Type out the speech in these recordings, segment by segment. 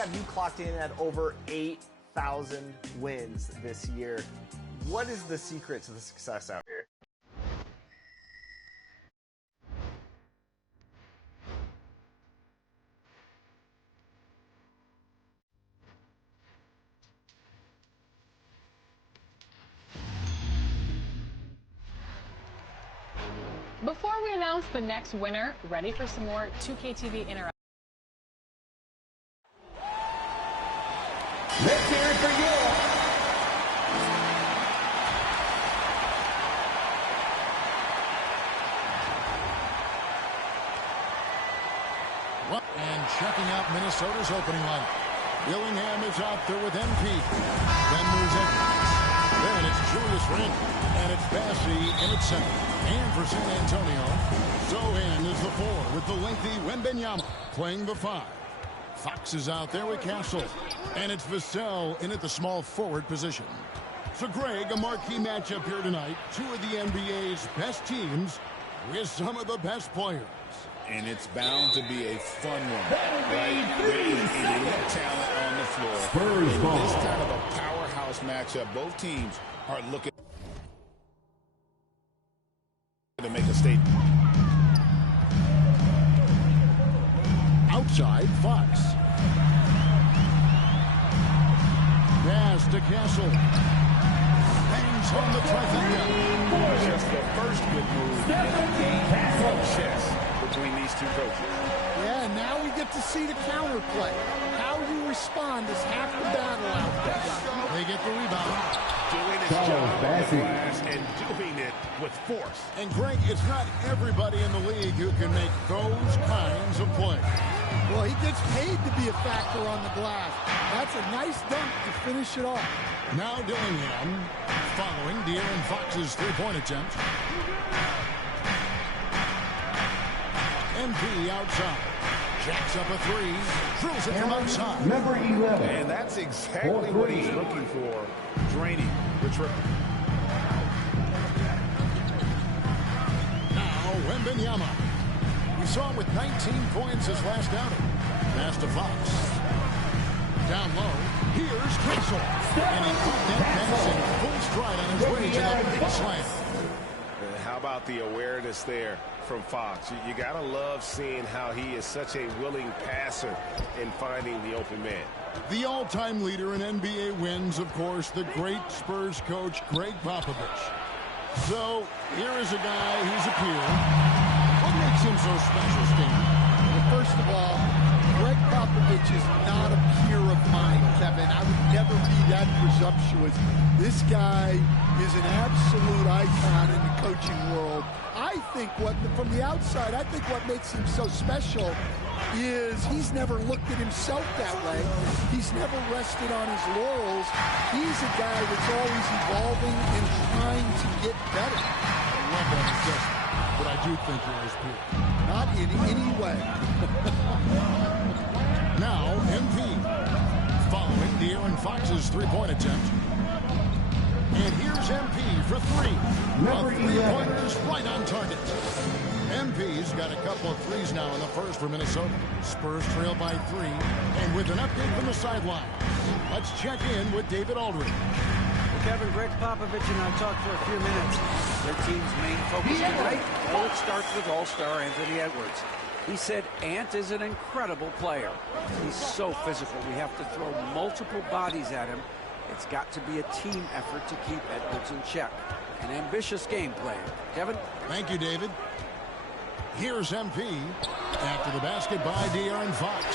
have you clocked in at over 8,000 wins this year. What is the secret to the success out here? Before we announce the next winner, ready for some more 2KTV interaction? Let's hear it for you. And checking out Minnesota's opening line. Dillingham is out there with MP. Then moves Edwards. Then it's Julius Randle. And it's Bassey in its center. And for San Antonio, Zohan is the 4 with the lengthy Wembanyama playing the 5. Fox is out there with Castle. And it's Vassell in at the small forward position. So, Greg, a marquee matchup here tonight. Two of the NBA's best teams with some of the best players. And it's bound to be a fun one, right? There is elite talent on the floor. In this kind of a powerhouse matchup, both teams are looking to make a statement. Outside, Fox. Pass to Castle. Hangs on the trifecta. Just the first good move in a game of chess between these two coaches. Yeah, now we get to see the counterplay. How you respond is half the battle out there. They get the rebound. Doing his job on the glass and doing it with force. And Greg, it's not everybody in the league who can make those kinds of plays. Well, he gets paid to be a factor on the glass. That's a nice dunk to finish it off. Now Dillingham following De'Aaron Fox's three-point attempt. MP outside. Jacks up a 3. Drills it from outside. Number 11. And that's exactly what he's looking for. Draining the triple. Now Wembanyama. We saw him with 19 points his last outing. Pass to Fox. Down low. Here's Castle. And he put that pass in full stride on his way to the big slam. How about the awareness there from Fox? You got to love seeing how he is such a willing passer in finding the open man. The all-time leader in NBA wins, of course, the great Spurs coach, Greg Popovich. So, here is a guy who's a peer. What makes him so special, Stan? Well, first of all, Greg Popovich is not a peer of mine, Kevin. I would never be that presumptuous. This guy is an absolute icon in the coaching world. I think from the outside, I think what makes him so special is he's never looked at himself that way. He's never rested on his laurels. He's a guy that's always evolving and trying to get better. I love that assessment, but I do think you're his peer. Not in any way. Now, MP following De'Aaron Fox's three-point attempt. And here's MP for 3. Number 11. Three-pointers right on target. MP's got a couple of threes now in the first for Minnesota. Spurs trail by 3. And with an update from the sideline, let's check in with David Aldridge. Well, Kevin, Greg Popovich and I talked for a few minutes. Their team's main focus tonight, well, it starts with All-Star Anthony Edwards. He said Ant is an incredible player. He's so physical. We have to throw multiple bodies at him. It's got to be a team effort to keep Edwards in check. An ambitious game plan. Kevin? Thank you, David. Here's MP after the basket by De'Aaron Fox.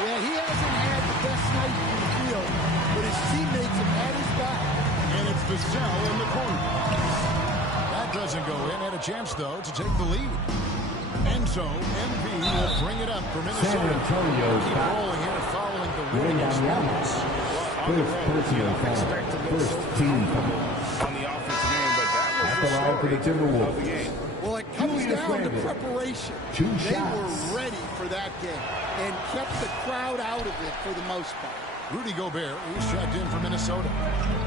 Yeah, he hasn't had the best night in the field, but his teammates have had his back. And it's Vassell in the corner. That doesn't go in. Had a chance, though, to take the lead. And so, MP will bring it up for Minnesota. San Antonio's keep rolling here following the win against Memphis. First personal foul. First team foul. On the offensive end, but that was At the line for the Timberwolves. Well, it comes down to preparation. They were ready for that game and kept the crowd out of it for the most part. Rudy Gobert, who's checked in for Minnesota.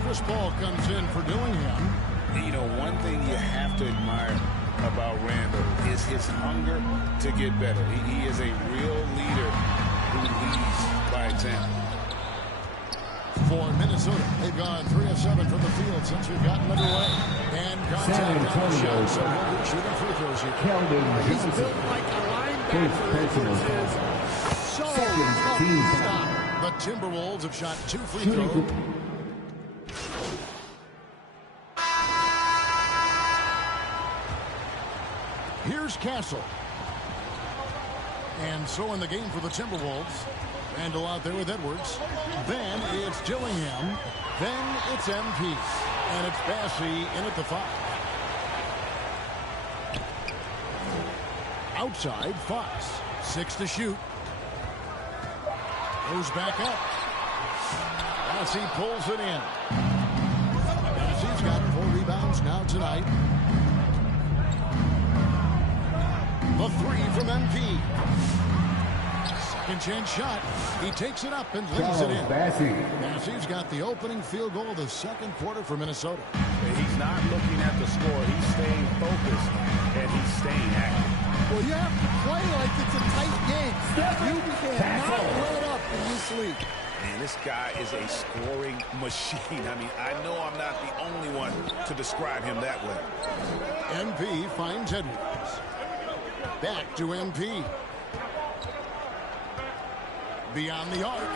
Chris Paul comes in for Dillingham. You know, one thing you have to admire about Randle is his hunger to get better. He is a real leader who leads by example. for Minnesota. They've gone 3 of 7 from the field since we've gotten underway. And San Antonio, so we're shooting free throws here. He's built like a linebacker. So tough to stop. The Timberwolves have shot 2 free throws. Here's Castle. And so in the game for the Timberwolves. Randall out there with Edwards. Then it's Dillingham. Then it's MP. And it's Bassey in at the 5. Outside, Fox. 6 to shoot. Goes back up. Bassey pulls it in. Bassey's got 4 rebounds now tonight. The 3 from MP. Second chance shot. He takes it up and lays it in. Bassey's got the opening field goal of the second quarter for Minnesota. He's not looking at the score. He's staying focused, and he's staying active. Well, you have to play like it's a tight game. You cannot let up in this league. Man, this guy is a scoring machine. I mean, I know I'm not the only one to describe him that way. MP finds Edwards. Back to MP. Beyond the arc.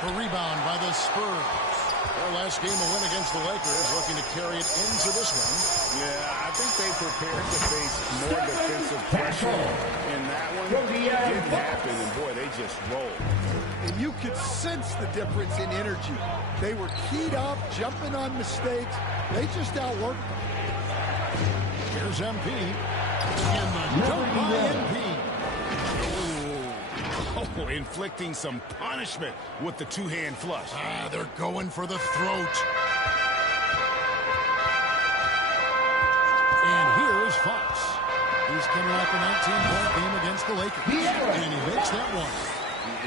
The rebound by the Spurs. Their last game a win against the Lakers, looking to carry it into this one. Yeah, I think they prepared to face more defensive pressure. And that one didn't happen, and boy, they just rolled. And you could sense the difference in energy. They were keyed up, jumping on mistakes. They just outworked them. Here's MP. And the dunk by MP. Oh, inflicting some punishment with the 2-hand flush. They're going for the throat. And here's Fox. He's coming off a 19-point game against the Lakers. And he makes that one.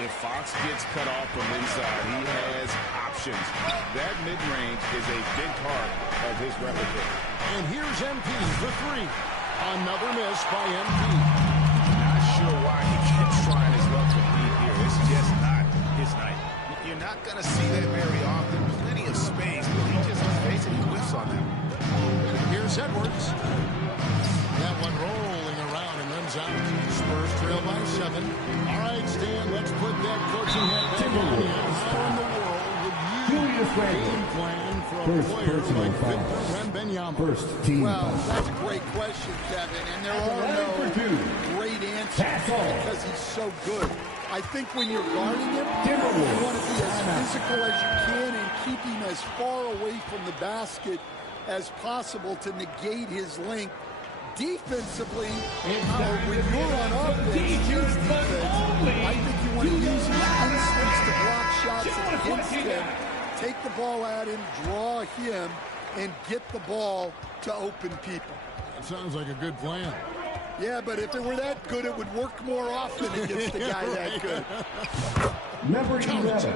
If Fox gets cut off from inside, he has options. That mid-range is a big part of his repertoire. And here's MP for 3. Another miss by MP. Not sure why he keeps trying his luck with deep here. It's just not his night. You're not going to see that very often. Plenty of space, but he just basically whiffs on that. Here's Edwards. That one rolling around and runs out. Spurs trail by 7. All right, Stan, let's put that coaching hat back on you. How in the world would you game plan for a player like Victor Wembanyama? Well, that's a great question, Kevin, and there are no great answers because he's so good. I think when you're guarding him, you want to be as physical as you can and keep him as far away from the basket as possible to negate his length. Defensively, when you're on offense, use defense. I think you want to use his instincts to block shots against him, take the ball at him, draw him, and get the ball to open people. That sounds like a good plan. Yeah, but if it were that good, it would work more often against a guy that good. Number 11.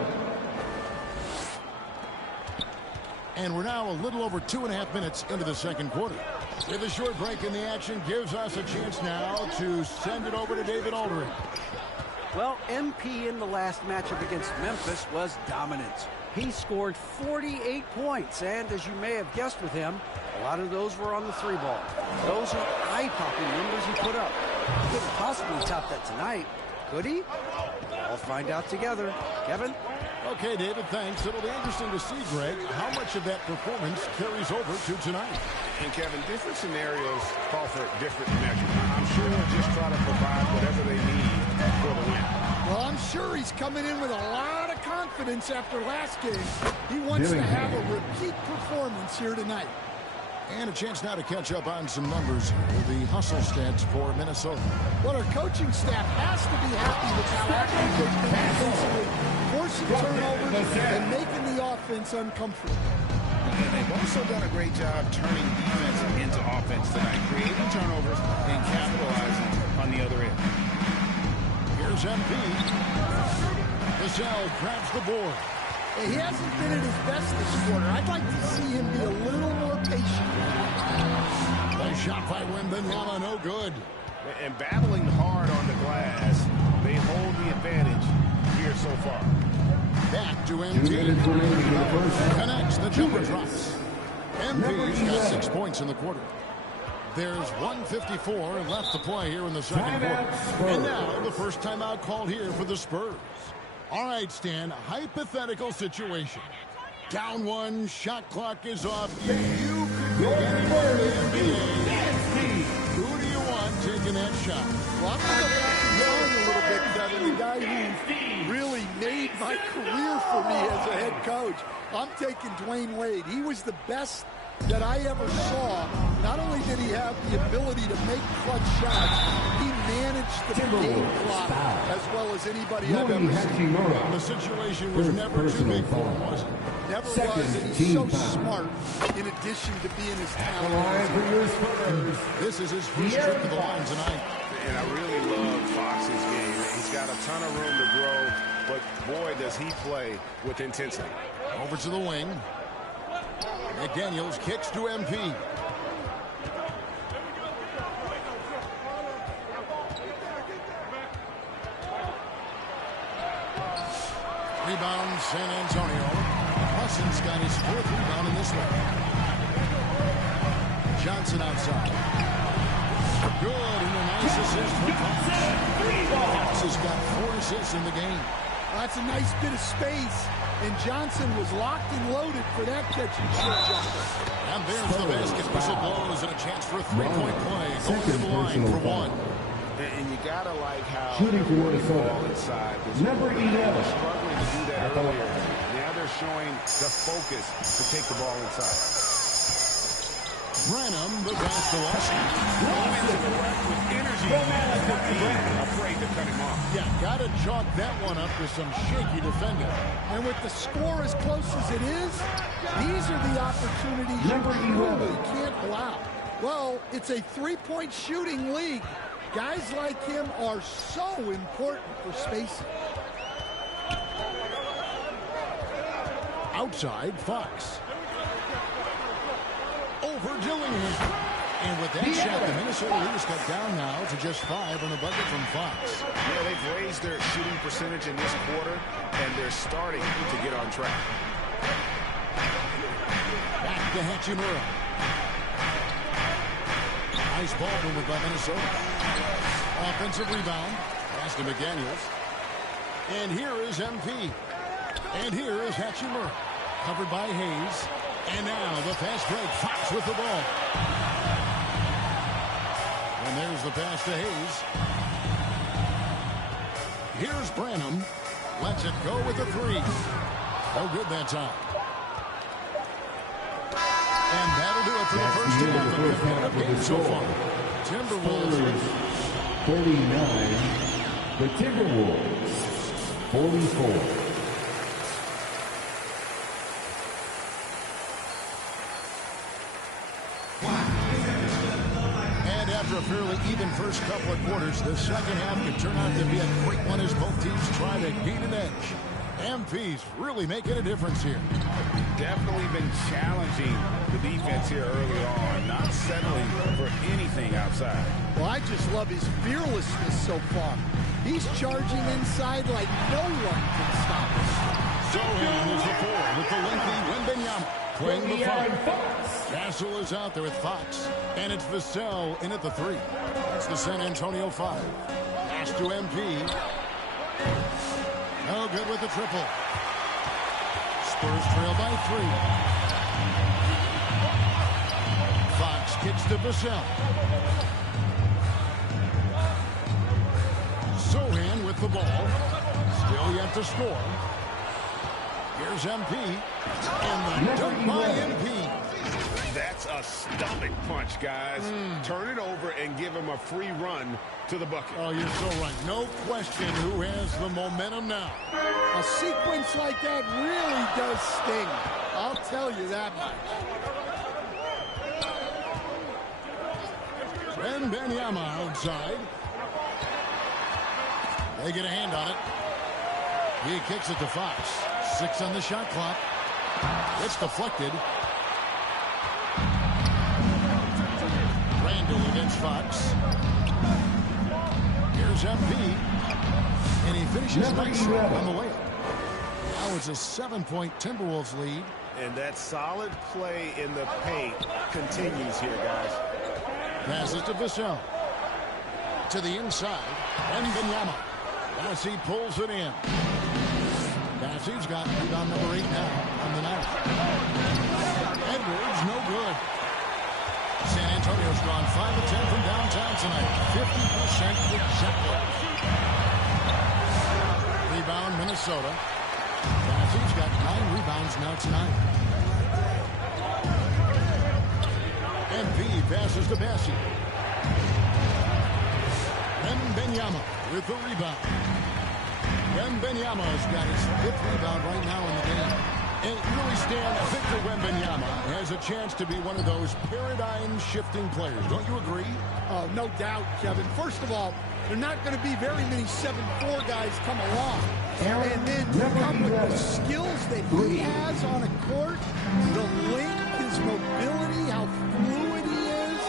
And we're now a little over 2.5 minutes into the second quarter. With a short break in the action gives us a chance now to send it over to David Aldridge. Well, MP in the last matchup against Memphis was dominant. He scored 48 points, and as you may have guessed with him, a lot of those were on the 3-ball. Those are eye-popping numbers he put up. He couldn't possibly top that tonight, could he? I'll find out together. Kevin? Okay, David, thanks. It'll be interesting to see, Greg, how much of that performance carries over to tonight. And, Kevin, different scenarios call for different measures. I'm sure they'll just try to provide whatever they need for the win. Well, I'm sure he's coming in with a lot of confidence after last game. He wants to have a repeat performance here tonight. And a chance now to catch up on some numbers with the hustle stats for Minnesota. Well, our coaching staff has to be happy with how active they've been defensively, forcing turnovers and making the offense uncomfortable. And they've also done a great job turning defense into offense tonight, creating turnovers and capitalizing on the other end. Here's MP. Vassell grabs the board. He hasn't been at his best this quarter. I'd like to see him be a little more patient. The shot by Wembanyama, no good. And battling hard on the glass, they hold the advantage here so far. Back to MP. Connects, the jumper drops. MP's got 6 points in the quarter. There's 1:54 left to play here in the second quarter. And now the first timeout called here for the Spurs. All right, Stan, hypothetical situation. Down one, shot clock is off. You could be anywhere in the NBA. Who do you want taking that shot? Well, I'm going to go back and down a little bit, Kevin. The guy who really made my career for me as a head coach. I'm taking Dwayne Wade. He was the best that I ever saw. Not only did he have the ability to make clutch shots, he managed the game clock as well as anybody I've ever seen. The situation was never too big for him, was it? Never was, and he's so smart in addition to being his talent. This is his first trip to the line tonight. And I really love Fox's game. He's got a ton of room to grow, but boy, does he play with intensity. Over to the wing. McDaniels kicks to MP. Rebound, San Antonio. Hudson's got his 4th rebound in this one. Johnson outside. Good, and a nice assist from Fox. Fox has got 4 assists in the game. That's a nice bit of space, and Johnson was locked and loaded for that catch and shoot jumper. And there's the basket. Whistle blows and a chance for a 3-point play. Going to the line for 1. And you gotta like how shooting for Minnesota inside. Number 11. Struggling to do that earlier. Now they're showing the focus to take the ball inside. Branham, the pass to Washington. Going to the rack with energy. Afraid to cut him off. Yeah, gotta chalk that one up to some shaky defending. And with the score as close as it is, these are the opportunities Number you 11. really can't allow. Well, it's a 3-point shooting league. Guys like him are so important for spacing. Outside, Fox. Over Dillingham. And with that shot, the Minnesota Leafs cut down now to just 5 on the bucket from Fox. Yeah, they've raised their shooting percentage in this quarter, and they're starting to get on track. Back to Hachimura. Nice ball movement by Minnesota. Offensive rebound. Pass to McDaniels. And here is MP. And here is Hachimura. Covered by Hayes. And now the fast break. Fox with the ball. And there's the pass to Hayes. Here's Branham. Lets it go with the 3. No good that time. And that'll do it for the first half of the game so far. Timberwolves 49. The Timberwolves 44. After a fairly even first couple of quarters, the second half could turn out to be a quick one as both teams try to gain an edge. MP's really making a difference here. Definitely been challenging the defense here early on, not settling for anything outside. Well, I just love his fearlessness so far. He's charging inside like no one can stop him. Sohan is the 4 with the lengthy Wembanyama playing the 5. Castle is out there with Fox, and it's Vassell in at the 3. That's the San Antonio 5. Pass to MP. No good with the triple. Spurs trail by 3. Fox kicks to Vassell. Sohan with the ball. Still yet to score. Here's MP. And the dunk by MP. That's a stomach punch, guys. Turn it over and give him a free run to the bucket. Oh, you're so right. No question who has the momentum now. A sequence like that really does sting. I'll tell you that much. Wembanyama outside. They get a hand on it. He kicks it to Fox. 6 on the shot clock. It's deflected. Randall against Fox. Here's MP. And he finishes nicely on the layup. Now Now it's a 7-point Timberwolves lead. And that solid play in the paint continues here, guys. Passes to Vassell. To the inside. And Benyama. Bassey pulls it in. Bassey's got rebound number 8 now on the night. Edwards, no good. San Antonio's gone 5 of 10 from downtown tonight. 50% exactly. Rebound, Minnesota. Bassey's got 9 rebounds now tonight. MP passes to Bassey. Wembanyama with the rebound. Wembanyama's got his 5th rebound right now in the game. And really, Stan, Victor Wembanyama has a chance to be one of those paradigm-shifting players. Don't you agree? Oh, no doubt, Kevin. First of all, there are not going to be very many 7'4" guys come along. And then come with the skills that he has on a court, the length, his mobility, how fluid he is.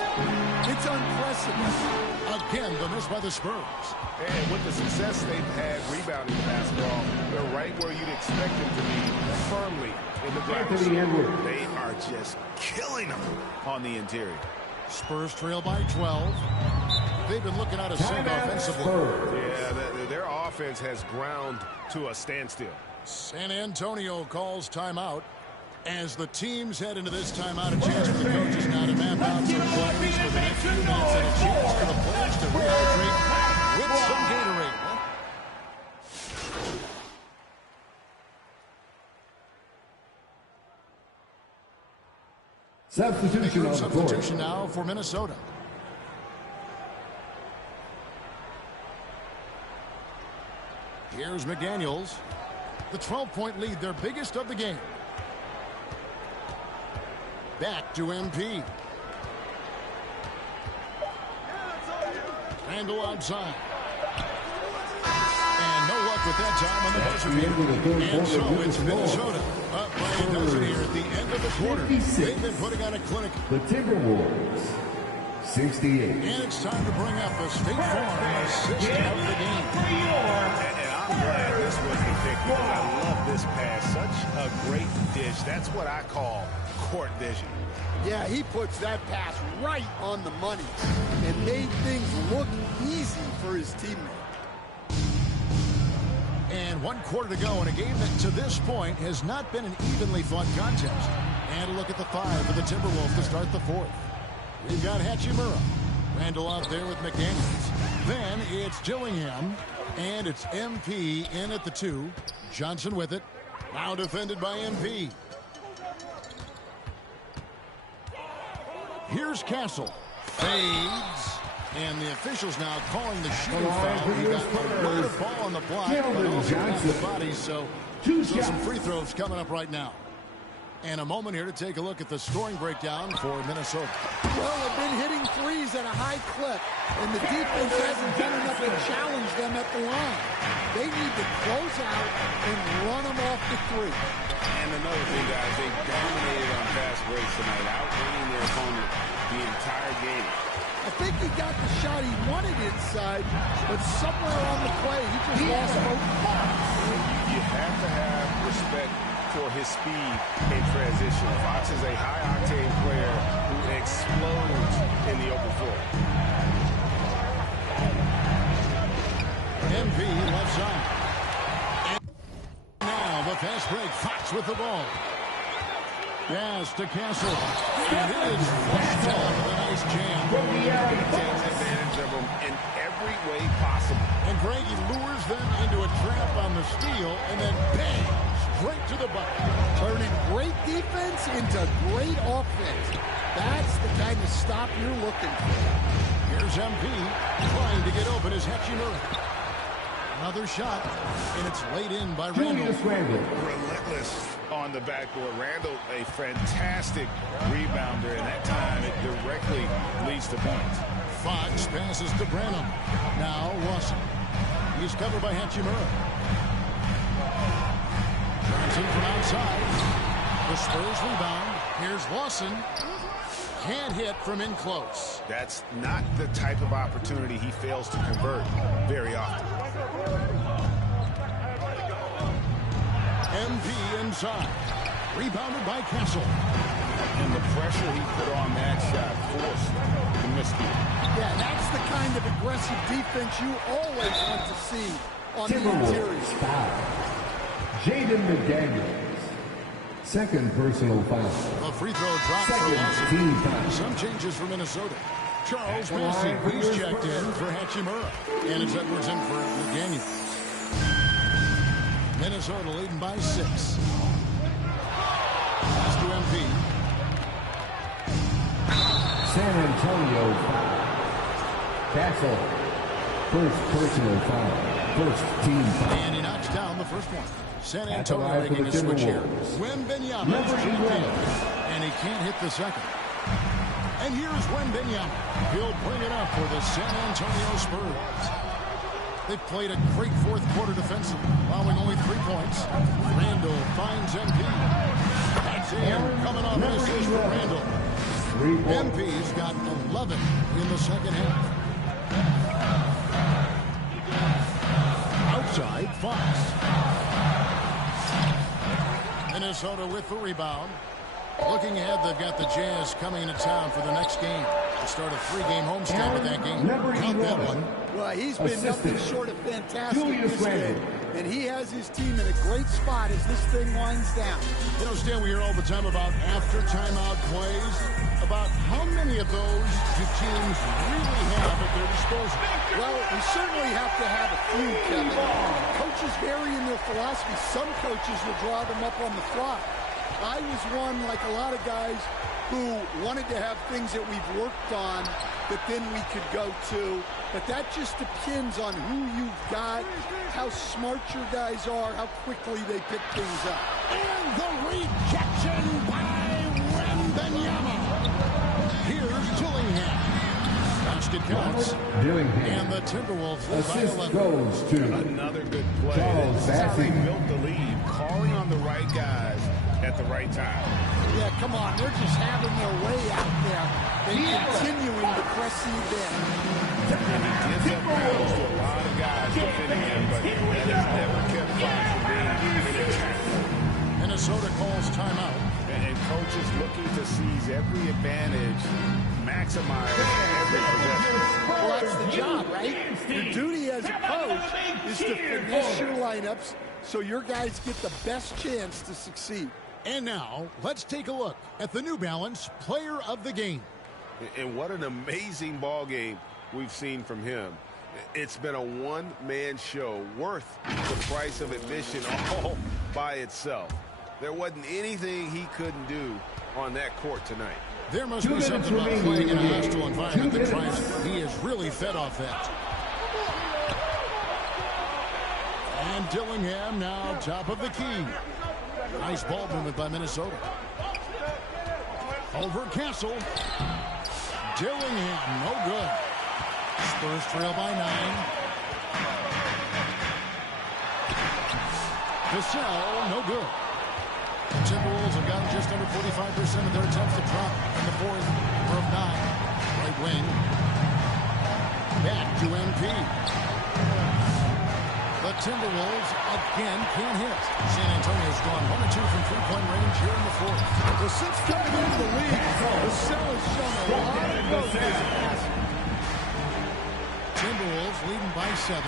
It's unprecedented. Again, the miss by the Spurs. And with the success they've had rebounding basketball, they're right where you'd expect them to be, firmly in the ground. They are just killing them on the interior. Spurs trail by 12. They've been looking out of sync offensively. Yeah, their offense has ground to a standstill. San Antonio calls timeout. As the teams head into this timeout, a chance for the coaches now to map out some plays for the next few minutes and a chance for the players to rehydrate with some Gatorade. Substitution on the court. Substitution now for Minnesota. Here's McDaniels. The 12-point lead, their biggest of the game. Back to MP. Randall outside. And no luck with that time on the buzzer. And so it's Minnesota up by a dozen here at the end of the quarter. They've been putting on a clinic. The Timberwolves, 68. And it's time to bring up the State Farm assistant of the game. And I'm glad this wasn't picked because I love this pass. Such a great dish. That's what I call court vision. Yeah, he puts that pass right on the money and made things look easy for his teammate. And 1 quarter to go in a game that to this point has not been an evenly fought contest. And a look at the 5 for the Timberwolves to start the 4th. We've got Hachimura. Randall out there with McDaniels. Then it's Dillingham. And it's MP in at the 2. Johnson with it. Now defended by MP. Here's Castle. Fades. And the officials now calling the shooting foul. He got a lot of ball on the block, but also got the body. So some free throws coming up right now. And a moment here to take a look at the scoring breakdown for Minnesota. Well, they've been hitting threes at a high clip, and the defense hasn't done enough to challenge them at the line. They need to close out and run them off the 3. And another thing, guys, they dominated on fast breaks tonight, outrunning their opponent the entire game. I think he got the shot he wanted inside, but somewhere on the play, he just lost focus. You have to have respect for his speed in transition. Fox is a high-octane player who explodes in the open floor. MV left side. And now the fast break. Fox with the ball. Yes, to Castle. And it is flushed down with a nice jam. He takes advantage of them in every way possible. And Greggy lures them into a trap on the steal, and then bang, straight to the bucket. Turning great defense into great offense. That's the kind of stop you're looking for. Here's MP trying to get open as Hachimura. Another shot, and it's laid in by Randall. Relentless on the backboard. Randall, a fantastic rebounder, and that time it directly leads to points. Fox passes to Branham. Now Lawson. He's covered by Hachimura. Johnson from outside. The Spurs rebound. Here's Lawson. Can't hit from in close. That's not the type of opportunity he fails to convert very often. MP inside. Rebounded by Castle. And the pressure he put on that shot forced the miscue. Yeah, that's the kind of aggressive defense you always want to see on the interior. Timberwolves foul. Jaden McDaniels. Second personal foul. The free throw dropped for Second Lawson. team foul. Some changes for Minnesota. Charles Massey, he's checked in for Hachimura. And it's Edwards in for McDaniels. Minnesota leading by 6. Pass to MP. San Antonio foul. Castle. First personal foul. First team foul. And he knocks down the first one. San Antonio making a switch here. Wembanyama is checked in. And he can't hit the second. And here's Wembanyama. He'll bring it up for the San Antonio Spurs. They've played a great fourth quarter defensively, allowing only 3 points. Randall finds MP. That's in. Coming off an assist for Randall. MP's got 11 in the second half. Outside, Fox. Minnesota with the rebound. Looking ahead, they've got the Jazz coming into town for the next game. To start a 3-game homestand with that game. Count that one. Well, he's been nothing short of fantastic this game. And he has his team in a great spot as this thing winds down. You know, Stan, we hear all the time about after timeout plays. About how many of those do teams really have at their disposal? Well, we certainly have to have a few, Kevin. Coaches vary in their philosophy. Some coaches will draw them up on the fly. I was one, like a lot of guys, who wanted to have things that we've worked on that then we could go to. But that just depends on who you've got, how smart your guys are, how quickly they pick things up. And the rejection by Wembanyama. Here's Dillingham. Basket counts. And the Timberwolves lead by Assist 11. goes to Another good play. Charles This is how they Massey. built the lead, calling on the right guys at the right time. Yeah, come on. They're just having their way out there and continuing to press the advantage. Gives up bounds to a lot of guys defending him, but that has never kept Fox from being in attack. Minnesota calls timeout. And coaches looking to seize every advantage, maximize every possession. Well, that's the job, right? Your duty as a coach is to finesse your lineups so your guys get the best chance to succeed. And now, let's take a look at the New Balance Player of the Game. And what an amazing ball game we've seen from him. It's been a one-man show worth the price of admission all by itself. There wasn't anything he couldn't do on that court tonight. There must be something about playing in a hostile environment that tries. He is really fed off that. And Dillingham now top of the key. Nice ball movement by Minnesota. Over Castle. Dillingham, no good. Spurs trail by 9. Vassell, no good. The Timberwolves have gotten just under 45% of their attempts to drop in the fourth of 9. Right wing. Back to MP. The Timberwolves again can't hit. San Antonio's gone 1 or 2 from three-point range here in the fourth. Well, since coming into the league, Vassell has shown a lot of growth as a passer. Timberwolves leading by 7.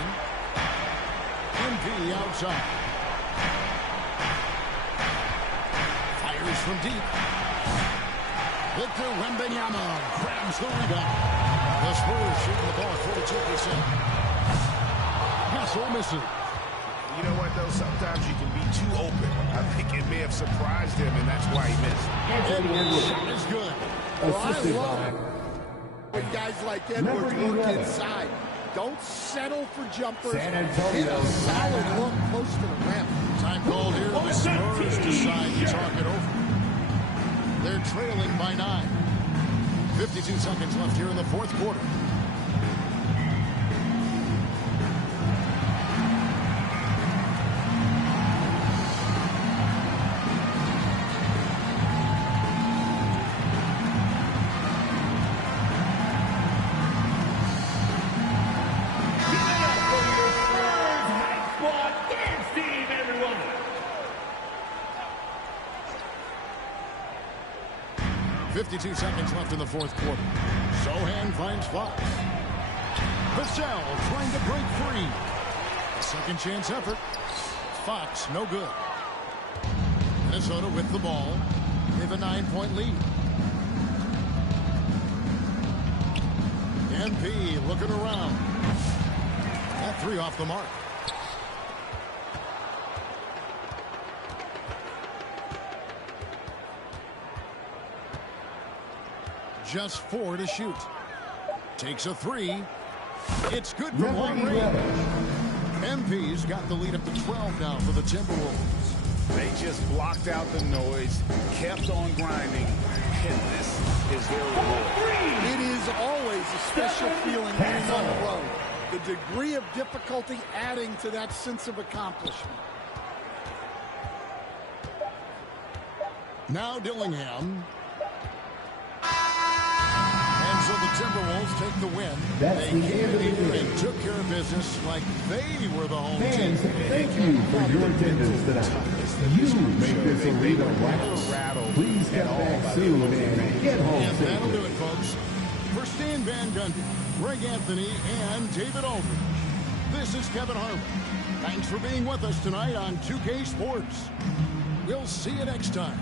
MP outside. Fires from deep. Victor Wembanyama grabs the rebound. The Spurs shooting the ball at 42%. Castle misses. You know what, though? Sometimes you can be too open. I think it may have surprised him, and that's why he missed. Edwards shot is good. Well, I Assisted love by it when guys like Edwards work inside. Don't settle for jumpers. San Antonio. Hit a solid look close to the rim. Time called here. The Spurs decide to talk it over. They're trailing by 9. 52 seconds left here in the fourth quarter. 52 seconds left in the fourth quarter. Sohan finds Fox. Vassell trying to break free. A second chance effort. Fox, no good. Minnesota with the ball. They have a 9-point lead. MP looking around. That three off the mark. Just 4 to shoot. Takes a three. It's good from long range. MP's got the lead up to 12 now for the Timberwolves. They just blocked out the noise, kept on grinding, and this is their reward. It is always a special feeling winning on the road. The degree of difficulty adding to that sense of accomplishment. Now Dillingham. And so the Timberwolves take the win. They came in here and took care of business like they were the home team. Thank you for your attendance tonight. You make this arena rattle. Please come back soon and get home And safely. that'll do it, folks. For Stan Van Gundy, Greg Anthony, and David Aldridge, this is Kevin Harlan. Thanks for being with us tonight on 2K Sports. We'll see you next time.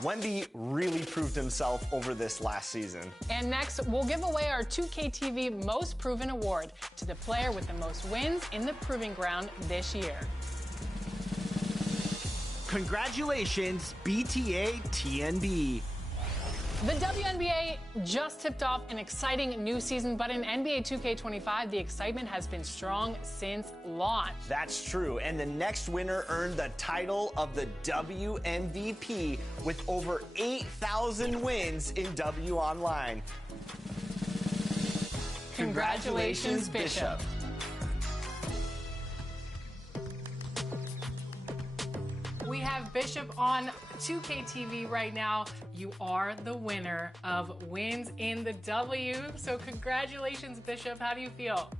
Wemby really proved himself over this last season. And next, we'll give away our 2KTV Most Proven Award to the player with the most wins in the Proving Ground this year. Congratulations, BTA TNB. The WNBA just tipped off an exciting new season, but in NBA 2K25, the excitement has been strong since launch. That's true, and the next winner earned the title of the WMVP with over 8,000 wins in W Online. Congratulations, Bishop. We have Bishop on 2KTV right now. You are the winner of wins in the W. So congratulations, Bishop. How do you feel?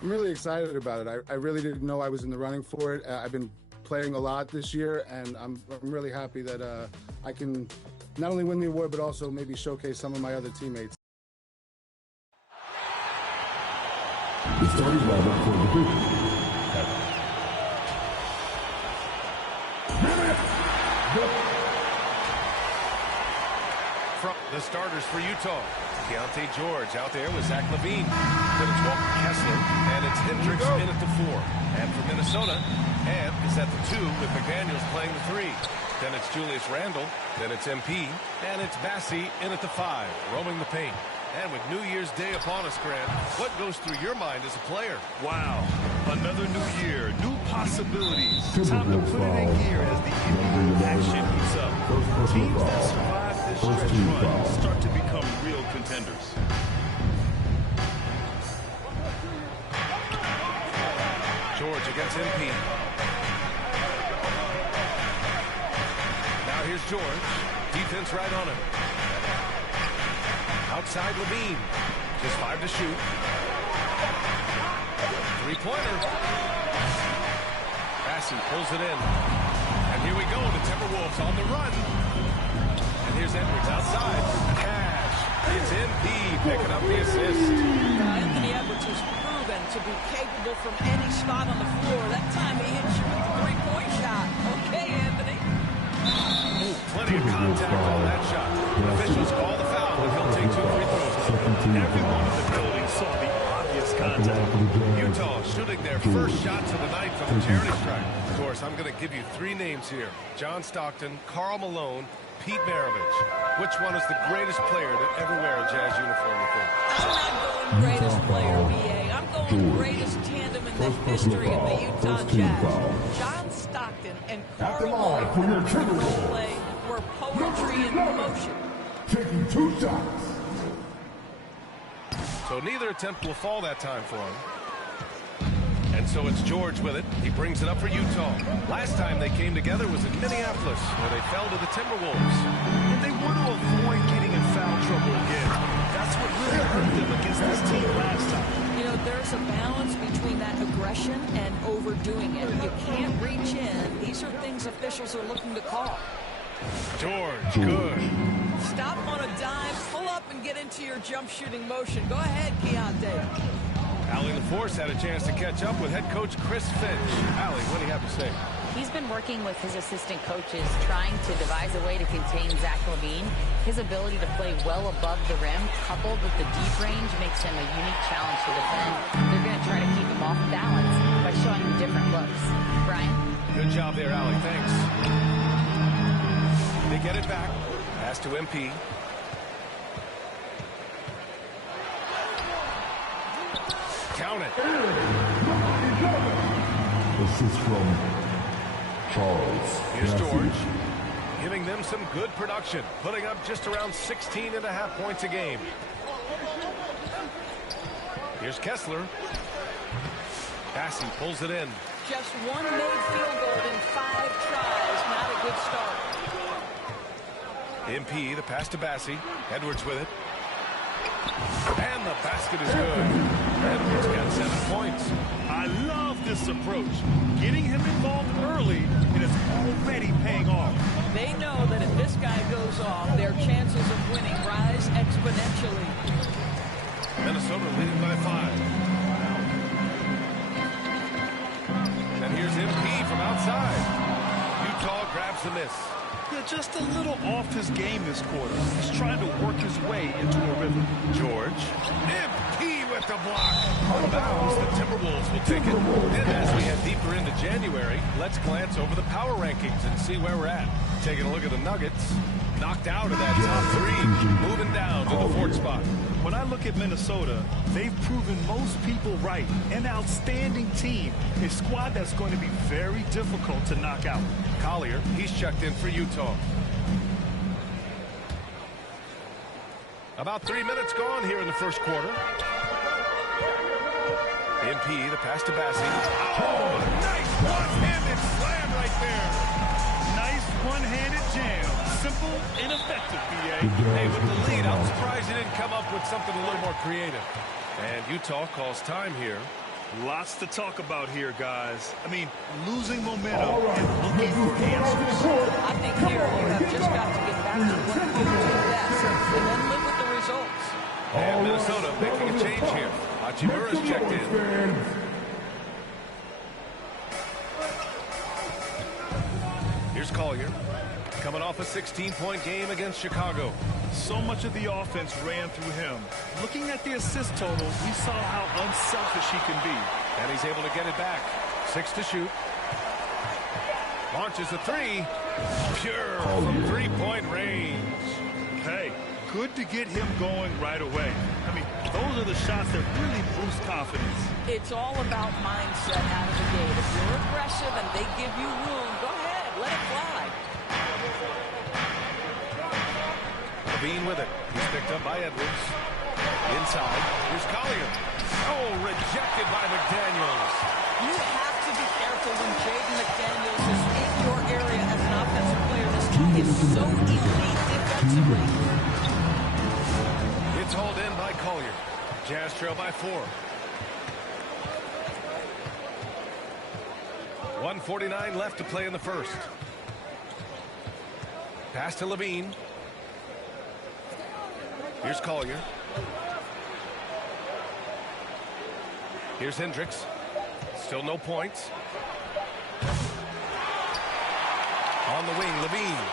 I'm really excited about it. I really didn't know I was in the running for it. I've been playing a lot this year, and I'm really happy that I can not only win the award, but also maybe showcase some of my other teammates. The starting lineup for the group. From the starters for Utah, Keontae George out there with Zach LaVine. Then it's Walker Kessler, and it's Hendricks in at the 4. And for Minnesota, Ant is at the 2 with McDaniels playing the 3. Then it's Julius Randle, then it's MP, and it's Bassie in at the 5, roaming the paint. And with New Year's Day upon us, Grant, what goes through your mind as a player? Wow, another new year, new possibilities. Time to put it in gear as the NBA action heats up. Teams that survive this stretch run start to become real contenders. George against MP. Now here's George. Defense right on him. Outside LaVine. Just 5 to shoot. Three-pointer. Bassie pulls it in. And here we go. The Timberwolves on the run. And here's Edwards outside. Cash. It's MP picking up the assist. Anthony Edwards has proven to be capable from any spot on the floor. That time he hit you with the three-point shot. Okay, Anthony. Plenty of contact on that shot. Officials call the foul, and he'll take 2 free throws. Everyone in the building saw the obvious contact. Utah shooting their first shots of the night from the charity stripe. Of course, I'm going to give you 3 names here. John Stockton, Karl Malone, Pete Maravich. Which one is the greatest player to ever wear a Jazz uniform, you think? I'm not going greatest player, BA. I'm going greatest tandem in the history of the Utah Jazz. John Stockton and Karl Malone play were poetry in motion. Taking 2 shots. So neither attempt will fall that time for him. And so it's George with it. He brings it up for Utah. Last time they came together was in Minneapolis, where they fell to the Timberwolves. And they want to avoid getting in foul trouble again. That's what really hurt them against this team last time. You know, there's a balance between that aggression and overdoing it. You can't reach in. These are things officials are looking to call. George, good. Stop on a dime, pull up and get into your jump shooting motion. Go ahead, Keontae. Allie LaForce had a chance to catch up with head coach Chris Finch. Allie, what do you have to say? He's been working with his assistant coaches, trying to devise a way to contain Zach LaVine. His ability to play well above the rim, coupled with the deep range, makes him a unique challenge to defend. They're going to try to keep him off balance by showing him different looks. Brian? Good job there, Allie. Thanks. They get it back. Pass to MP. Count it. This is from Charles. Here's George, giving them some good production, putting up just around 16.5 points a game. Here's Kessler. Bassi pulls it in. Just one made field goal in 5 tries. Not a good start. MP, the pass to Bassi. Edwards with it. And the basket is good. Edwards got 7 points. I love this approach. Getting him involved early, and it's already paying off. They know that if this guy goes off, their chances of winning rise exponentially. Minnesota leading by 5. And here's MP from outside. Utah grabs the miss. Yeah, just a little off his game this quarter. He's trying to work his way into a rhythm. George. MP with the block. Out of bounds, the Timberwolves will take it. And as we head deeper into January, let's glance over the power rankings and see where we're at. Taking a look at the Nuggets. Knocked out of that top 3. Moving down to the 4th spot. When I look at Minnesota, they've proven most people right. An outstanding team. A squad that's going to be very difficult to knock out. Collier, he's checked in for Utah. About 3 minutes gone here in the first quarter. MP, the pass to Bassi. Oh, nice one-handed slam right there. Nice one-handed jam. Simple and effective, BA. Hey, with the lead, I'm surprised he didn't come up with something a little more creative. And Utah calls time here. Lots to talk about here, guys. I mean, losing momentum and looking for answers. I think here you have just got to get back to what you do best and then live with the results. And Minnesota making a change here. Hachimura's checked in. Here's Collier. Coming off a 16-point game against Chicago. So much of the offense ran through him. Looking at the assist total, we saw how unselfish he can be. And he's able to get it back. 6 to shoot. Launches a 3. Pure from 3-point range. Hey, good to get him going right away. I mean, those are the shots that really boost confidence. It's all about mindset out of the gate. If you're aggressive and they give you room, go ahead, let it fly. LaVine with it. He's picked up by Edwards. Inside. Here's Collier. Oh, rejected by McDaniels. You have to be careful when Jaden McDaniels is in your area as an offensive player. This guy is so elite defensively. It's hauled in by Collier. Jazz trail by 4. 1:49 left to play in the first. Pass to LaVine. Here's Collier. Here's Hendricks. Still no points. On the wing, Levine.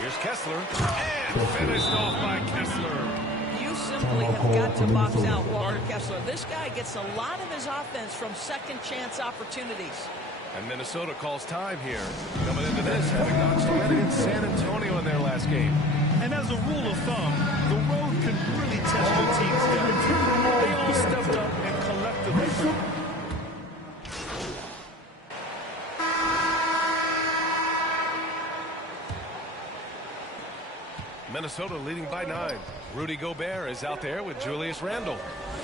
Here's Kessler. And finished off by Kessler. You simply have got to box out Walker Kessler. This guy gets a lot of his offense from second chance opportunities. And Minnesota calls time here. Coming into this, having notched a win against San Antonio in their last game. And as a rule of thumb, the road can really test your team's depth. They all stepped up and collectively. Minnesota leading by 9. Rudy Gobert is out there with Julius Randle.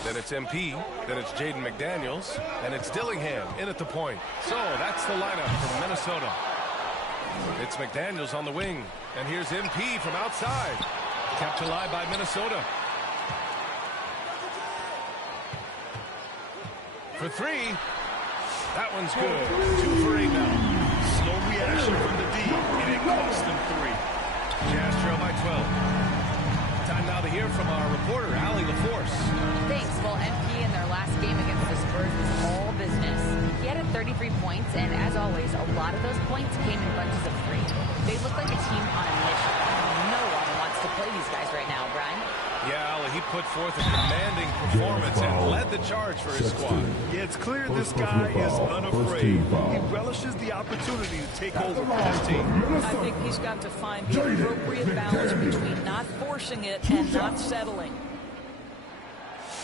Then it's MP. Then it's Jaden McDaniels. And it's Dillingham in at the point. So that's the lineup from Minnesota. It's McDaniels on the wing. And here's MP from outside. Kept alive by Minnesota. For 3. That one's good. 2 for 8 now. Slow reaction from the D, and it cost them 3. Jazz trail by 12. Time now to hear from our reporter, Allie LaForce. Thanks. Well, MP in their last game against the Spurs was all business. He had 33 points, and as always, a lot of those points came in bunches of 3. They look like a team on a mission. No one wants to play these guys right now, Brian. Yeah, Allie, he put forth a commanding performance and led the charge for his squad. Yeah, it's clear this guy is unafraid. He relishes the opportunity to take over for his team. I think he's got to find the appropriate balance between not forcing it and not settling.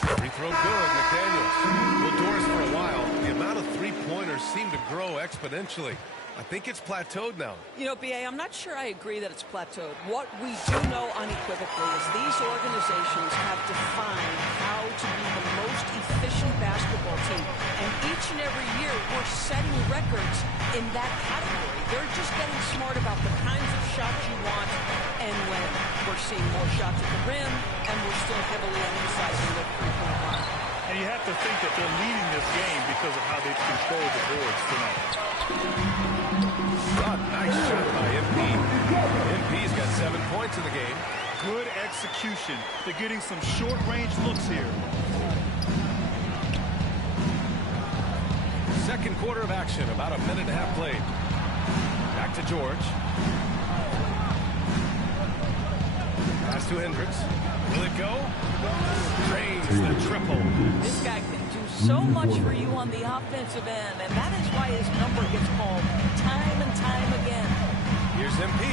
Free throw good, McDaniels. Well, Doris, for a while, the amount of three-pointers seemed to grow exponentially. I think it's plateaued now. You know, B.A., I'm not sure I agree that it's plateaued. What we do know unequivocally is these organizations have defined how to be the most efficient basketball team. And each and every year, we're setting records in that category. They're just getting smart about the kinds of shots you want and when. We're seeing more shots at the rim, and we're still heavily emphasizing the three-point line. And you have to think that they're leading this game because of how they've controlled the boards tonight. Nice shot by MP. MP's got 7 points in the game. Good execution. They're getting some short-range looks here. Second quarter of action, about a minute and a half played. Back to George. Pass to Hendricks. Will it go? Drains the triple. This guy can do so much for you on the offensive end, and that is why his number gets called time and time again. Here's MP.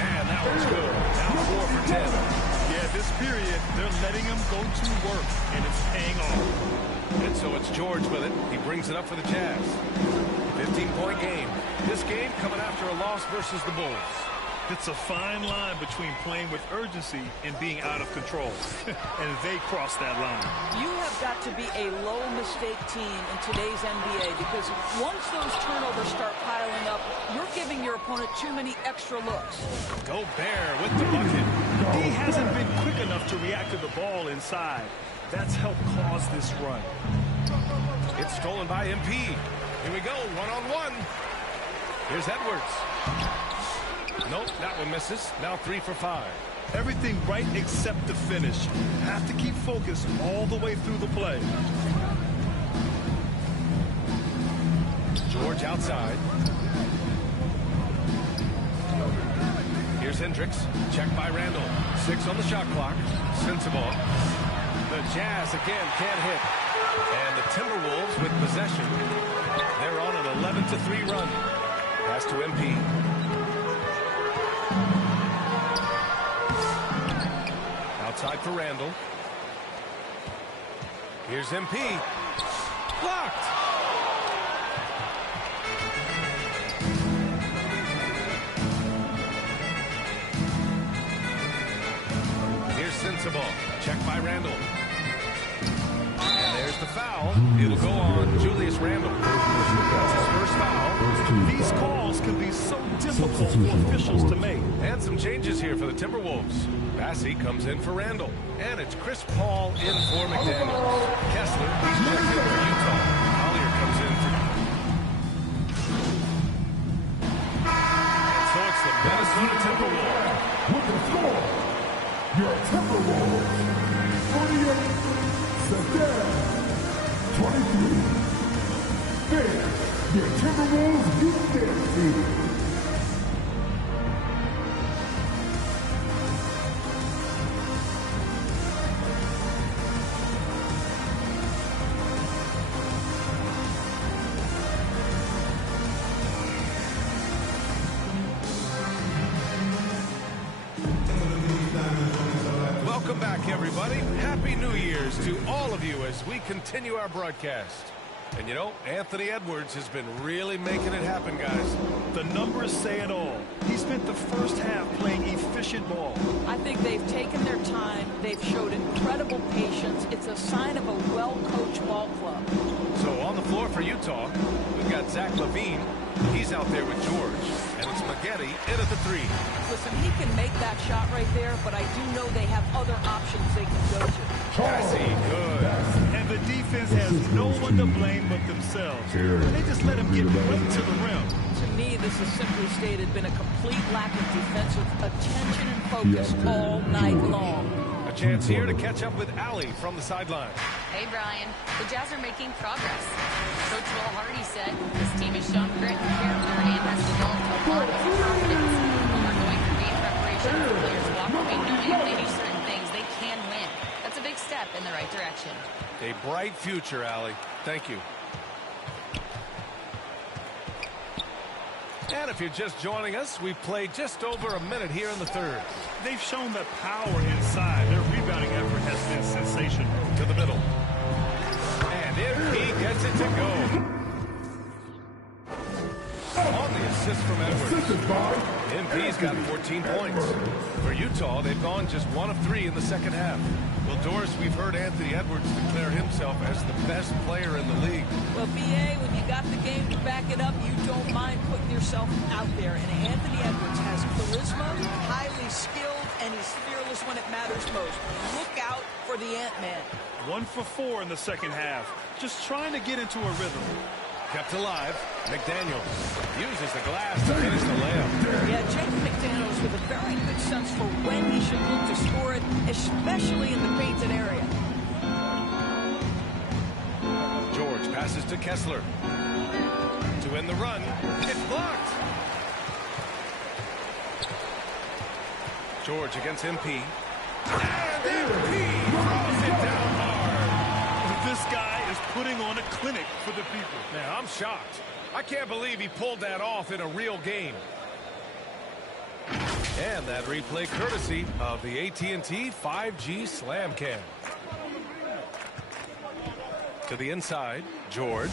And that one's good. Now 4 for 10. Yeah, this period, they're letting him go to work, and it's paying off. And so it's George with it. He brings it up for the Jazz. 15-point game. This game coming after a loss versus the Bulls. It's a fine line between playing with urgency and being out of control. And they crossed that line. You have got to be a low-mistake team in today's NBA because once those turnovers start piling up, you're giving your opponent too many extra looks. Gobert with the bucket. He hasn't been quick enough to react to the ball inside. That's helped cause this run. It's stolen by MP. Here we go, one-on-one. Here's Edwards. Nope, that one misses. Now 3 for 5. Everything right except the finish. Have to keep focused all the way through the play. George outside. Here's Hendricks. Check by Randle. 6 on the shot clock. Sensible. The Jazz again can't hit. And the Timberwolves with possession. They're on an 11-3 run. Pass to MP. Outside for Randle. Here's MP. Blocked. Here's Sensible. Check by Randle. And there's the foul. It'll go on Julius Randle. That's his first foul. These calls can be so difficult for officials to make. And some changes here for the Timberwolves. Bassey comes in for Randle. And it's Chris Paul in for McDaniels. Kessler, he's checked in for Utah. Collier comes in for... And so it's the Minnesota Timberwolves. With the floor, your Timberwolves. Your Timberwolves youth dance team. Welcome back, everybody. Happy New Year's to all of you as we continue our broadcast. And you know, Anthony Edwards has been really making it happen, guys. The numbers say it all. He spent the first half playing efficient ball. I think they've taken their time. They've showed incredible patience. It's a sign of a well-coached ball club. So on the floor for Utah, we've got Zach LaVine. He's out there with George. And it's Maggette in at the three. Listen, he can make that shot right there, but I do know they have other options they can go to. Passy, good. And the defense has no one to blame but themselves. And they just let him get right to the rim. To me, this has simply stated been a complete lack of defensive attention and focus all night long. A chance here to catch up with Allie from the sideline. Hey, Brian. The Jazz are making progress. Coach Will Hardy said this team has shown grit and character and has developed a lot of confidence. When we're going through game preparation, the players walk away knowing if they do certain things, they can win. That's a big step in the right direction. A bright future, Allie. Thank you. And if you're just joining us, we've played just over a minute here in the third. They've shown that power inside. Their rebounding effort has been sensational. To the middle. And MP gets it to go. On the assist from Edwards. MP's got 14 points. For Utah, they've gone just 1 of 3 in the second half. Well, Doris, we've heard Anthony Edwards declare himself as the best player in the league. Well, BA, when you got the game to back it up, you don't mind putting yourself out there. And Anthony Edwards has charisma, highly skilled, and he's fearless when it matters most. Look out for the Ant-Man. 1 for 4 in the second half. Just trying to get into a rhythm. Kept alive. McDaniels uses the glass to finish the layup. Yeah, Jaden McDaniels with a very good sense for when he should look to score it, especially in the painted area. George passes to Kessler. To end the run. It's blocked. George against MP. And MP throws it down hard. This guy is putting on a clinic for the people. Man, I'm shocked. I can't believe he pulled that off in a real game. And that replay courtesy of the AT&T 5G Slam Cam. To the inside, George.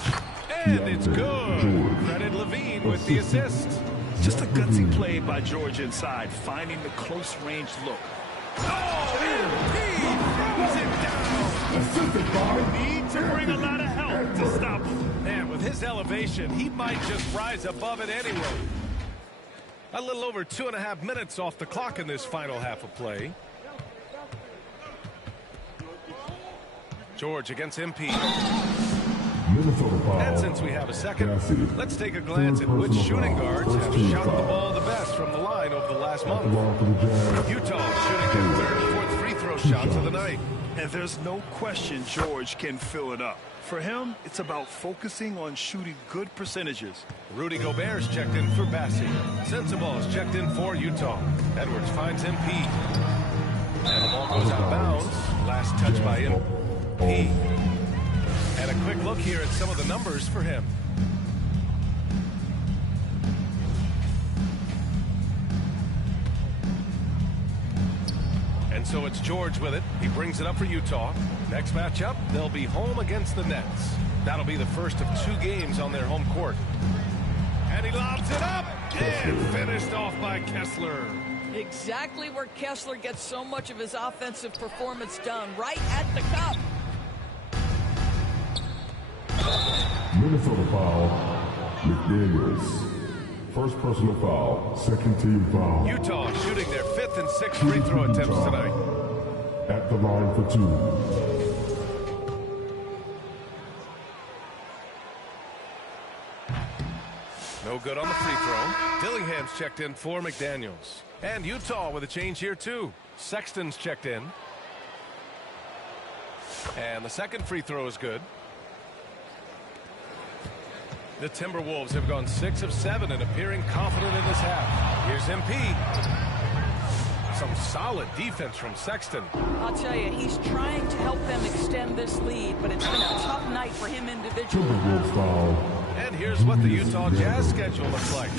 And it's good. Credit LaVine with the assist. Just a gutsy play by George inside, finding the close range look. Oh, MP throws it down. Need to bring a lot of help to stop him. Man, with his elevation, he might just rise above it anyway. A little over 2.5 minutes off the clock in this final half of play. George against MP. And since we have a second, let's take a glance at which shooting guards have shot the ball the best from the line over the last month. Utah shooting their 3rd and 4th free throw shots of the night. And there's no question George can fill it up. For him, it's about focusing on shooting good percentages. Rudy Gobert's checked in for Bassey. Sensaball's checked in for Utah. Edwards finds MP. And the ball goes out of bounds. Last touch by MP. And a quick look here at some of the numbers for him. And so it's George with it. He brings it up for Utah. Next matchup, they'll be home against the Nets. That'll be the first of 2 games on their home court. And he lobs it up and finished off by Kessler. Exactly where Kessler gets so much of his offensive performance done, right at the cup. Minnesota foul, McDaniels. First personal foul, second team foul. Utah shooting their 5th and 6th free throw attempts tonight. At the line for 2. No good on the free throw. Dillingham's checked in for McDaniels. And Utah with a change here too. Sexton's checked in. And the second free throw is good. The Timberwolves have gone 6 of 7 and appearing confident in this half. Here's MP. Some solid defense from Sexton. I'll tell you, he's trying to help them extend this lead, but it's been a tough night for him individually. And here's what the Utah Jazz schedule looks like.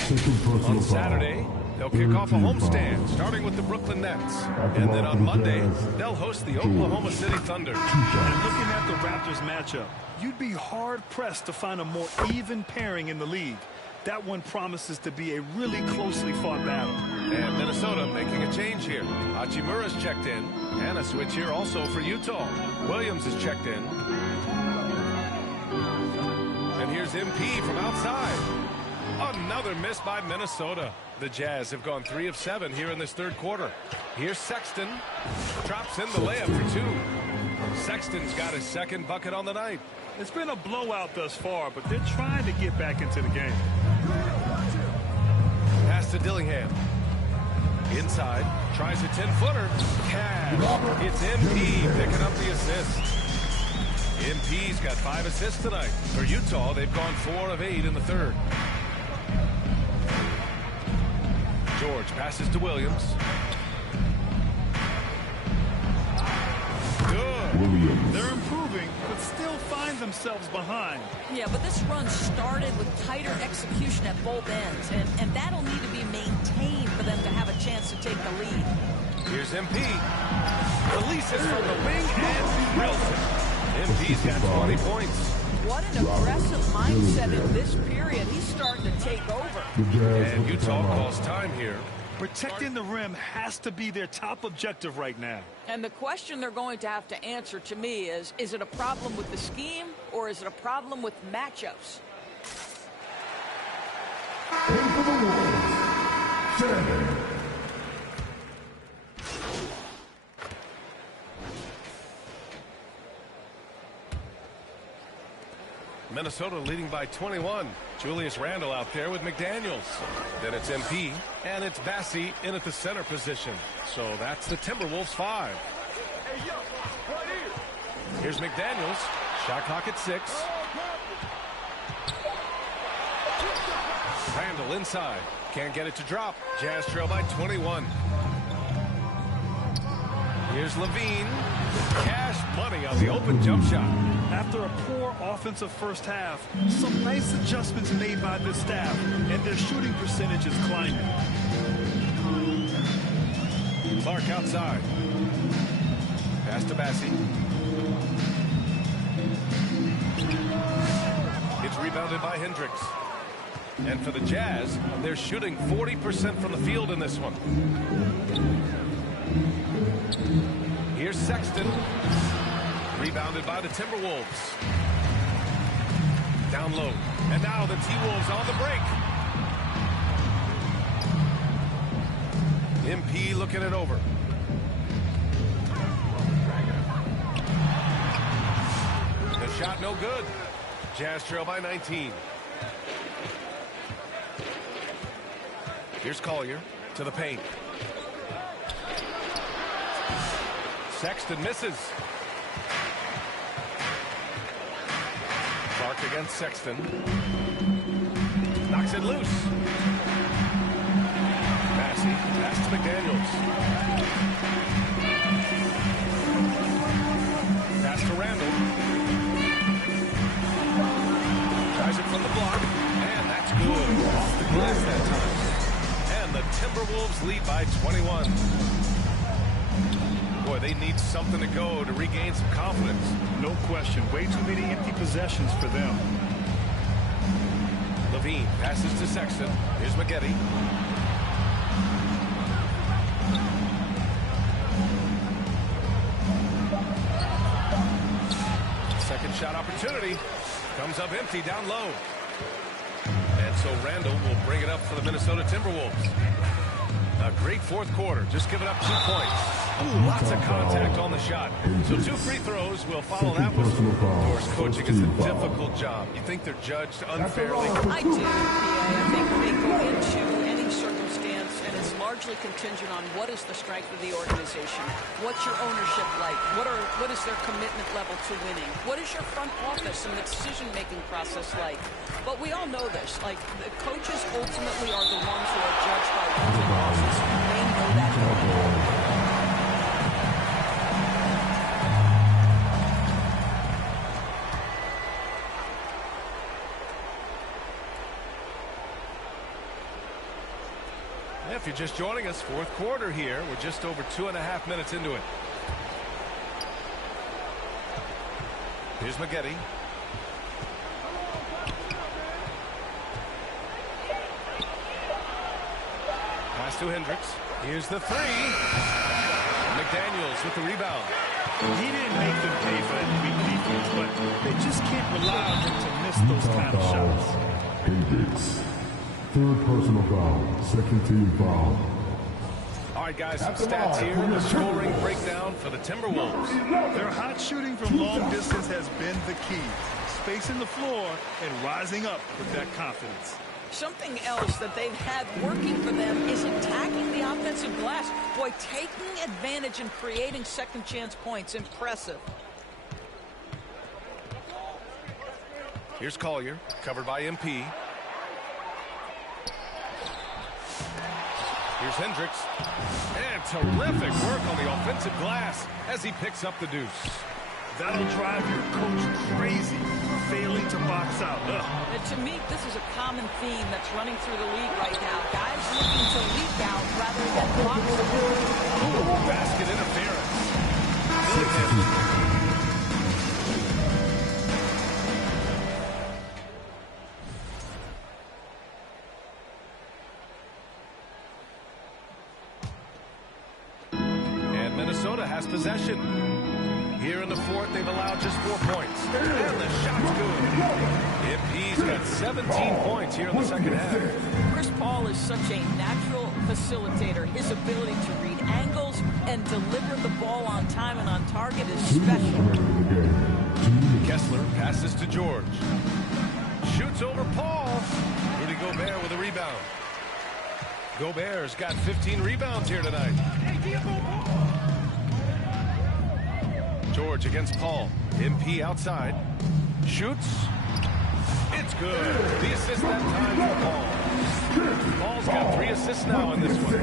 On Saturday, they'll kick off a homestand, starting with the Brooklyn Nets. And then on Monday, they'll host the Oklahoma City Thunder. And looking at the Raptors matchup, you'd be hard-pressed to find a more even pairing in the league. That one promises to be a really closely fought battle. And Minnesota making a change here. Hachimura's checked in. And a switch here also for Utah. Williams is checked in. And here's MP from outside. Another miss by Minnesota. The Jazz have gone 3 of 7 here in this third quarter. Here's Sexton. Drops in the layup for 2. Sexton's got his second bucket on the night. It's been a blowout thus far, but they're trying to get back into the game. Pass to Dillingham. Inside. Tries a 10-footer. Cash. It's MP picking up the assist. MP's got 5 assists tonight. For Utah, they've gone 4 of 8 in the third. George passes to Williams. Good. They're improving, but still find themselves behind. Yeah, but this run started with tighter execution at both ends, and that'll need to be maintained for them to have a chance to take the lead. Here's MP. Releases from the wing and drills it. MP's got 20 points. What an aggressive mindset in this period. He's starting to take over. And Utah calls time here. Protecting the rim has to be their top objective right now. And the question they're going to have to answer to me is it a problem with the scheme or is it a problem with matchups? Minnesota leading by 21. Julius Randle out there with McDaniels. Then it's MP, and it's Bassi in at the center position. So that's the Timberwolves 5. Here's McDaniels. Shot clock at 6. Randle inside. Can't get it to drop. Jazz trail by 21. Here's Levine. Cash money on the open jump shot. After a poor offensive first half, some nice adjustments made by the staff, and their shooting percentage is climbing. Clark outside. Pass to Bassi. It's rebounded by Hendricks. And for the Jazz, they're shooting 40% from the field in this one. Here's Sexton. Rebounded by the Timberwolves. Down low. And now the T-Wolves on the break. MP looking it over. The shot no good. Jazz trail by 19. Here's Collier to the paint. Sexton misses. Clark against Sexton. Knocks it loose. Bassi, pass to McDaniels. Pass to Randle. Tries it from the block. And that's good. Off the glass that time. And the Timberwolves lead by 21. Boy, they need something to go to regain some confidence. No question. Way too many empty possessions for them. Levine passes to Sexton. Here's McGetty. Second shot opportunity. Comes up empty down low. And so Randle will bring it up for the Minnesota Timberwolves. A great fourth quarter. Just giving up 2 points. Ooh, lots of contact on the shot. So 2 free throws will follow that one. Of course, coaching is a difficult job. You think they're judged unfairly? I do. Yeah, I think they go into any circumstance, and it's largely largely contingent on what is the strength of the organization, what's your ownership like, what is their commitment level to winning, what is your front office and the decision-making process like. But we all know this, like the coaches ultimately are the ones who are judged by wins and losses. They know that. If you're just joining us, fourth quarter here. We're just over 2.5 minutes into it. Here's McGetty. Pass to Hendricks. Here's the three. McDaniels with the rebound. He didn't make them pay for that weak defense, but they just can't rely on him to miss those kind of shots. Hendricks. Third personal foul. Second team foul. All right, guys, some stats here. The scoring breakdown for the Timberwolves. Their hot shooting from long distance has been the key. Spacing the floor and rising up with that confidence. Something else that they've had working for them is attacking the offensive glass. Boy, taking advantage and creating second chance points. Impressive. Here's Collier, covered by MP. Here's Hendricks. And terrific work on the offensive glass as he picks up the deuce. That'll drive your coach crazy, failing to box out. And to me, this is a common theme that's running through the league right now. Guys looking to leak out rather than box out. Basket interference. And Minnesota has possession. Here in the fourth, they've allowed just 4 points. And the shot's good. MP's got 17 points here in the second half. Chris Paul is such a natural facilitator. His ability to read angles and deliver the ball on time and on target is special. Kessler passes to George. Shoots over Paul. Rudy Gobert with a rebound. Gobert's got 15 rebounds here tonight. George against Paul. MP outside. Shoots. It's good. The assist that time for Paul. Paul's got 3 assists now in this one.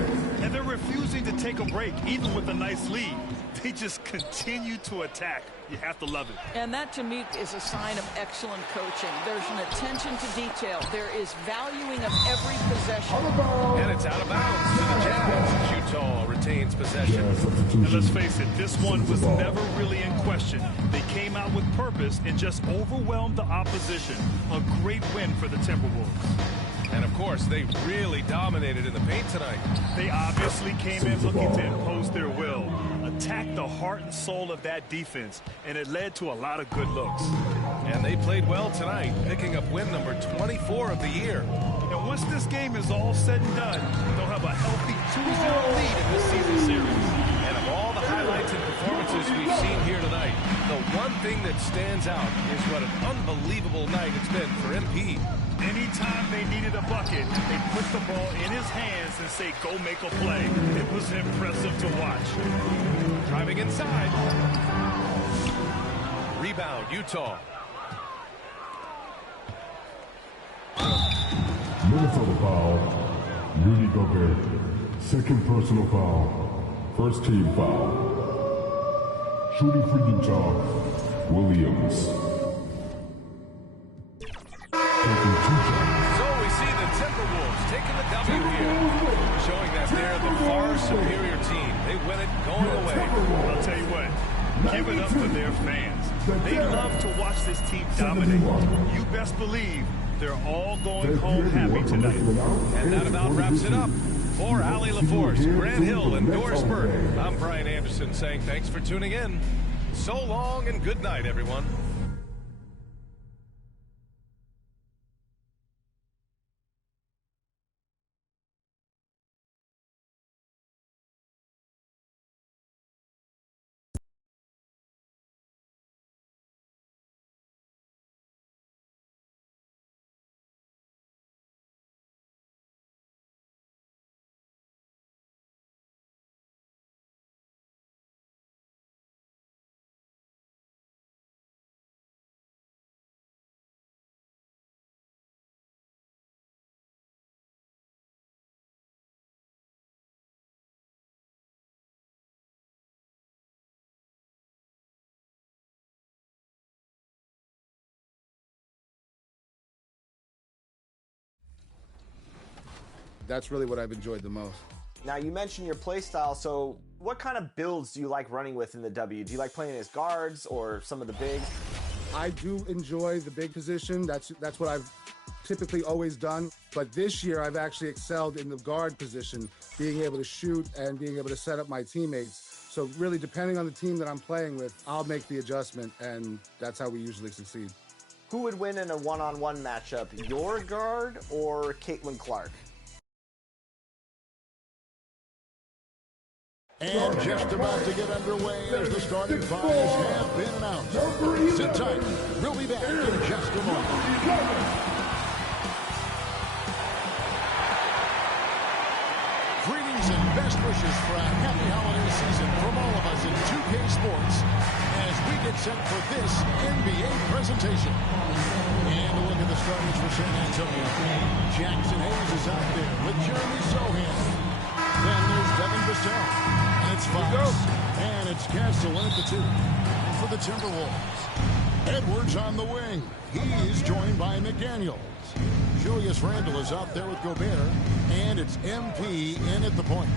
And they're refusing to take a break, even with a nice lead. They just continue to attack. You have to love it. And that, to me, is a sign of excellent coaching. There's an attention to detail. There is valuing of every possession. And it's out of bounds to the Jazz. Utah retains possession. And let's face it, this one was never really in question. They came out with purpose and just overwhelmed the opposition. A great win for the Timberwolves. And, of course, they really dominated in the paint tonight. They obviously came in looking to impose their will, attack the heart and soul of that defense, and it led to a lot of good looks. And they played well tonight, picking up win number 24 of the year. And once this game is all said and done, they'll have a healthy 2-0 lead in this season series. And of all the highlights and performances we've seen here tonight, the one thing that stands out is what an unbelievable night it's been for MP. Anytime they needed a bucket, they put the ball in his hands and say, go make a play. It was impressive to watch. Driving inside. Rebound, Utah. Minnesota foul. Rudy Gobert. Second personal foul. First team foul. Shooting for Utah. Williams. So we see the Timberwolves taking the W here, showing that they're the far superior team. They win it going away. I'll tell you what, give it up for their fans. They love to watch this team dominate. You best believe they're all going home happy tonight. And that about wraps it up. For Allie LaForce, Grant Hill, and Doris Burke, I'm Brian Anderson saying thanks for tuning in. So long and good night, everyone. that's really what I've enjoyed the most. Now, you mentioned your play style, so what kind of builds do you like running with in the W? Do you like playing as guards or some of the bigs? I do enjoy the big position. That's what I've typically always done. But this year, I've actually excelled in the guard position, being able to shoot and being able to set up my teammates. So really, depending on the team that I'm playing with, I'll make the adjustment, and that's how we usually succeed. Who would win in a one-on-one matchup, your guard or Caitlin Clark? And just about to get underway as the starting fives have been announced. Sit tight. We'll be back in just a moment. Greetings and best wishes for a happy holiday season from all of us in 2K Sports as we get set for this NBA presentation. And a look at the starters for San Antonio. Jackson Hayes is out there with Jeremy Sohan. Then there's Devin Vassell. And it's Fox. And it's Castle at the 2. And for the Timberwolves, Edwards on the wing. He is joined by McDaniels. Julius Randle is out there with Gobert. And it's MP in at the point.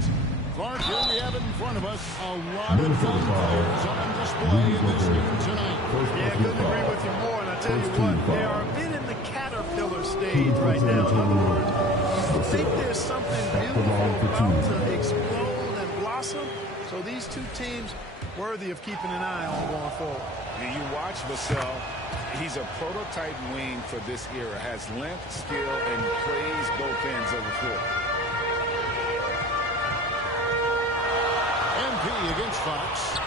Clark, here we have it in front of us. A lot of young players on display in this game tonight. Yeah, couldn't agree with you more. And I tell you what, they are a bit in the caterpillar stage right now. In other words, you think there's something beautiful about to explode and blossom. So these two teams worthy of keeping an eye on going forward. And you watch Vassell. He's a prototype wing for this era. Has length, skill, and plays both ends of the floor. MP against Fox.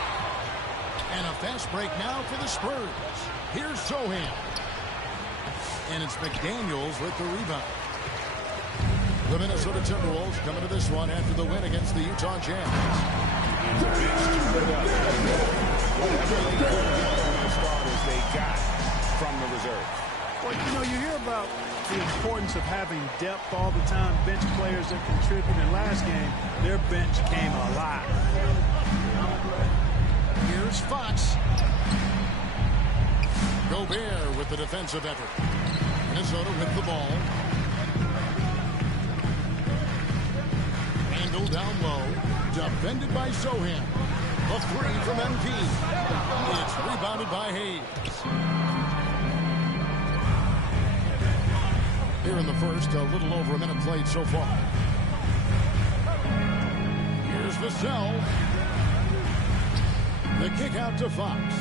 And a fast break now for the Spurs. Here's Sohan. And it's McDaniels with the rebound. The Minnesota Timberwolves coming to this one after the win against the Utah Jazz. They got from the reserve. Well, you know, you hear about the importance of having depth all the time, bench players that contribute. In last game, their bench came alive. Here's Fox. Gobert with the defensive effort. Minnesota with the ball. Handle down low. Defended by Sohan. A 3 from MP. It's rebounded by Hayes. Here in the first, a little over a minute played so far. Here's Vassell. The kick out to Fox.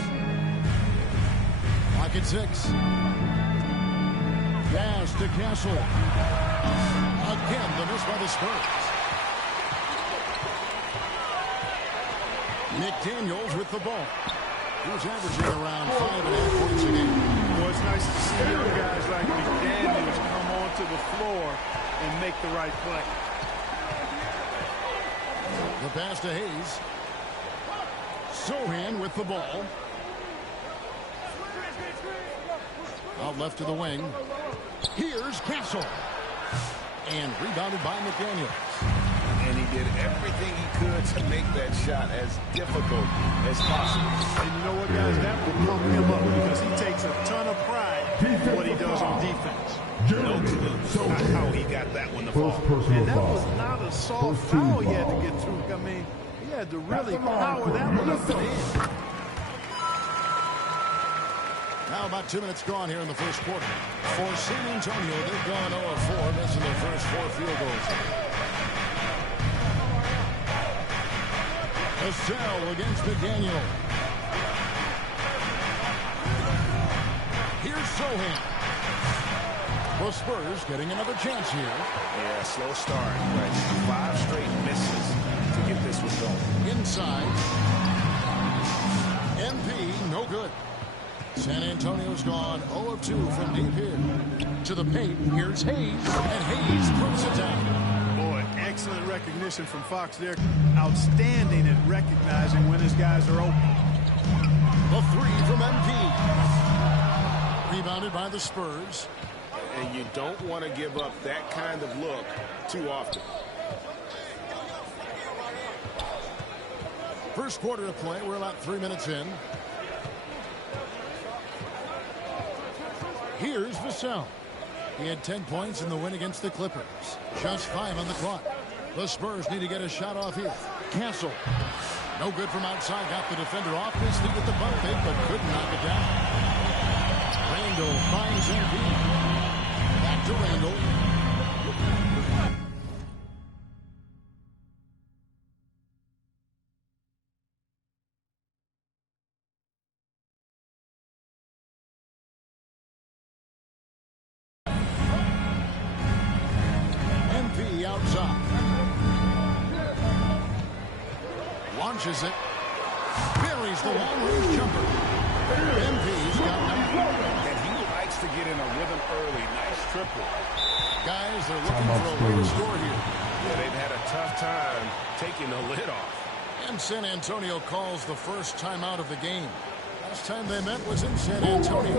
Clock at 6. Pass to Castle. Again, the miss by the Spurs. McDaniels with the ball. He was averaging around 5.5 points a game. Well, it's nice to see young guys like McDaniels come onto the floor and make the right play. The pass to Hayes. Sohan with the ball. Out left to the wing. Here's Castle. And rebounded by McDaniels. And he did everything he could to make that shot as difficult as possible. And you know what, guys? That will pump him up because he takes a ton of pride in what he does on defense. No clue how he got that one to fall. And that was not a soft foul he had to get through. I mean, he had to really power that one up and in. Now about 2 minutes gone here in the first quarter. For San Antonio, they've gone 0-4, missing their first 4 field goals. Vassell against McDaniel. Here's Sohan. The Spurs getting another chance here. Yeah, slow start, but 5 straight misses to get this one going. Inside. MP, no good. San Antonio's gone 0 of 2 from deep here. To the paint, here's Hayes, and Hayes puts it down. Boy, excellent recognition from Fox there. Outstanding at recognizing when his guys are open. A 3 from MP. Rebounded by the Spurs. And you don't want to give up that kind of look too often. First quarter of play, we're about 3 minutes in. Here's Vassell. He had 10 points in the win against the Clippers. Just 5 on the clock. The Spurs need to get a shot off here. Castle. No good from outside. Got the defender off his feet with the bump fake, but couldn't knock it down. Randall finds MP. Back to Randall. MP outside. Launches it. Buries the long-range jumper. MP's got nothing. And he likes to get in a rhythm early. Nice triple. Guys, they're looking for a way to score here. Yeah, they've had a tough time taking the lid off. And San Antonio calls the first time out of the game. Last time they met was in San Antonio.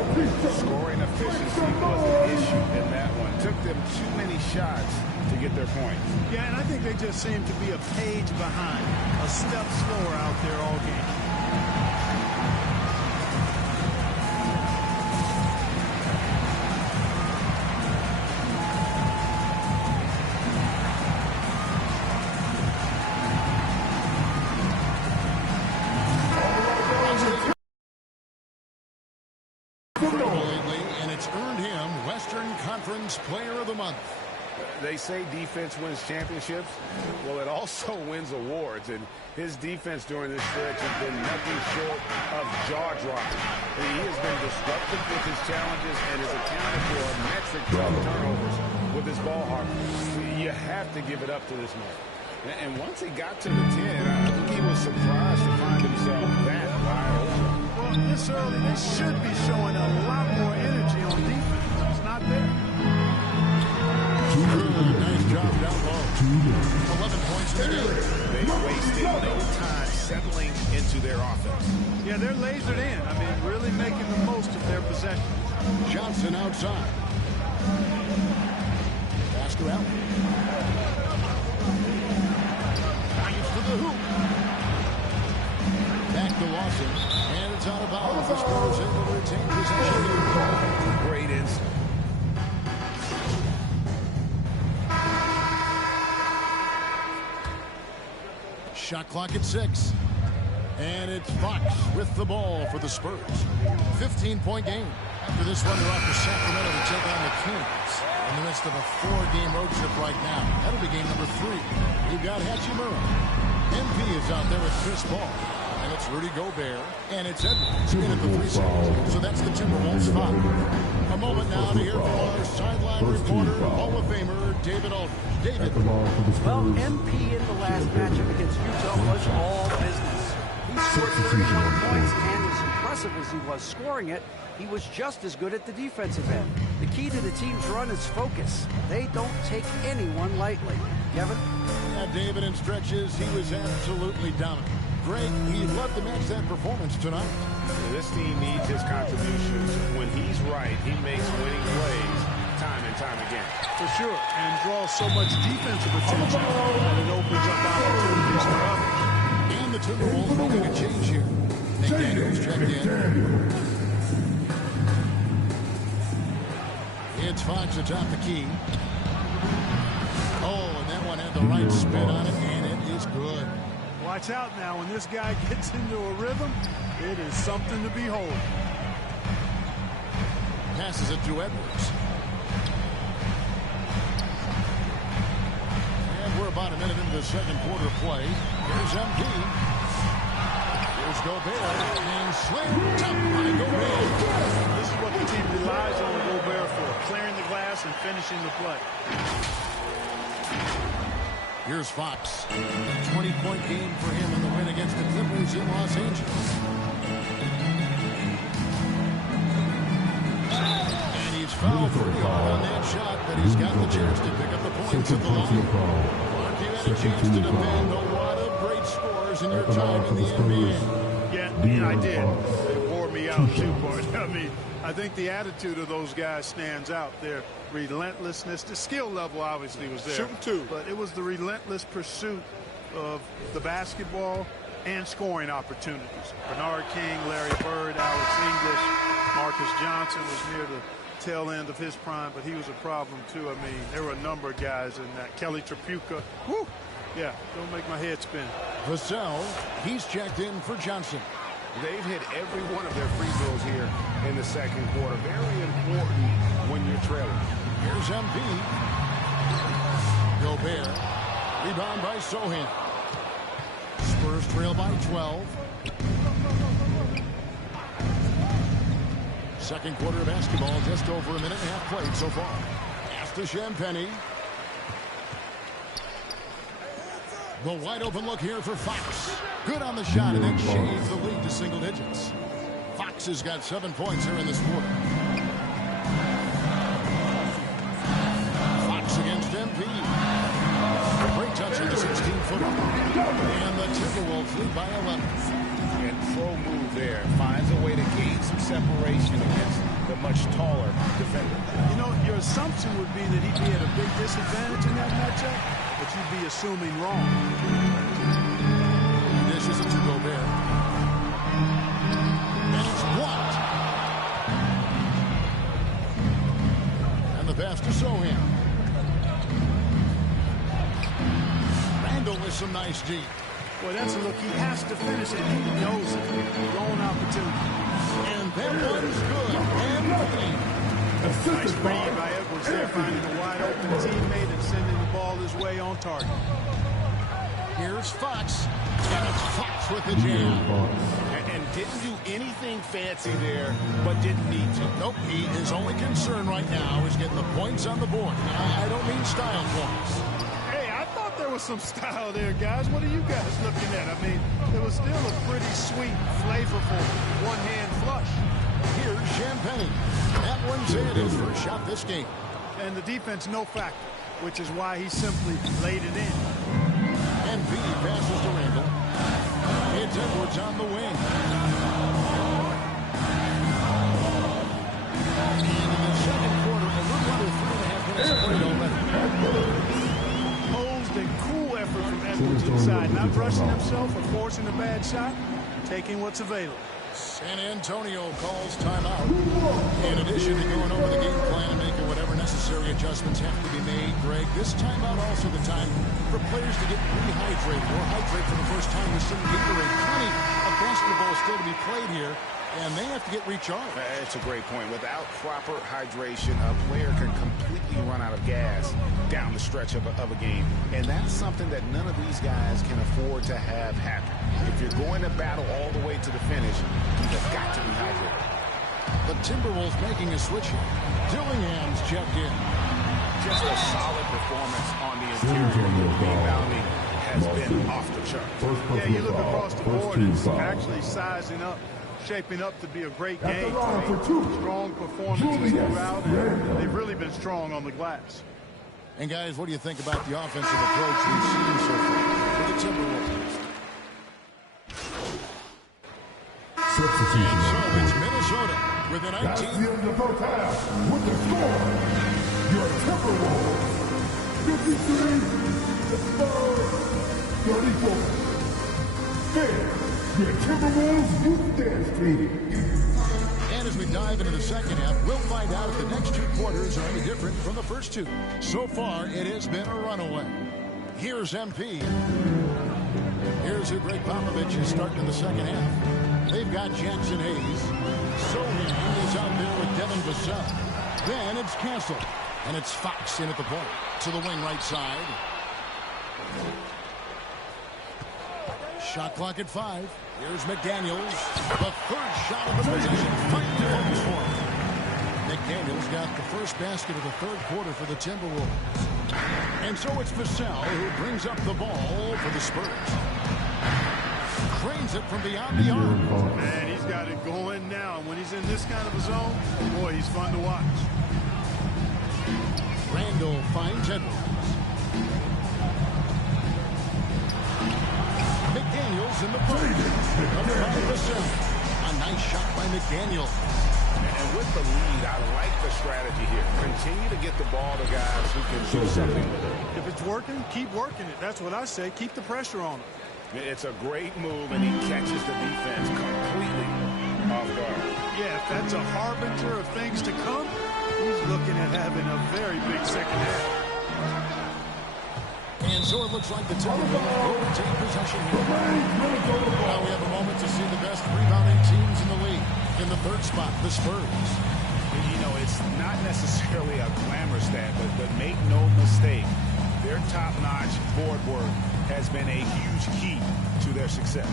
Scoring efficiency was an issue in that one. Took them too many shots to get their points. Yeah, and I think they just seem to be a page behind, a step slower out there all game. And it's earned him Western Conference Player of the Month. They say defense wins championships. Well, it also wins awards, and his defense during this stretch has been nothing short of jaw-dropping. He has been disruptive with his challenges and has accounted for a metric ton of turnovers with his ball hawking. You have to give it up to this man. And once he got to the 10, I think he was surprised to find himself that wide open. Well, this early, they should be showing a lot more energy on defense. It's not there. Nice job down low. 11 points in the game. They wasted no time settling into their offense. Yeah, they're lasered in. I mean, really making the most of their possession. Johnson outside. Pass to Allen. Bangs to the hoop. Back to Lawson. And it's out of bounds. The Spurs able to retain possession. Great instinct. Shot clock at 6. And it's Fox with the ball for the Spurs. 15-point game. After this one, they're off to Sacramento to take on the Kings. In the midst of a 4-game road trip right now. That'll be game number 3. We've got Hachimura. MP is out there with Chris Paul. And it's Rudy Gobert. And it's Edwards in at the 3 seconds. So that's the Timberwolves spot. A moment now to hear from our sideline reporter, Hall of Famer, David Aldridge. David. Well, MP in the last matchup against Utah was all business. He scored 31 points, and as impressive as he was scoring it, he was just as good at the defensive end. The key to the team's run is focus. They don't take anyone lightly. Kevin? Yeah, David, in stretches, he was absolutely dominant. Greg, he'd love to match that performance tonight. This team needs his contributions. When he's right, he makes winning plays time and time again. For sure, and draws so much defensive attention that it opens up opportunities for others. And the Timberwolves making a change here. McDaniels checked in. It's Fox atop the key. Oh, and that one had the right spin on it, and it is good. Watch out now. When this guy gets into a rhythm, it is something to behold. Passes it to Edwards. And we're about a minute into the second quarter play. Here's MP. Here's Gobert. And slammed up by Gobert. This is what the team relies on Gobert for, clearing the glass and finishing the play. Here's Fox. 20-point game for him in the win against the Clippers in Los Angeles. And he's fouled free on that shot, but he's got the chance to pick up the points at the line. Mark, you had a chance to defend a lot of great scores in your time in the NBA. Yeah, I did. It wore me out too, Bart. I mean, I think the attitude of those guys stands out. Their relentlessness, the skill level obviously was there. Shooting too. But it was the relentless pursuit of the basketball and scoring opportunities. Bernard King, Larry Bird, Alex English, Marcus Johnson was near the tail end of his prime, but he was a problem too. I mean, there were a number of guys in that. Kelly Tripucka. Whew. Yeah, don't make my head spin. Vassell, he's checked in for Johnson. They've hit every one of their free throws here in the second quarter. Very important when you're trailing. Here's MP. Gobert. Rebound by Sohan. Spurs trail by 12. Second quarter of basketball, just over a minute and a half played so far. Pass to Champagny. The wide open look here for Fox. Good on the shot, and that shades the lead to single digits. Fox has got 7 points here in this quarter. Fox against MP. Great touch in the 16-footer. And the Timberwolves lead by 11. And pro move there. Finds a way to gain some separation against the much taller defender. You know, your assumption would be that he'd be at a big disadvantage in that matchup, but you'd be assuming wrong. He dishes it to Gobert. And it's blocked. And the pass to Sohan. Randall with some nice D. Boy, that's a look. He has to finish it. He knows it. Lone opportunity. And that one's good. And nice read by Edwards there, finding a wide open teammate and sending the ball his way on target. Here's Fox. And it's Fox with the jam. And didn't do anything fancy there, but didn't need to. Nope. His only concern right now is getting the points on the board. I don't mean style points. There was some style there, guys. What are you guys looking at? I mean, it was still a pretty sweet, flavorful one-hand flush. Here's Champagny. That one's in his first shot this game. And the defense, no factor, which is why he simply laid it in. And B passes to Randall. It's Edwards on the wing. And in the second quarter, a little under 3.5 minutes played already. And cool effort from Edwards inside, not rushing himself or forcing a bad shot, taking what's available. San Antonio calls timeout. In addition to going over the game plan and making whatever necessary adjustments have to be made, Greg, this timeout also the time for players to get rehydrated or hydrate for the first time with some Gatorade. Plenty of basketball still to be played here, and they have to get recharged. It's a great point. Without proper hydration, a player can completely run out of gas down the stretch of a game. And that's something that none of these guys can afford to have happen. If you're going to battle all the way to the finish, you've got to be hydrated. The Timberwolves making a switch here. Dillingham's checked in. Just a solid performance on the interior. Rebounding has been off the chart. Yeah, you look across the board, it's actually sizing up, shaping up to be a great game. Strong performances throughout, and they've really been strong on the glass. And guys, what do you think about the offensive approach we've seen so far for the Timberwolves? Substitution. So it's Minnesota with a 19. That's the end of the first half with the score. Your Timberwolves 53, the Spurs 34. Your Timberwolves Youth Dance Team. And as we dive into the second half, we'll find out if the next two quarters are any different from the first two. So far, it has been a runaway. Here's MP. Here's who Greg Popovich is starting in the second half. They've got Jackson Hayes. Sohan is out there with Devin Vassell. Then it's Castle. And it's Fox in at the point. To the wing right side. Shot clock at 5. Here's McDaniels. The third shot of the possession. Finally focus for him. McDaniels got the first basket of the third quarter for the Timberwolves. And so it's Vassell who brings up the ball for the Spurs. Cranes it from beyond the arc. Man, he's got it going now. When he's in this kind of a zone, boy, he's fun to watch. Randall finds Edwards. McDaniels in the post. A nice shot by McDaniels. And with the lead, I like the strategy here. Continue to get the ball to guys who can do something with it. If it's working, keep working it. That's what I say. Keep the pressure on him. It's a great move, and he catches the defense completely off guard. Yeah, if that's a harbinger of things to come, He's looking at having a very big second half. And so it looks like the Timberwolves will retain possession here. Now we have a moment to see the best rebounding teams in the league. In the third spot, the Spurs. You know, it's not necessarily a glamour stat, but make no mistake, their top-notch board work has been a huge key to their success.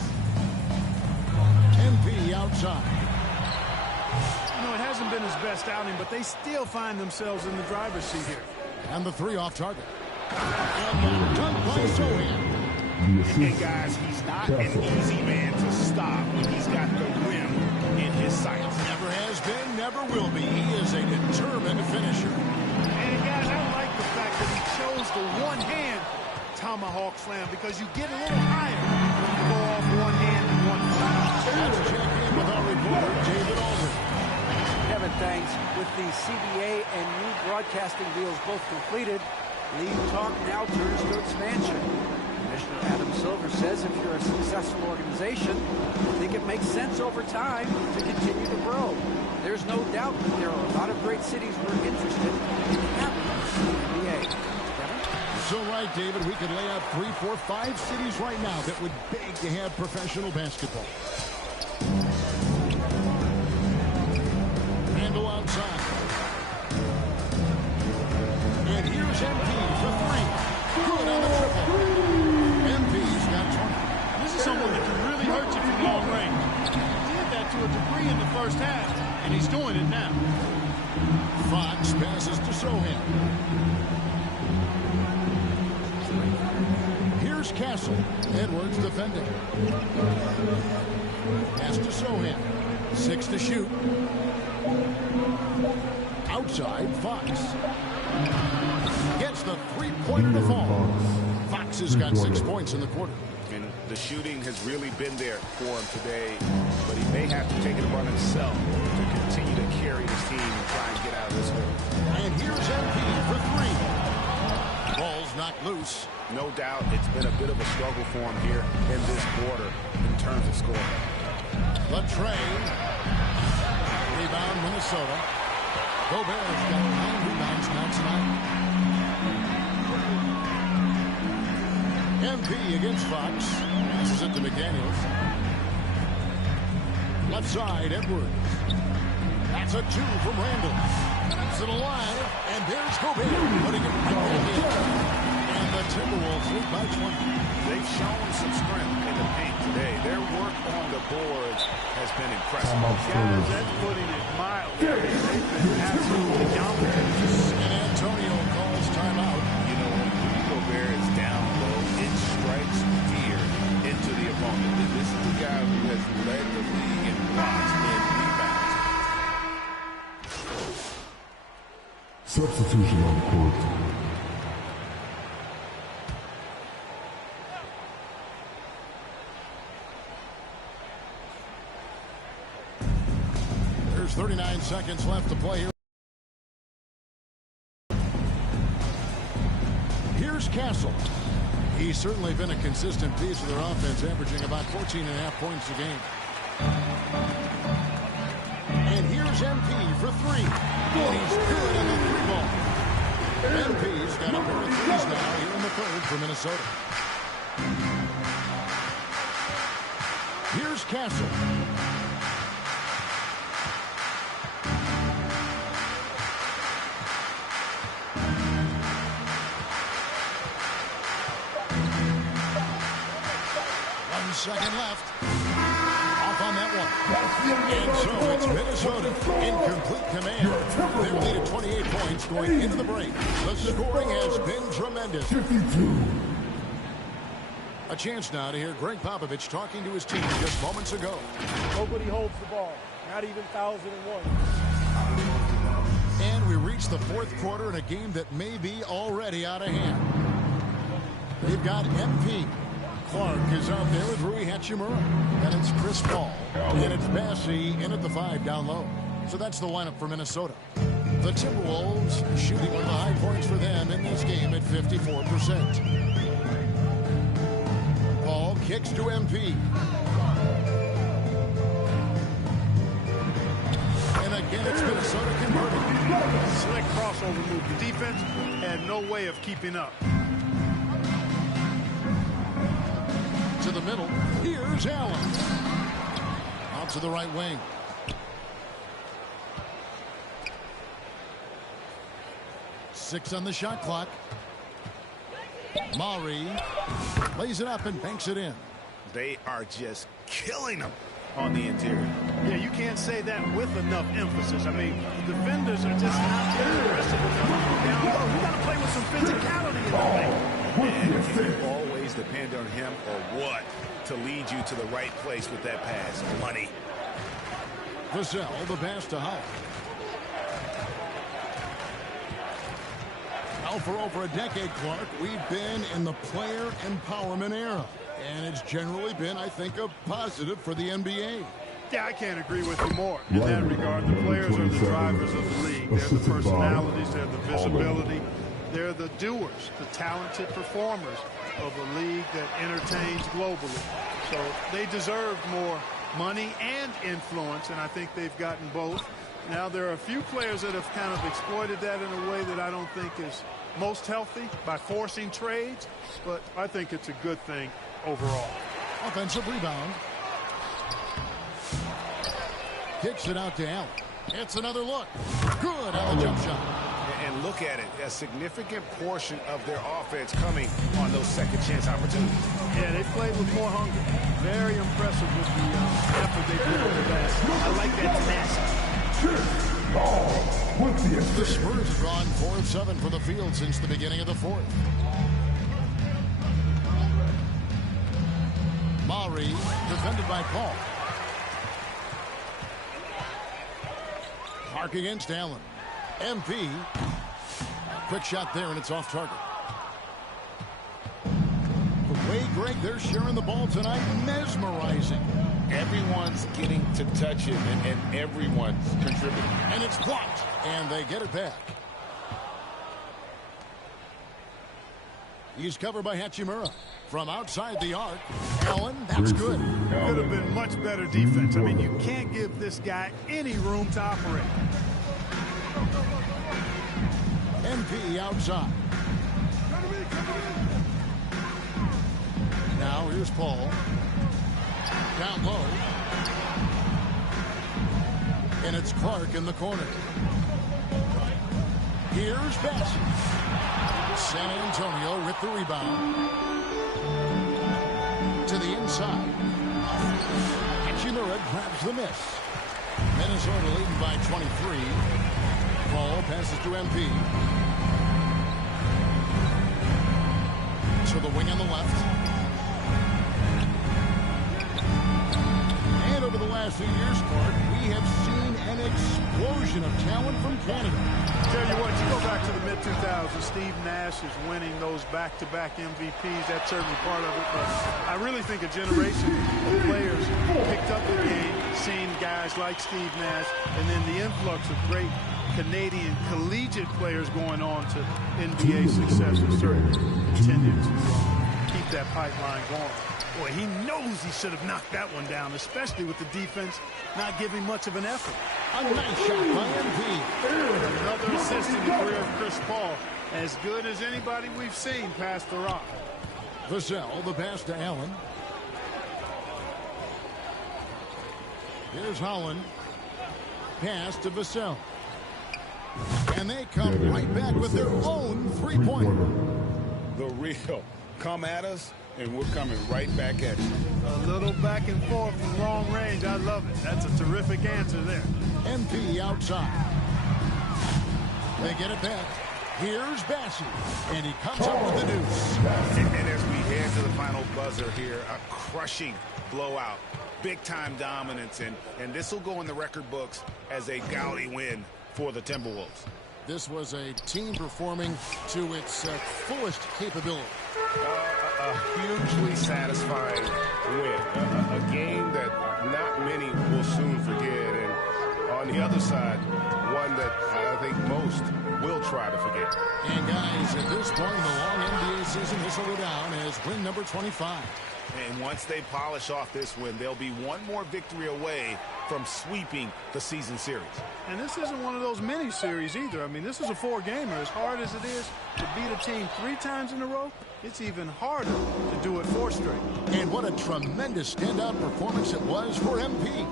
MP outside. You know, it hasn't been his best outing, but they still find themselves in the driver's seat here. And the three off target. And dunk by Sohan. And guys, he's not an easy man to stop when he's got the rim in his sights. Never has been, never will be. He is a determined finisher. And guys, I like the fact that he chose the one-hand tomahawk slam because you get a little higher when you go off one hand and one foot. Let's check in with our reporter, David Aldridge. Kevin, thanks. With the CBA and new broadcasting deals both completed, league talk now turns to expansion. Commissioner Adam Silver says if you're a successful organization, I think it makes sense over time to continue to grow. There's no doubt that there are a lot of great cities who are interested in having the NBA. Kevin? So right, David, we could lay out 3, 4, 5 cities right now that would beg to have professional basketball. Randall outside. And here's MP for 3. Good on the triple. MP's got 20. This is someone that can really hurt you from long range. He did that to a degree in the first half, and he's doing it now. Fox passes to Sohan. Here's Castle. Edwards defending. Pass to Sohan. 6 to shoot. Outside, Fox. Gets the three-pointer to fall. Fox has got 6 points in the quarter. And the shooting has really been there for him today, but he may have to take it upon himself to continue to carry his team and try and get out of this hole. And here's MP for 3. Ball's knocked loose. No doubt it's been a bit of a struggle for him here in this quarter in terms of scoring. The train. Rebound, Minnesota. Gobert's got 9 rebounds now tonight. MP against Fox. Passes it to McDaniels. Left side, Edwards. That's a 2 from Randall. Keeps it alive, and there's Gobert putting it right back in. And the Timberwolves lead by 20. They've shown some strength in the paint today. Their work on the boards has been impressive. Guys, that's putting it mildly. They've been absolutely dominant. And Antonio calls timeout. You know, when Rudy Gobert is down low, it strikes fear into the opponent. And this is the guy who has led the league in blocks and rebounds. Substitution on the court. There's 39 seconds left to play here. Here's Castle. He's certainly been a consistent piece of their offense, averaging about 14.5 points a game. And here's MP for 3. And he's good on the 3-ball. MP's got a pair of threes now here in the third for Minnesota. Here's Castle. Second left. Off on that one. And so it's Minnesota in complete command. They lead at 28 points going into the break. The scoring has been tremendous. 52. A chance now to hear Greg Popovich talking to his team just moments ago. Nobody holds the ball. Not even 1,001. And we reach the fourth quarter in a game that may be already out of hand. They've got MP. Clark is out there with Rui Hachimura. And it's Chris Paul. And it's Bassey in at the 5 down low. So that's the lineup for Minnesota. The Timberwolves shooting one of the high points for them in this game at 54%. Paul kicks to MP. And again, it's Minnesota converting. Slick crossover move. The defense had no way of keeping up. To the middle. Here's Allen. Out to the right wing. Six on the shot clock. Maury lays it up and banks it in. They are just killing them on the interior. Yeah, you can't say that with enough emphasis. I mean, the defenders are just not very aggressive enough down low. You got to play with some physicality in the thing. And you always depend on him or what to lead you to the right place with that pass. Money. Vassell, the pass to Hull. Now for over a decade, Clark, we've been in the player empowerment era. And it's generally been, I think, a positive for the NBA. Yeah, I can't agree with you more in that regard. The players are the drivers of the league. They're the personalities. They're the visibility. They're the doers, the talented performers of a league that entertains globally. So they deserve more money and influence, and I think they've gotten both. Now, there are a few players that have kind of exploited that in a way that I don't think is most healthy by forcing trades, but I think it's a good thing overall. Offensive rebound. Kicks it out to Allen. It's another look. Good on the jump shot. And look at it, a significant portion of their offense coming on those second chance opportunities. Yeah, they played with more hunger. Very impressive with the effort they put into that. I like that tenacity. The Spurs have gone 4 of 7 from the field since the beginning of the fourth. Maury, defended by Paul. Mark against Allen. MP. Quick shot there, and it's off target. The way, Greg, they're sharing the ball tonight, mesmerizing. Everyone's getting to touch it, and everyone's contributing. And it's blocked, and they get it back. He's covered by Hachimura. From outside the arc, Allen, that's good. Could have been much better defense. I mean, you can't give this guy any room to operate. MP outside. Now here's Paul. Down low. And it's Clark in the corner. Here's Bassett. San Antonio with the rebound. To the inside. Hachimura grabs the miss. Minnesota leading by 23. Paul passes to MP. To the wing on the left. And over the last few years, Clark, we have seen an explosion of talent from Canada. Tell you what, you go back to the mid-2000s, Steve Nash is winning those back-to-back MVPs. That's certainly part of it. But I really think a generation of players picked up the game, seeing guys like Steve Nash, and then the influx of great Canadian collegiate players going on to NBA success will certainly continue to keep that pipeline going. Boy, he knows he should have knocked that one down, especially with the defense not giving much of an effort. A nice shot by MP. Another assist in the career of Chris Paul. As good as anybody we've seen past the rock. Vassell, the pass to Allen. Here's Holland. Pass to Vassell. And they come right back with their own three-pointer. The real. Come at us, and we're coming right back at you. A little back and forth from long range. I love it. That's a terrific answer there. MP outside. They get it back. Here's Bassett, and he comes up with the deuce. And as we head to the final buzzer here, a crushing blowout. Big-time dominance, and this will go in the record books as a gaudy win for the Timberwolves. This was a team performing to its fullest capability. A hugely satisfying win. A game that not many will soon forget. And on the other side, one that I think most will try to forget. And guys, at this point in the long NBA season, this will go down as win number 25. And once they polish off this win, they'll be one more victory away from sweeping the season series. And this isn't one of those mini series either. I mean, this is a 4-gamer. As hard as it is to beat a team 3 times in a row, it's even harder to do it 4 straight. And what a tremendous standout performance it was for MP.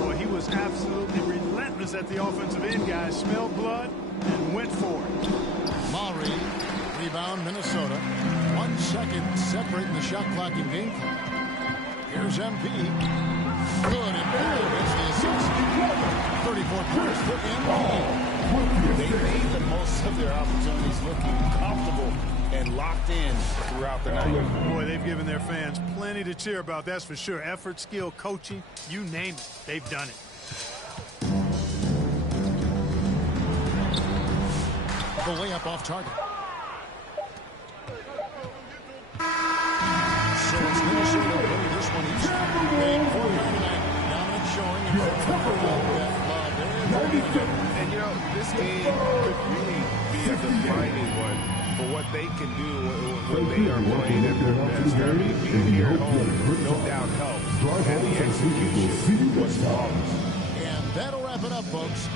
Boy, he was absolutely relentless at the offensive end, guys. Smelled blood and went for it. Maury, rebound Minnesota. 1 second separating the shot clock and game clock. Here's MP. Good and good as the assist. 34 points for MP. They made the most of their opportunities, looking comfortable and locked in throughout the night. Boy, they've given their fans plenty to cheer about, that's for sure. Effort, skill, coaching, you name it, they've done it. The layup off target. So it's Minnesota winning this one each. A 4-9 tonight. Dominant showing in front of the and you know, this game could really be a defining one for what they can do when they are playing at their best. I mean, being here at home no doubt helps, and the execution was flawless. And that'll wrap it up, folks.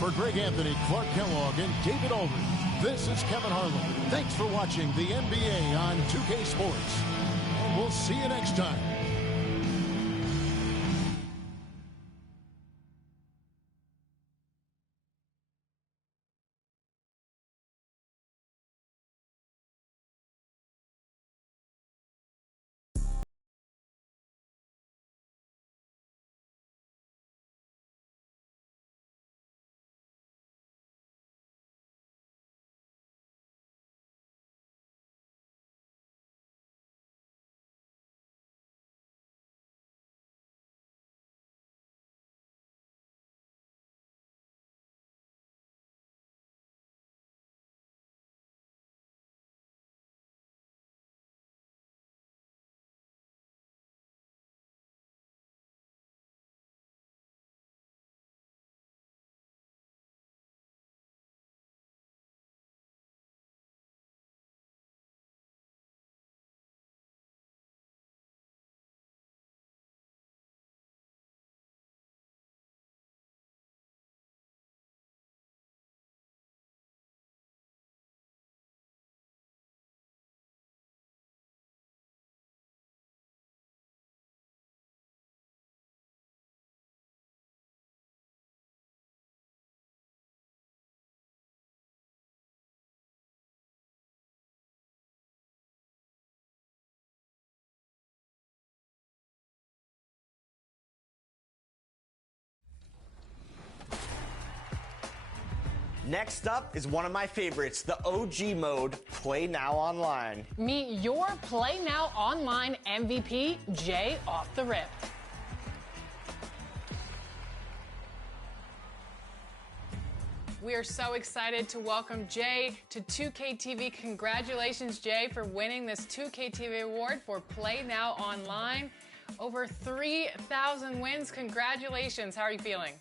For Greg Anthony, Clark Kellogg, and David Aldridge, this is Kevin Harlan. Thanks for watching the NBA on 2K Sports. And we'll see you next time. Next up is one of my favorites, the OG mode, Play Now Online. Meet your Play Now Online MVP, Jay Off the Rip. We are so excited to welcome Jay to 2K TV. Congratulations, Jay, for winning this 2K TV award for Play Now Online. Over 3,000 wins. Congratulations. How are you feeling?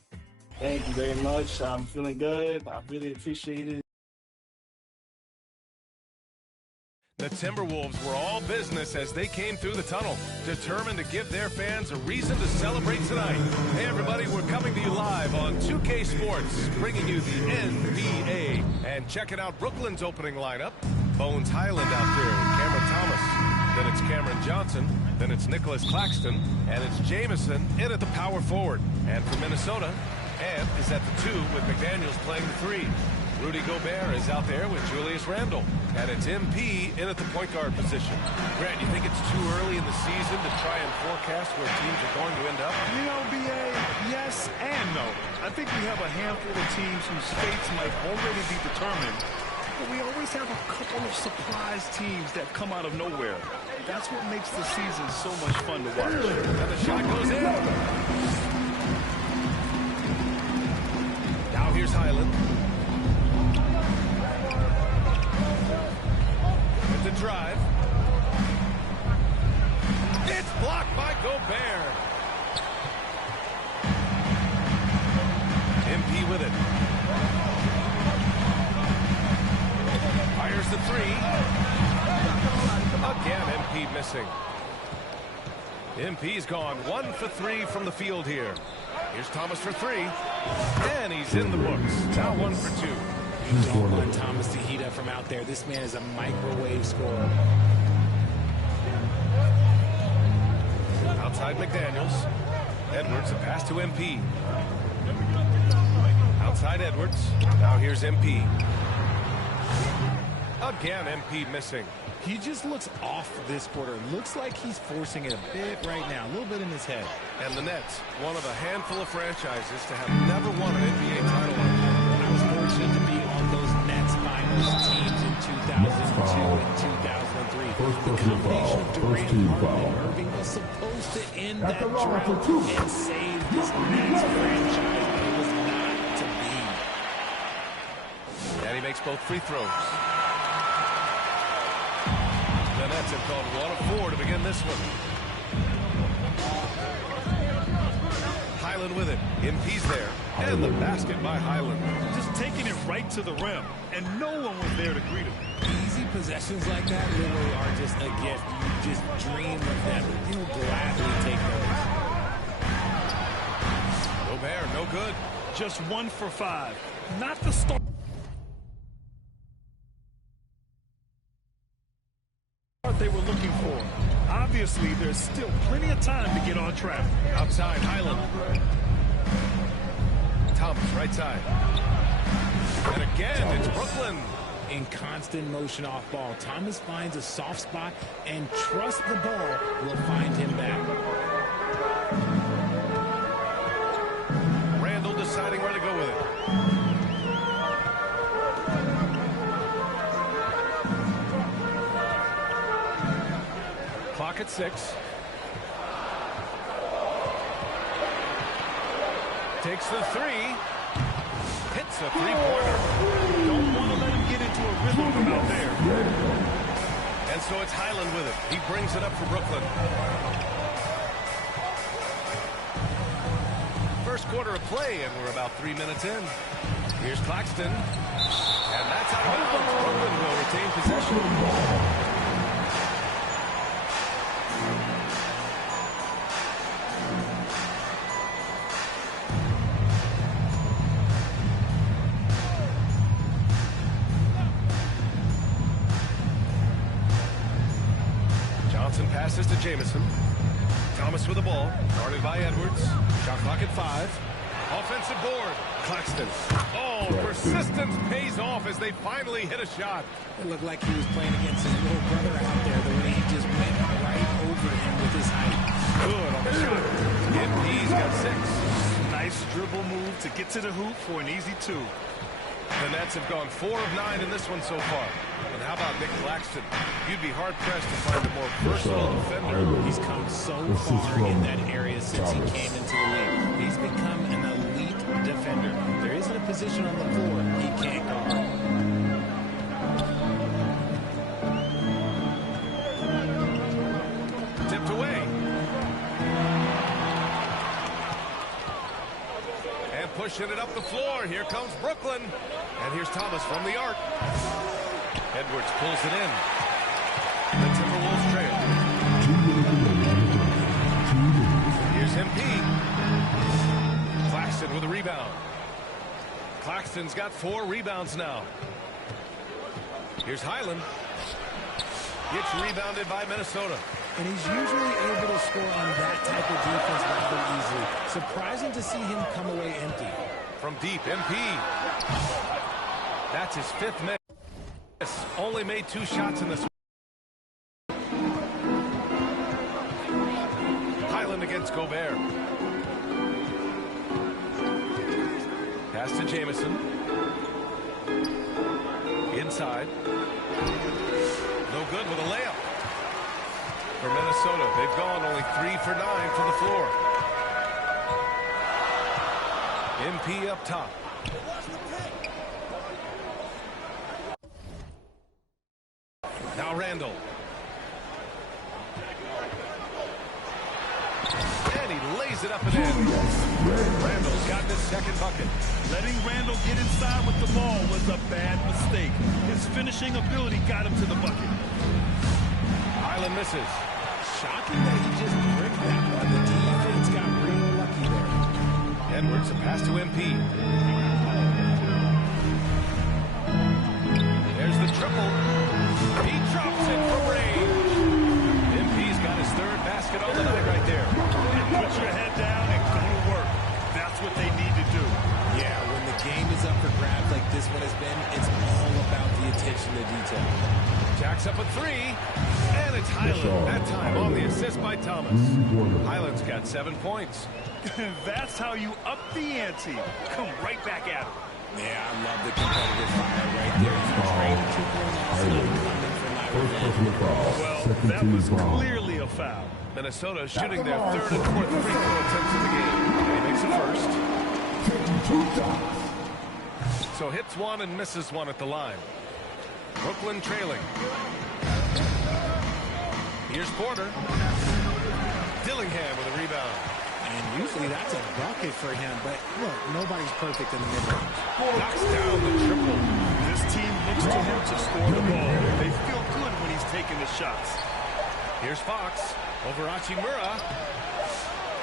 Thank you very much. I'm feeling good. I really appreciate it. The Timberwolves were all business as they came through the tunnel, determined to give their fans a reason to celebrate tonight. Hey, everybody, we're coming to you live on 2K Sports, bringing you the NBA. And checking out Brooklyn's opening lineup. Bones Highland out there with Cameron Thomas. Then it's Cameron Johnson. Then it's Nicholas Claxton. And it's Jamison in at the power forward. And for Minnesota, Ant is at the 2 with McDaniels playing the 3. Rudy Gobert is out there with Julius Randle. And it's MP in at the point guard position. Grant, you think it's too early in the season to try and forecast where teams are going to end up? You know, B.A., yes and no. I think we have a handful of teams whose fates might already be determined. But we always have a couple of surprise teams that come out of nowhere. That's what makes the season so much fun to watch. And the shot goes in. Now here's Highland. With the drive. It's blocked by Gobert. MP with it. missing. MP's gone 1 for 3 from the field here. Here's Thomas for 3. And he's in the books. Now 1 for 2. You don't want Thomas to heat up from out there. This man is a microwave scorer. Outside McDaniels. Edwards, a pass to MP. Outside Edwards. Now here's MP. Again, MP missing. He just looks off this quarter. Looks like he's forcing it a bit right now. A little bit in his head. And the Nets, one of a handful of franchises to have never won an NBA title. I was fortunate to be on those Nets finals teams in 2002 and 2003. The combination of Durant, Harden, and Irving was supposed to end that drought and save this Nets franchise, but it was not to be. And he makes both free throws. The Nets have called 1 of 4 to begin this one. Highland with it. MP's there. And the basket by Highland. Just taking it right to the rim, and no one was there to greet him. Easy possessions like that literally are just a gift. You just dream of them. You'll gladly take those. Gobert, no good. Just 1 for 5. Not the start they were looking for. Obviously, there's still plenty of time to get on track. Outside, Highland. Thomas, right side. And again, it's Brooklyn. In constant motion off ball, Thomas finds a soft spot and trusts the ball will find him back. Randall deciding where to go with it. Clock at 6. Takes the 3. Hits a three-pointer. Don't want to let him get into a rhythm from out there. And so it's Highland with it. He brings it up for Brooklyn. First quarter of play, and we're about 3 minutes in. Here's Claxton. And that's out of bounds. Brooklyn will retain possession. Passes to Jamison. Thomas with the ball. Guarded by Edwards. Shot clock at 5. Offensive board. Claxton. Oh, persistence pays off as they finally hit a shot. It looked like he was playing against his little brother out there. The way he just went right over him with his height. Good on the shot. MP's got 6. Nice dribble move to get to the hoop for an easy 2. The Nets have gone 4 of 9 in this one so far. And how about Nick Claxton? You'd be hard-pressed to find a more versatile defender. He's come so far in that area since he came into the league. He's become an elite defender. There isn't a position on the floor he can't guard. Tipped away. And pushing it up the floor. Here comes Brooklyn. And here's Thomas from the arc. Edwards pulls it in. The Timberwolves trail. Here's MP. Claxton with a rebound. Claxton's got 4 rebounds now. Here's Highland. Gets rebounded by Minnesota. And he's usually able to score on that type of defense rather easily. Surprising to see him come away empty. From deep, MP. That's his 5th miss. Only made 2 shots in this one. Highland against Gobert. Pass to Jamison. Inside. No good with a layup. For Minnesota, they've gone only 3 for 9 from the floor. MP up top. Now Randall. And he lays it up and in. Randall's got his 2nd bucket. Letting Randall get inside with the ball was a bad mistake. His finishing ability got him to the bucket. Highland misses. shocking that he just bricked that one. The defense got real lucky there. Edwards, a pass to MP. There's the triple. He drops it from range. MP's got his third basket on the night right there. Put your head down and go to work. That's what they need to do. Yeah, when the game is up for grabs like this one has been, it's all about the attention to detail. Jacks up a three, and it's Highland. That time on the assist by Thomas. Highland's got 7 points. That's how you up the ante. Come right back at him. Yeah, I love the competitive fire right there. You trade 2 points coming for my revenge. Well, that was clearly a foul. Minnesota shooting their third and fourth free throw attempts in the game. And he makes it first. So hits one and misses one at the line. Brooklyn trailing. Here's Porter. Dillingham with a rebound. And usually that's a bucket for him, but look, nobody's perfect in the mid-range. Knocks down the triple. This team looks to him to score the ball. They feel good when he's taking the shots. Here's Fox over Hachimura.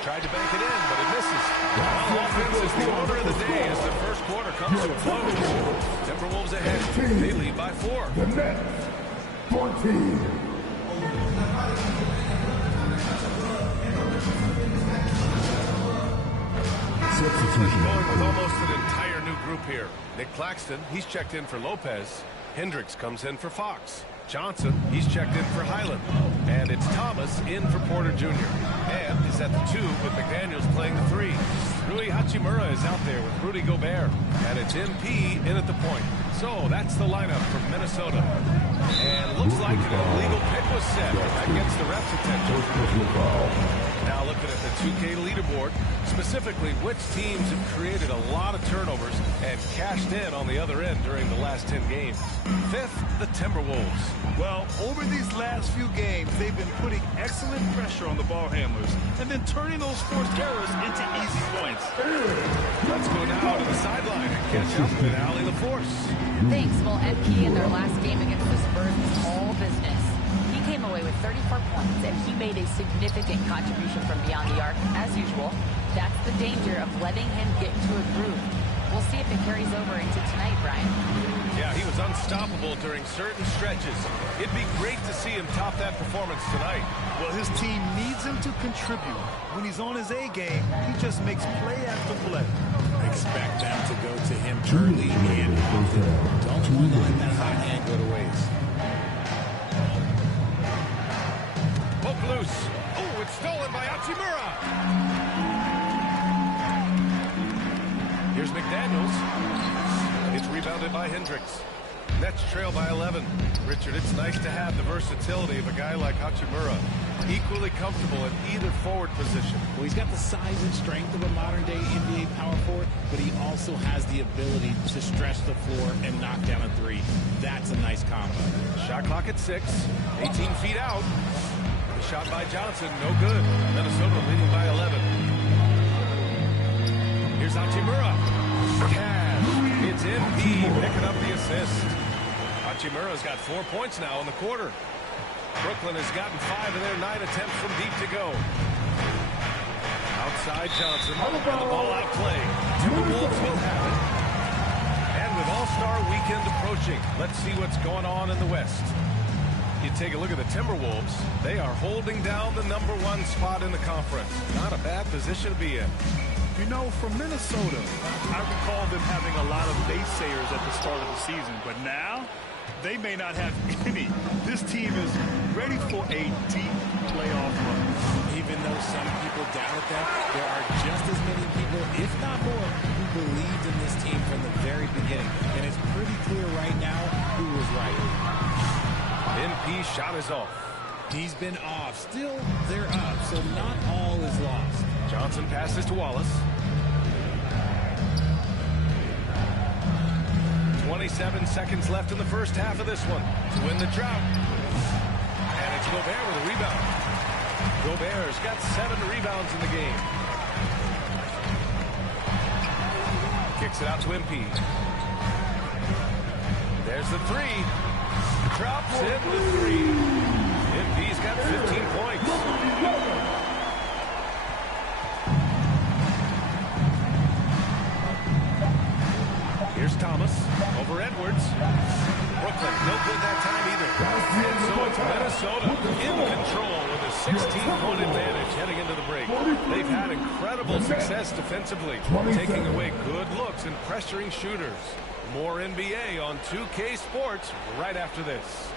Tried to bank it in, but it misses. Well, offense is the order of the day as the first quarter comes to a close. Timberwolves ahead. They lead by 4. The Nets, 14. Going with almost an entire new group here. Nick Claxton, he's checked in for Lopez. Hendricks comes in for Fox. Johnson, he's checked in for Highland. And it's Thomas in for Porter Jr. And is at the 2 with McDaniels playing the 3. Rui Hachimura is out there with Rudy Gobert. And it's MP in at the point. So that's the lineup for Minnesota. And looks like an illegal pick was set. That gets the ref's attention. Now looking at the 2K leaderboard, specifically which teams have created a lot of turnovers and cashed in on the other end during the last 10 games. 5th, the Timberwolves. Well, over these last few games, they've been putting excellent pressure on the ball handlers and then turning those forced errors into easy points. Let's go now to the sideline and catch up with Allie LaForce. Thanks. Well, MP in their last game against the Spurs was all business. He came away with 34 points, and he made a significant contribution from beyond the arc, as usual. That's the danger of letting him get into a groove. We'll see if it carries over into tonight, Brian. Yeah, he was unstoppable during certain stretches. It'd be great to see him top that performance tonight. Well, his team needs him to contribute. When he's on his A game, he just makes play after play. Expect them to go to him early and often. Don't want to let that hot hand go to waste. Poke loose. Oh, it's stolen by Hachimura. Here's McDaniels. It's rebounded by Hendricks. Nets trail by 11. Richard, it's nice to have the versatility of a guy like Hachimura. Equally comfortable at either forward position. Well, he's got the size and strength of a modern-day NBA power forward, but he also has the ability to stretch the floor and knock down a 3. That's a nice combo. Shot clock at 6. 18 feet out. The shot by Johnson, no good. Minnesota leading by 11. Here's Hachimura. Cash. It's MP picking up the assist. Hachimura's got 4 points now in the quarter. Brooklyn has gotten 5 of their 9 attempts from deep to go. Outside Johnson, and the ball out play. Timberwolves will have it. And with All-Star Weekend approaching, let's see what's going on in the West. You take a look at the Timberwolves, they are holding down the #1 spot in the conference. Not a bad position to be in. You know, for Minnesota, I recall them having a lot of naysayers at the start of the season, but now they may not have any. This team is ready for a deep playoff run. Even though some people doubted them, there are just as many people, if not more, who believed in this team from the very beginning. And it's pretty clear right now who was right. MP shot is off. He's been off. Still, they're up, so not all is lost. Johnson passes to Wallace. 27 seconds left in the first half of this one to win the drought. And it's Gobert with a rebound. Gobert's got 7 rebounds in the game. Kicks it out to MP. There's the 3. Drops in the 3. MP He's got 15 points. Here's Thomas over Edwards. Brooklyn, no good that time either. And so it's Minnesota in control with a 16-point advantage heading into the break. They've had incredible success defensively, taking away good looks and pressuring shooters. More NBA on 2K Sports right after this.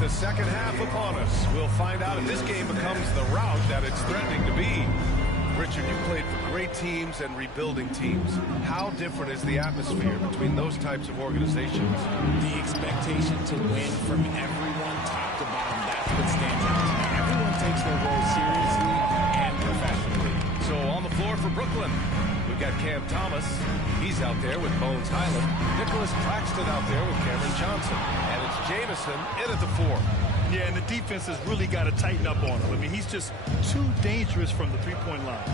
The second half upon us. We'll find out if this game becomes the rout that it's threatening to be. Richard, you played for great teams and rebuilding teams. How different is the atmosphere between those types of organizations? The expectation to win from everyone, top to bottom, that's what stands out to me. Everyone takes their role seriously and professionally. So on the floor for Brooklyn, we've got Cam Thomas. He's out there with Bones Highland. Nicholas Claxton out there with Cameron Johnson. And it's Jamison in at the 4. Yeah, and the defense has really got to tighten up on him. I mean, he's just too dangerous from the three-point line.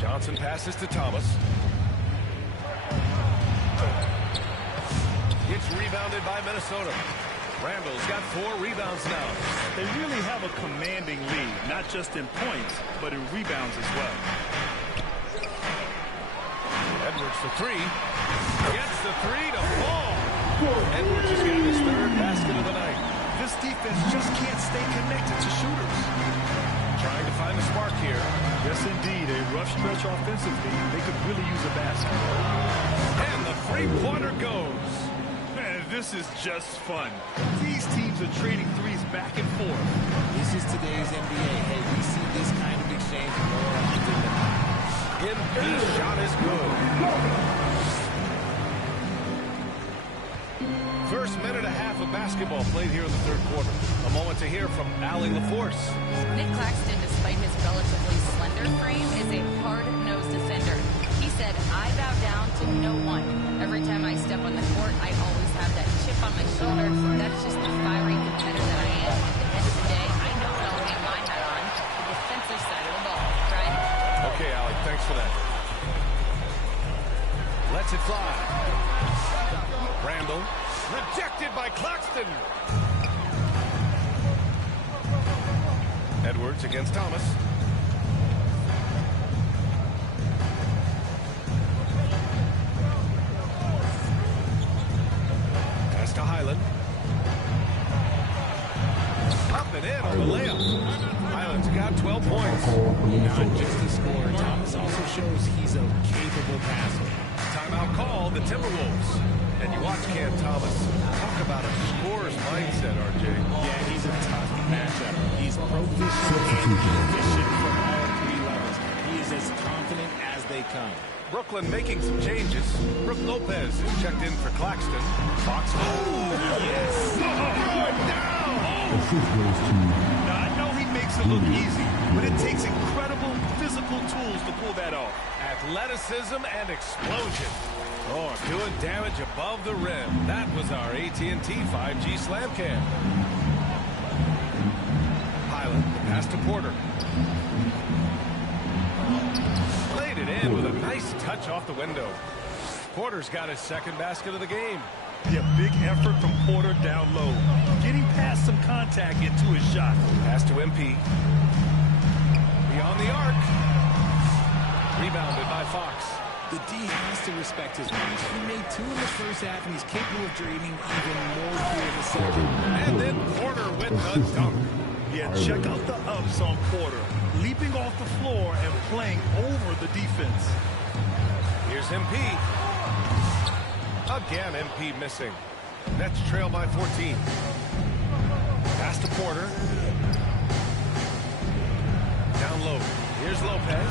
Johnson passes to Thomas. It's rebounded by Minnesota. Randall's got 4 rebounds now. They really have a commanding lead, not just in points, but in rebounds as well. Edwards for 3. Gets the 3 to fall. Edwards has got his 3rd basket of the night. This defense just can't stay connected to shooters. Trying to find a spark here. Yes, indeed. A rough stretch offensively. They could really use a basket. And the three-pointer goes. Man, this is just fun. These teams are trading threes back and forth. This is today's NBA. Hey, we see this kind of exchange more often than not. His shot is good. First minute and a half of basketball played here in the 3rd quarter. A moment to hear from Allie LaForce. Nick Claxton, despite his relatively slender frame, is a hard-nosed defender. He said, "I bow down to no one. Every time I step on the court, I always have that chip on my shoulder. That's just the fiery competitor that I am. At the end of the day, I know what I'll hang my hat on, the defensive side of the ball." Brian? Okay, Allie, thanks for that. Lets it fly. Randall. Rejected by Claxton. Edwards against Thomas. Pass to Highland. Up and in on the layup. Highland's got 12 points. Not just a scorer, Thomas also shows he's a capable passer. Timeout call, the Timberwolves. And you watch Cam Thomas. Talk about a scorer's mindset, RJ. Yeah, he's a tough matchup. He's proficient and efficient from all 3 levels. He is as confident as they come. Brooklyn making some changes. Brook Lopez is checked in for Claxton. Fox. Oh, yes. Now, I know he makes it look easy, but it takes incredible physical tools to pull that off. Athleticism and explosion. Oh, doing damage above the rim. That was our AT&T 5G Slam Cam. Highland, pass to Porter. Laid it in with a nice touch off the window. Porter's got his 2nd basket of the game. Yeah, big effort from Porter down low. Getting past some contact into his shot. Pass to MP. Beyond the arc. Rebounded by Fox. The D has to respect his range. He made 2 in the first half, and he's capable of draining even more here in the 2nd. And then Porter with the dunk. Yeah, check out the ups on Porter. Leaping off the floor and playing over the defense. Here's MP. Again, MP missing. Nets trail by 14. Pass to Porter. Down low. Here's Lopez.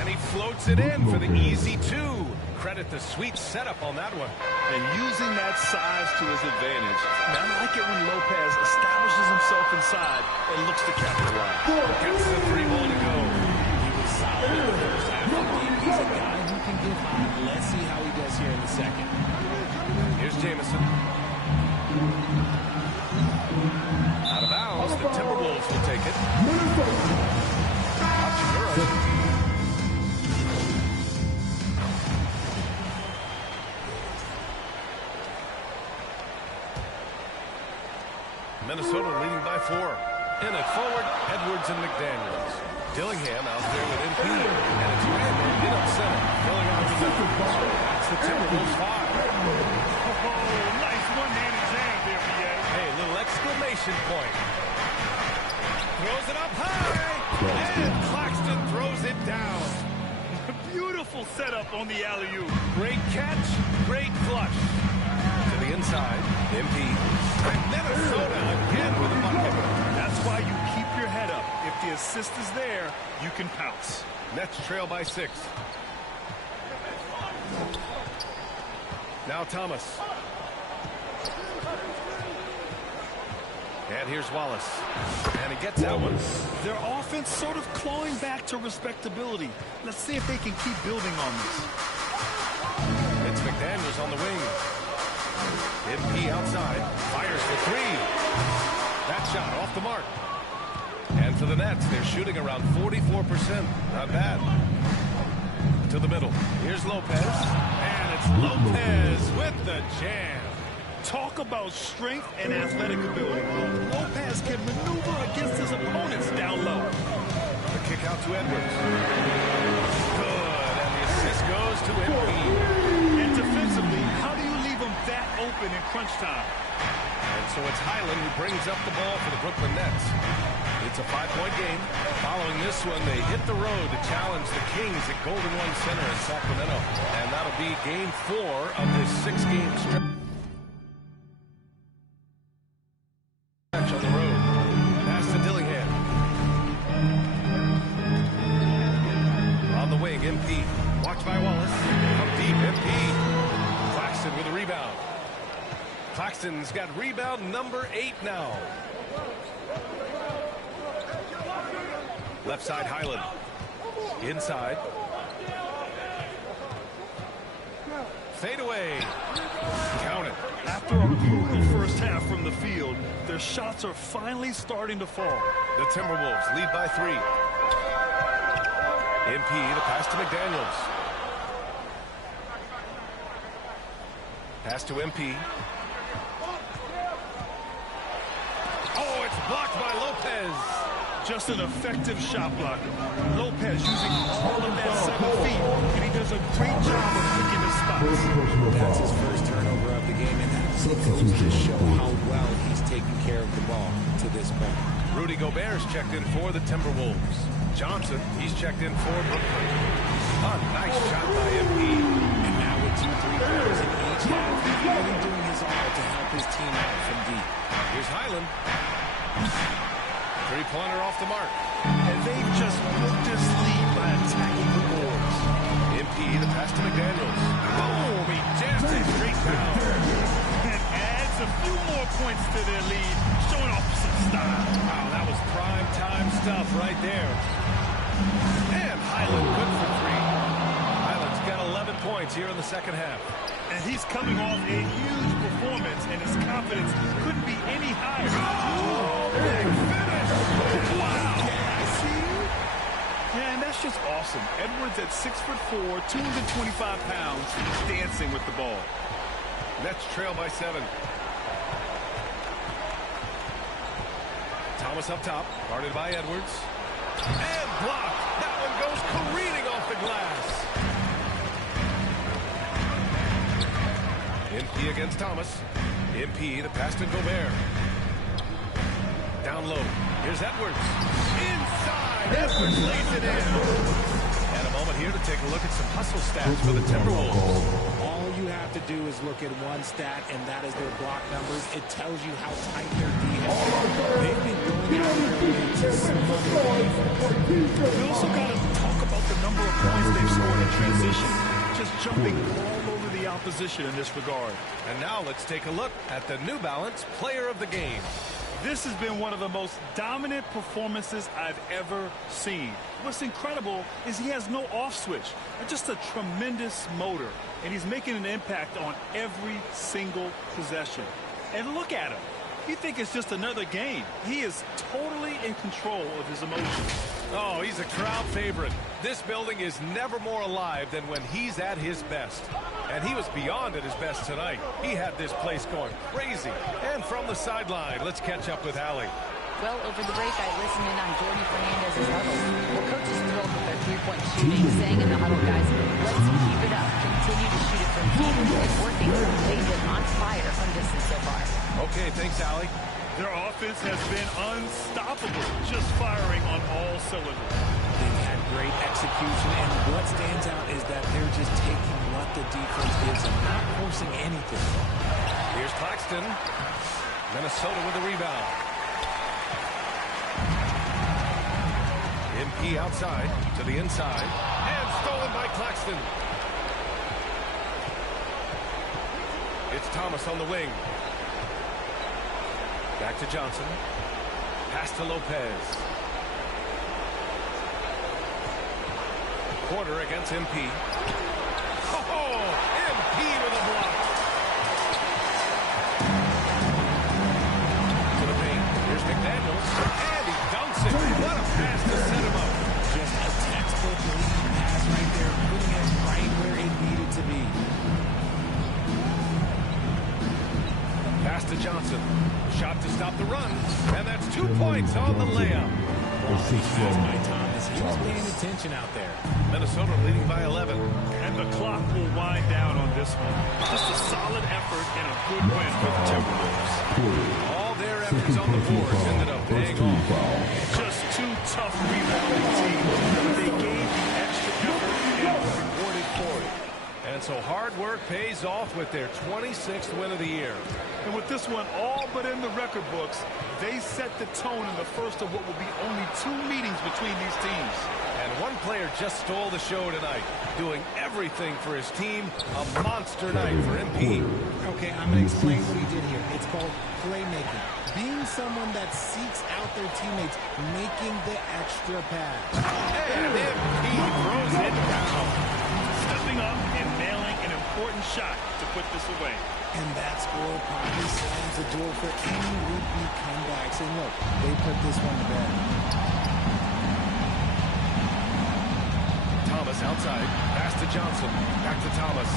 And he floats it in for the easy 2. Credit the sweet setup on that one. And using that size to his advantage. Now, I like it when Lopez establishes himself inside and looks to capitalize. Gets the 3 ball to go. He was solid in the first half. He's a guy who can get hot. Let's see how he does here in the 2nd. Here's Jamison. Out of bounds, the Timberwolves will take it. Minnesota leading by 4. In it forward, Edwards and McDaniels. Dillingham out there with MP. And it's Randall in up center, filling out the middle. That's the Timberwolves 5. Oh, nice one-handed jam there, BA. Hey, little exclamation point. Throws it up high. And Claxton throws it down. Beautiful setup on the alley-oop. Great catch, great flush. To the inside, MP. And Minnesota again with a bucket. That's why you keep your head up. If the assist is there, you can pounce. Nets trail by 6. Now Thomas. And here's Wallace. And he gets that one. Their offense sort of clawing back to respectability. Let's see if they can keep building on this. It's McDaniels on the wing. MP outside. Fires for 3. That shot off the mark. And for the Nets, they're shooting around 44%. Not bad. To the middle. Here's Lopez. And it's Lopez with the jam. Talk about strength and athletic ability. Lopez can maneuver against his opponents down low. The kick out to Edwards. Good. And the assist goes to MP. And defensively, how do you leave them that open in crunch time? And so it's Highland who brings up the ball for the Brooklyn Nets. It's a 5-point game. Following this one, they hit the road to challenge the Kings at Golden One Center in Sacramento. And that'll be game 4 of this 6-game stretch on the road. Pass to Dillingham. On the wing, MP. Watched by Wallace. From deep, MP. Claxton with a rebound. Claxton's got rebound number 8 now. Left side, Highland. Inside. Fade away. Count it. After a brutal first half from the field, their shots are finally starting to fall. The Timberwolves lead by 3. MP, the pass to McDaniels. Pass to MP. Oh, it's blocked by Lopez. Just an effective shot blocker. Lopez using all of that 7 feet, and he does a great job of picking his spots. That's his first turnover of the game, and that goes to show how well he's taking care of the ball to this point. Rudy Gobert's checked in for the Timberwolves. Johnson, he's checked in for Brooklyn. A nice shot by MP. And now with 2 3-pointers in each half, he's really doing his all to help his team out from deep. Here's Highland. 3-pointer off the mark. And they've just built this lead by attacking the boards. MP, the pass to McDaniels. Boom! He jams it straight down. And adds a few more points to their lead, showing off some style. Wow, that was prime time stuff right there. And Highland good for 3. Highland's got 11 points here in the second half. And he's coming off a huge performance, and his confidence couldn't be any higher. Oh, big finish! Wow! I see. Yeah, and that's just awesome. Edwards at 6'4", 225 pounds, dancing with the ball. Nets trail by 7. Thomas up top, guarded by Edwards. And blocked. That one goes careening off the glass. MP against Thomas. MP, the pass to Gobert. Down low. Here's Edwards. Inside. Edwards lays it in. And a moment here to take a look at some hustle stats for the Timberwolves. All you have to do is look at one stat, and that is their block numbers. It tells you how tight their D has been. They've been going out there to We also got to talk about the number of points they've scored in transition. Just jumping all over the opposition in this regard. And now let's take a look at the New Balance Player of the Game. This has been one of the most dominant performances I've ever seen. What's incredible is he has no off switch, just a tremendous motor, and he's making an impact on every single possession. And look at him. You think it's just another game. He is totally in control of his emotions. Oh, he's a crowd favorite. This building is never more alive than when he's at his best. And he was beyond at his best tonight. He had this place going crazy. And from the sideline, let's catch up with Allie. Well, over the break, I listened in on Jordy Fernandez's huddle. Well, coach is thrilled with their three-point shooting, saying in the huddle, guys, let's keep it up. Continue to shoot it from deep. It's working. They've been on fire from distance so far. Okay, thanks, Allie. Their offense has been unstoppable, just firing on all cylinders. They've had great execution, and what stands out is that they're just taking what the defense gives them, not forcing anything. Here's Claxton. Minnesota with the rebound. MP outside to the inside, and stolen by Claxton. It's Thomas on the wing. Back to Johnson. Pass to Lopez. Porter against MP. Oh, MP with a block. To the paint. Here's McDaniels. And he dunks it. What a pass to set him up. Just a textbook lead pass right there, putting it right where it needed to be. Pass to Johnson. Shot to stop the run. And that's 2 points on the layup. Pass by Thomas. He was paying attention out there. Minnesota leading by 11. And the clock will wind down on this one. Just a solid effort and a good win for the Timberwolves. All their efforts on the boards ended up paying off. Just two tough rebounding teams. They gave the extra effort and were rewarded for it. And so hard work pays off with their 26th win of the year. And with this one all but in the record books, they set the tone in the first of what will be only 2 meetings between these teams. And one player just stole the show tonight, doing everything for his team. A monster night for MP. Okay, I'm going to explain what he did here. It's called playmaking. Being someone that seeks out their teammates, making the extra pass. And MP throws it down. Stepping up and nailing an important shot to put this away. And that score probably slams the door for any would-be comebacks. And look, they put this one to bed. Thomas outside. Pass to Johnson. Back to Thomas.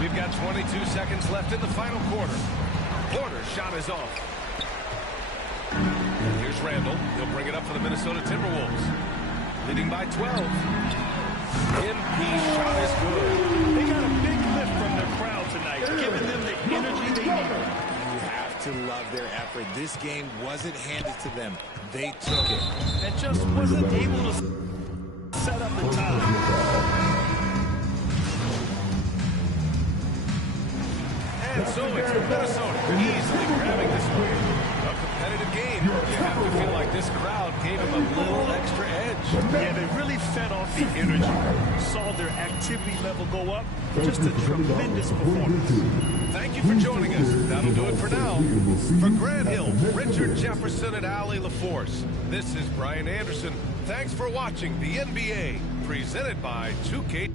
We've got 22 seconds left in the final quarter. Porter's shot is off. Here's Randall. He'll bring it up for the Minnesota Timberwolves. Leading by 12. MP shot is good. They got a big lift from their crowd tonight, giving them the energy they need. You have to love their effort. This game wasn't handed to them. They took it. And just wasn't able to set up in time. And so it's Minnesota easily grabbing this win. A competitive game. You have to feel like this crowd gave them a little extra edge. Yeah, they really fed off the energy. Saw their activity level go up. Just a tremendous performance. Thank you for joining us. That'll do it for now. For Grant Hill, Richard Jefferson, and Allie LaForce, this is Brian Anderson. Thanks for watching the NBA, presented by 2K.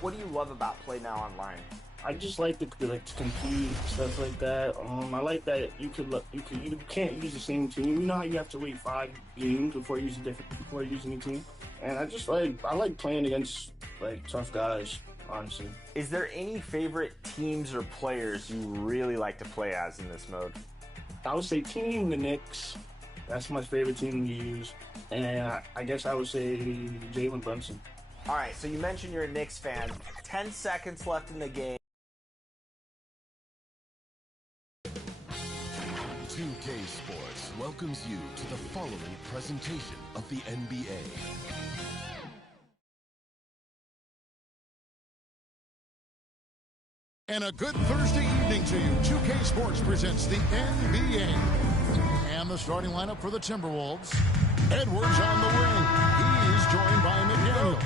What do you love about Play Now Online? I just like to compete, stuff like that. I like that you can't use the same team. You know how you have to wait 5 games before you use a new team, And I like playing against like tough guys, honestly. Is there any favorite teams or players you really like to play as in this mode? I would say team the Knicks. That's my favorite team to use. And I guess I would say Jalen Brunson. All right, so you mentioned you're a Knicks fan. 10 seconds left in the game. 2K Sports welcomes you to the following presentation of the NBA. And a good Thursday evening to you. 2K Sports presents the NBA. And the starting lineup for the Timberwolves. Edwards on the wing. He is joined by McDaniels.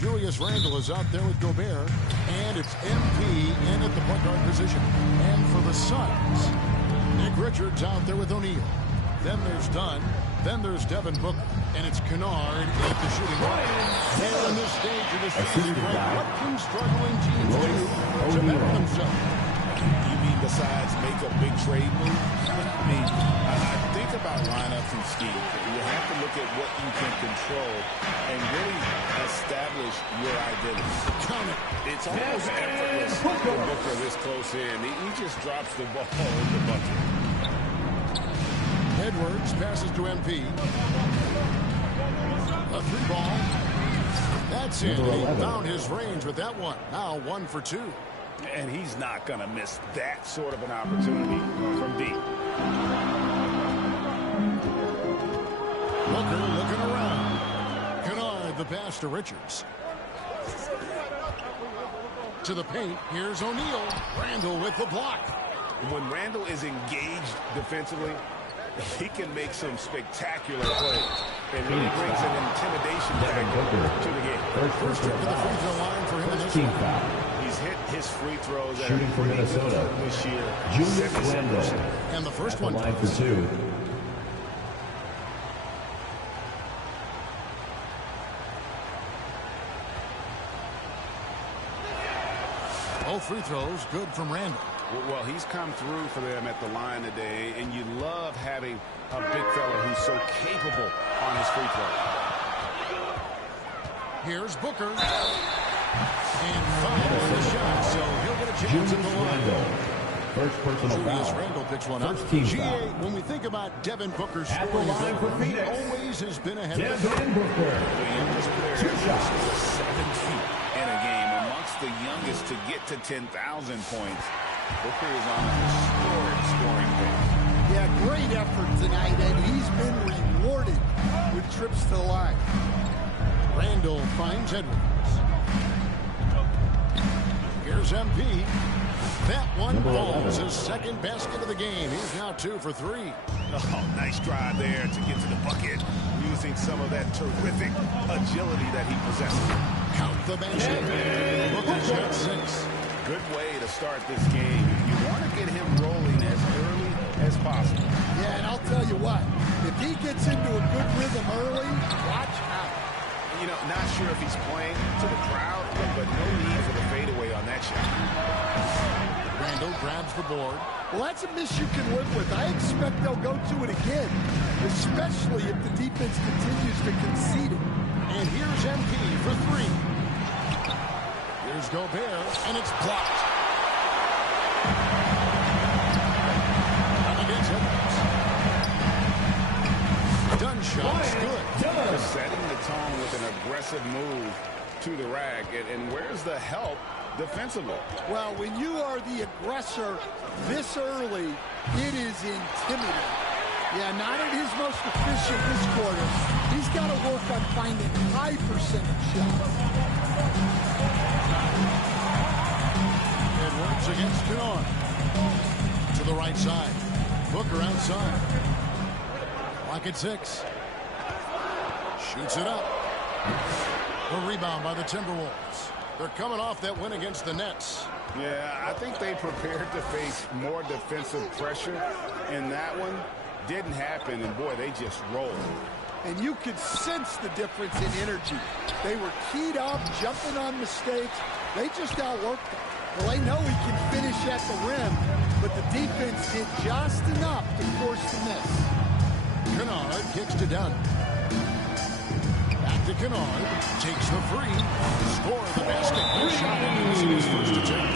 Julius Randle is out there with Gobert. And it's MP in at the point guard position. And for the Suns, Nick Richards out there with O'Neal. Then there's Dunn. Then there's Devin Booker. And it's Kennard at the shooting guard. And on this stage of the shooting guard, what can struggling teams do to better themselves? You mean besides make a big trade move? I mean, I think about lineups and schemes. You have to look at what you can control and really establish your identity. Count it. It's almost effortless for Booker this close in. He just drops the ball in the bucket. Edwards passes to MP. A three ball. That's it. He found his range with that one. Now 1 for 2. And he's not going to miss that sort of an opportunity from deep. Booker looking around. Kennard the pass to Richards. To the paint. Here's O'Neal. Randle with the block. When Randle is engaged defensively, he can make some spectacular plays. And really brings an intimidation factor to the game. First trip to the free throw line for him in this one. He's hit his free throws shooting for Minnesota this year. Julius Randle. And the first one line for 2. Both free throws good from Randle. Well, he's come through for them at the line today, and you love having a big fella who's so capable on his free throw. Here's Booker. And fouls the shot, so he'll get a chance at the line. First personal Julius foul. Randle picks one up. First team GA, foul. when we think about Devin Booker's At the scoring line for ability, he Phoenix. always has been ahead of Devin Booker. The youngest player 2 shots. 7 feet in a game, amongst the youngest to get to 10,000 points. Booker is on a historic scoring pace. Yeah, great effort tonight, and he's been rewarded with trips to the line. Randle finds Edwards. Here's MP. That one falls his second basket of the game. He's now 2 for 3. Oh, nice drive there to get to the bucket, using some of that terrific agility that he possesses. Count the basket. Booker's got 6. Good way to start this game. You want to get him rolling as early as possible. Yeah, and I'll tell you what, if he gets into a good rhythm early, watch out. You know, not sure if he's playing to the crowd, but no need for the fadeaway on that shot. Randle grabs the board. Well, that's a miss you can live with. I expect they'll go to it again, especially if the defense continues to concede it. And here's MP for 3. Here's Gobert, and it's blocked. And against Edwards. Dunn shot's good. Setting the tone with an aggressive move to the rack. And where's the help defensively? Well, when you are the aggressor this early, it is intimidating. Yeah, not at his most efficient this quarter. He's got to work on finding high percentage shots. Edwards against Kennard. To the right side. Booker outside. Lock at 6. Shoots it up. A rebound by the Timberwolves. They're coming off that win against the Nets. Yeah, I think they prepared to face more defensive pressure, and that one didn't happen, and boy, they just rolled. And you could sense the difference in energy. They were keyed up, jumping on mistakes. They just outworked them. Well, they know he can finish at the rim, but the defense did just enough to force the miss. Kennard kicks to Dunn. Back to Kennard. Takes the free. Score the basket. No shot in missing his first attempt.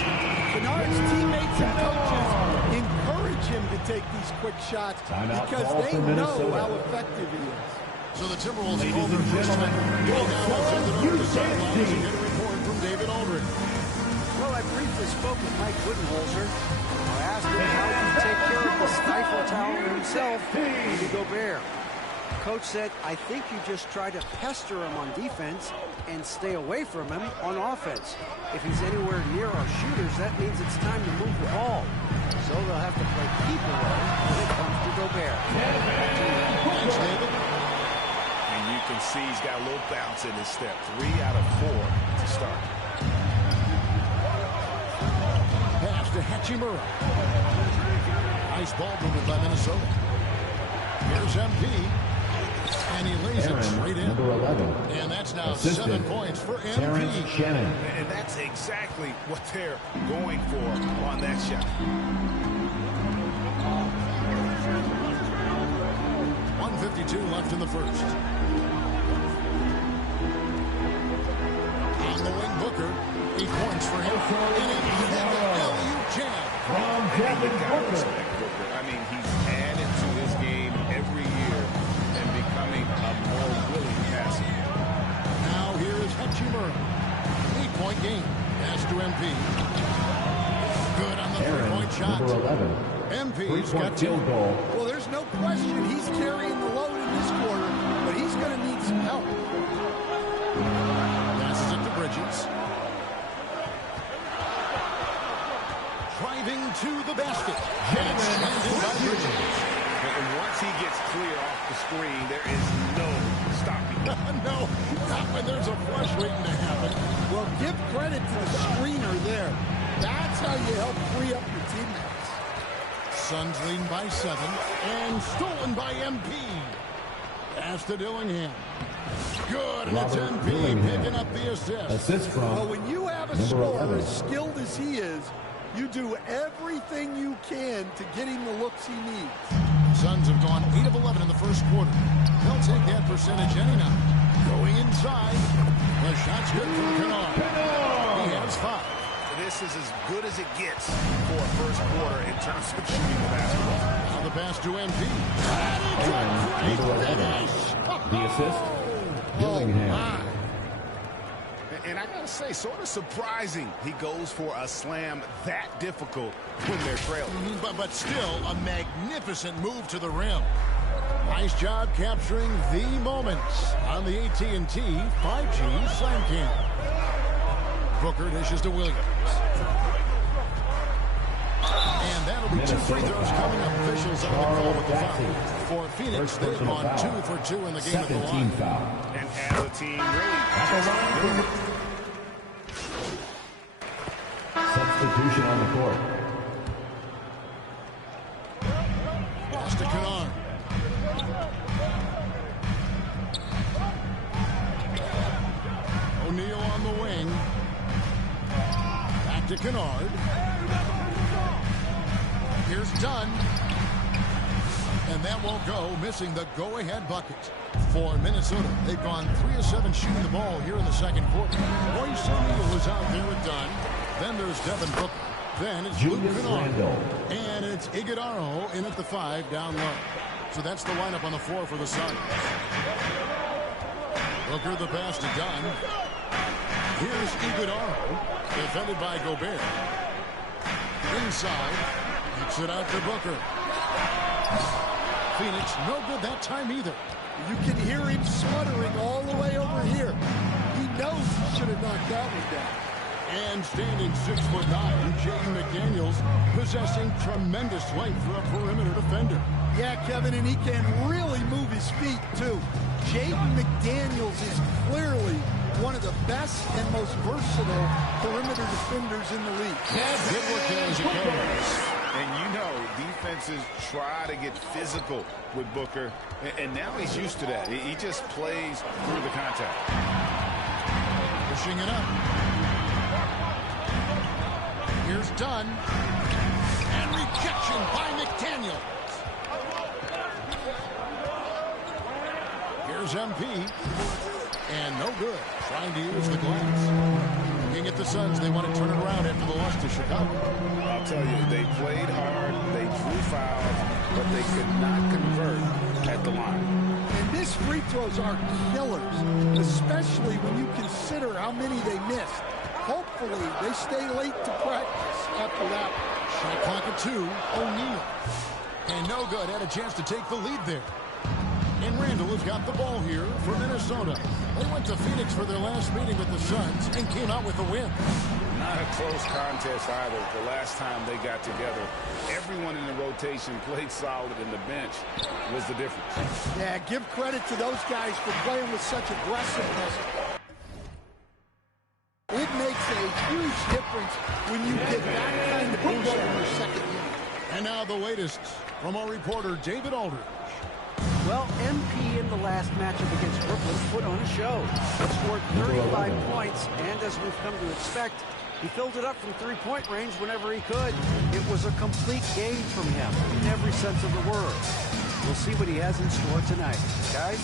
Kennard's teammates and coaches encourage him to take these quick shots because they know how effective he is. So the Timberwolves call their first time. We now send it over to the sidelines to get a report from David Aldridge. Well, I briefly spoke with Mike Budenholzer. I asked him how to take care of the stifle tower himself, Rudy Gobert. Coach said, I think you just try to pester him on defense and stay away from him on offense. If he's anywhere near our shooters, that means it's time to move the ball. So they'll have to play keep away when it comes to Gobert. Thanks, David. And you can see he's got a little bounce in his step. 3 out of 4 to start. Pass to Hachimura. Nice ball movement by Minnesota. Here's MP. And he lays it straight in. Number 11. And that's now Assistant 7 points for MP. Terrence Shannon. And that's exactly what they're going for on that shot. 1:52 left in the first. On the wing, Booker. 8 points for him. And it hit the LU jam. And you gotta respect Booker. I mean, he's added to his game every year and becoming a more willing passer. Now here is Hachimura. 8-point game. Pass to MP. Good on the 3-point shot. Number 11. MP's got 2. Field goal. Well, there's no question he's carrying the load in this quarter, but he's going to need some help. Passes it to Bridges. Driving to the basket. And it's landed by Bridges. And once he gets clear off the screen, there is no stopping him. No, not when there's a flush waiting to happen. Well, give credit to the screener there. That's how you help free up your teammates. Suns leading by 7 and stolen by MP. Pass to Dillingham. Good, and it's MP picking up the assist. Assist from Well, when you have a scorer as skilled as he is, you do everything you can to get him the looks he needs. Suns have gone 8 of 11 in the first quarter. They'll take that percentage anyhow. Going inside. The shot's good from Kennard. He has 5. This is as good as it gets for a first quarter in terms of shooting the basketball. Now the pass to MP. And it's a great finish. The assist. Dillingham. And I gotta say, sort of surprising he goes for a slam that difficult when they're trailing. But still a magnificent move to the rim. Nice job capturing the moments on the AT&T 5G Slam Cam. Booker dishes to Williams. And that'll be 2 free throws coming up. Officials on the call with the foul. For Phoenix, they've gone 2 for 2 in the game at the line. And as a team, really Substitution on the court. Pass to Kennard. O'Neal on the wing. Back to Kennard. Here's Dunn. And that won't go, missing the go-ahead bucket. For Minnesota, they've gone 3 of 7 shooting the ball here in the second quarter. Royce O'Neal is out there with Dunn. Then there's Devin Booker. Then it's Luke Kennard. And it's Iguodala in at the 5 down low. So that's the lineup on the floor for the Suns. Booker the pass to Dunn. Here's Iguodala, defended by Gobert. Inside, kicks it out to Booker. Phoenix, no good that time either. You can hear him sputtering all the way over here. He knows he should have knocked that one down. And standing 6'9", Jaden McDaniels possessing tremendous length for a perimeter defender. Yeah, Kevin, and he can really move his feet, too. Jaden McDaniels is clearly one of the best and most versatile perimeter defenders in the league. Good work there as it goes. And you know, defenses try to get physical with Booker, and now he's used to that. He just plays through the contact. Pushing it up. Here's Dunn. And rejection by McDaniels. Here's MP. And no good. Trying to use the glass. Looking at the Suns, they want to turn it around after the loss to Chicago. I'll tell you, they played hard, they drew fouls, but they could not convert at the line. And missed free throws are killers, especially when you consider how many they missed. Hopefully, they stay late to practice after that. Shot clock at 2. O'Neal. And no good. Had a chance to take the lead there. And Randall has got the ball here for Minnesota. They went to Phoenix for their last meeting with the Suns and came out with a win. Not a close contest either. The last time they got together, everyone in the rotation played solid, and the bench was the difference. Yeah, give credit to those guys for playing with such aggressiveness. It makes a huge difference when you get that kind of boost in your second unit. And now the latest from our reporter, David Aldridge. Well, MP in the last matchup against Brooklyn put on a show. He scored 35 points, and as we've come to expect, he filled it up from three-point range whenever he could. It was a complete game from him in every sense of the word. We'll see what he has in store tonight. Guys?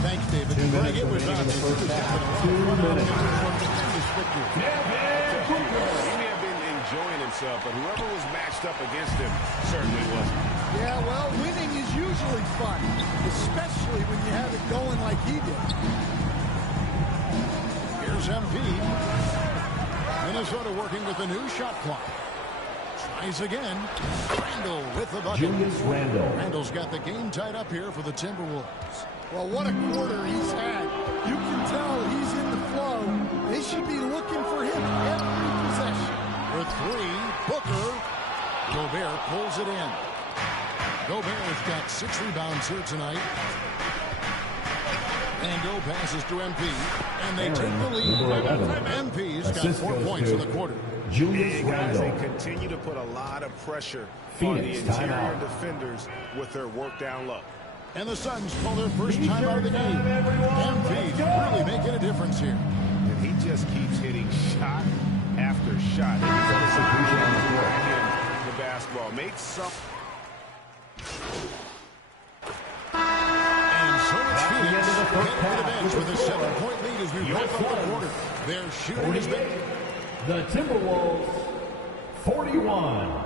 Thanks, David. 2 minutes remaining in the first half. 2 minutes. He may have been enjoying himself, but whoever was matched up against him certainly wasn't. Yeah, well, winning is usually fun, especially when you have it going like he did. Here's MP. Minnesota working with a new shot clock. Tries again. Randall with the bucket. Julius Randall. Randall's got the game tied up here for the Timberwolves. Well, what a quarter he's had. You can tell he's in the flow. They should be looking for him every possession. For 3, Booker. Gobert pulls it in. Gobert has got 6 rebounds here tonight. And Go passes to MP. And they take the lead. MP's got 4 points in the quarter. Julius Randall. They continue to put a lot of pressure Phoenix on the interior timeout. defenders with their work down low. And the Suns call their first timeout of the game. MP really making a difference here. And he just keeps hitting shot after shot. The basketball makes some. And so it's Phoenix heading to the bench with a 7-point lead as we wrap up the quarter. Their shooting has been... The Timberwolves, 41.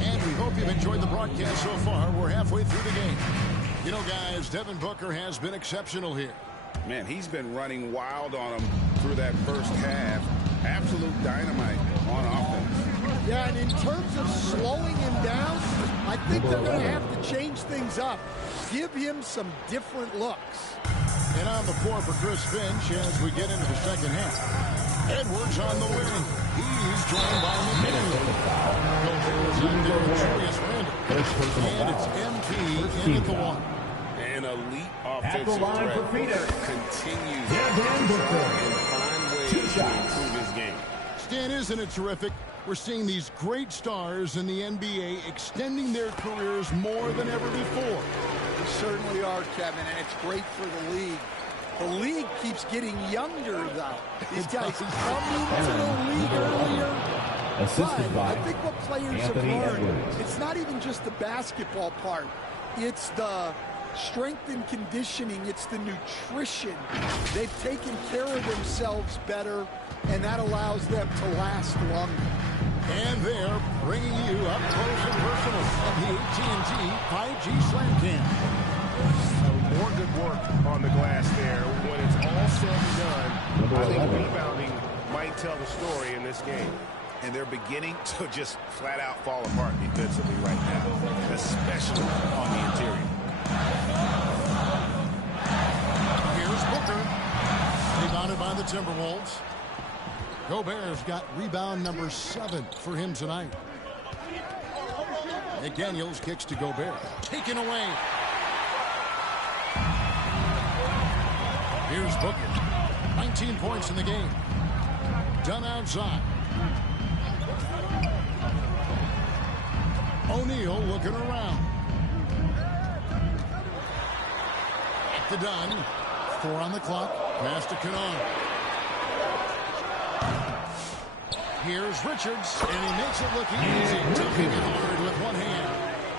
And we hope you've enjoyed the broadcast so far. We're halfway through the game. You know, guys, Devin Booker has been exceptional here. Man, he's been running wild on him through that first half. Absolute dynamite on offense. Yeah, and in terms of slowing him down, I think they're going to have to change things up. Give him some different looks. And on the floor for Chris Finch as we get into the second half. Edwards on the wing. He's joined by McDaniel. Goes in there with Julius Randall. And it's MP in at the one. An elite At the offensive line for threat Phoenix. continues Devin Booker. and find ways 2 to shots. improve his game. Stan, isn't it terrific? We're seeing these great stars in the NBA extending their careers more than ever before. They certainly are, Kevin, and it's great for the league. The league keeps getting younger, though. These guys come into the league earlier. Assisted by I think what players Anthony have learned, Edwards. it's not even just the basketball part. It's the strength and conditioning. It's the nutrition. They've taken care of themselves better, and that allows them to last longer. And they're bringing you up close and personal on the AT&T 5G Slam Cam. More good work on the glass there. When it's all said and done, I think rebounding might tell the story in this game. And they're beginning to just flat out fall apart defensively right now, especially on the interior. Here's Booker. Rebounded by the Timberwolves. Gobert's got rebound number 7 for him tonight. McDaniels kicks to Gobert. Taken away. Here's Booker. 19 points in the game. Done outside. O'Neal looking around. Back to Dunn. 4 on the clock. Pass to Canard. Here's Richards, and he makes it look easy, dunking it hard with one hand.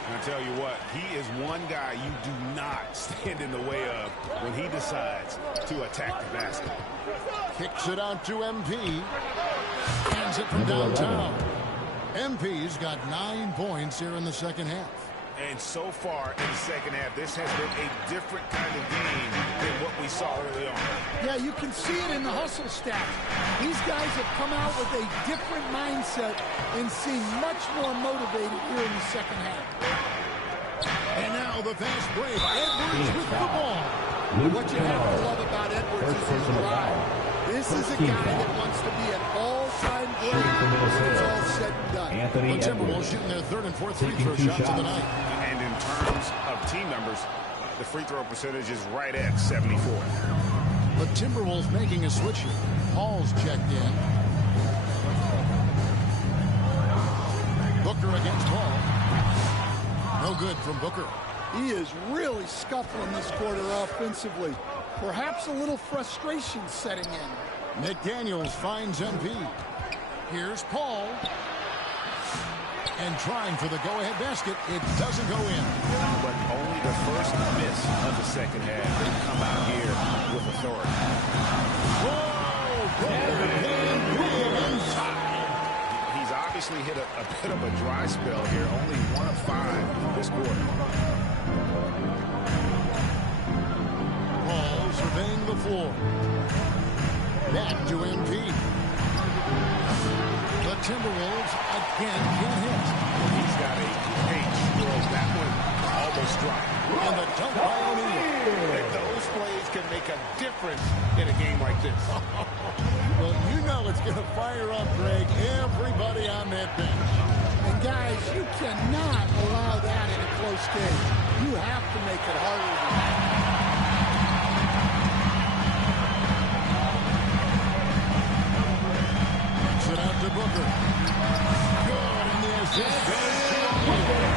And I tell you what, he is one guy you do not stand in the way of when he decides to attack the basket. Kicks it out to MP. Hands it from downtown. MP's got 9 points here in the second half. And so far in the second half, this has been a different kind of game than what we saw early on. Yeah, you can see it in the hustle stats. These guys have come out with a different mindset and seem much more motivated here in the second half. And now the fast break. Edwards with the ball. What you have to love about Edwards is his drive. This is a guy that wants to be an all-time great when it's all said and done. The Timberwolves shooting their third and fourth free throw shots of the night. And in terms of team numbers, the free throw percentage is right at 74. The Timberwolves making a switch here. Paul's checked in. Booker against Paul. No good from Booker. He is really scuffling this quarter offensively. Perhaps a little frustration setting in. McDaniels finds MP. Here's Paul. And trying for the go-ahead basket. It doesn't go in. But only the first miss of the second half can come out here with authority. He's obviously hit a bit of a dry spell here. Only 1 of 5 this quarter. Paul surveying the floor. Back to MP. The Timberwolves again can't hit. He's got a great stroke. That one almost dry. And the dunk by O'Neal. And those plays can make a difference in a game like this. Well, you know it's going to fire up, Greg, everybody on that bench. And guys, you cannot allow that in a close game. You have to make it harder than that. It out to Booker. Good, and the assist goes to O'Neal.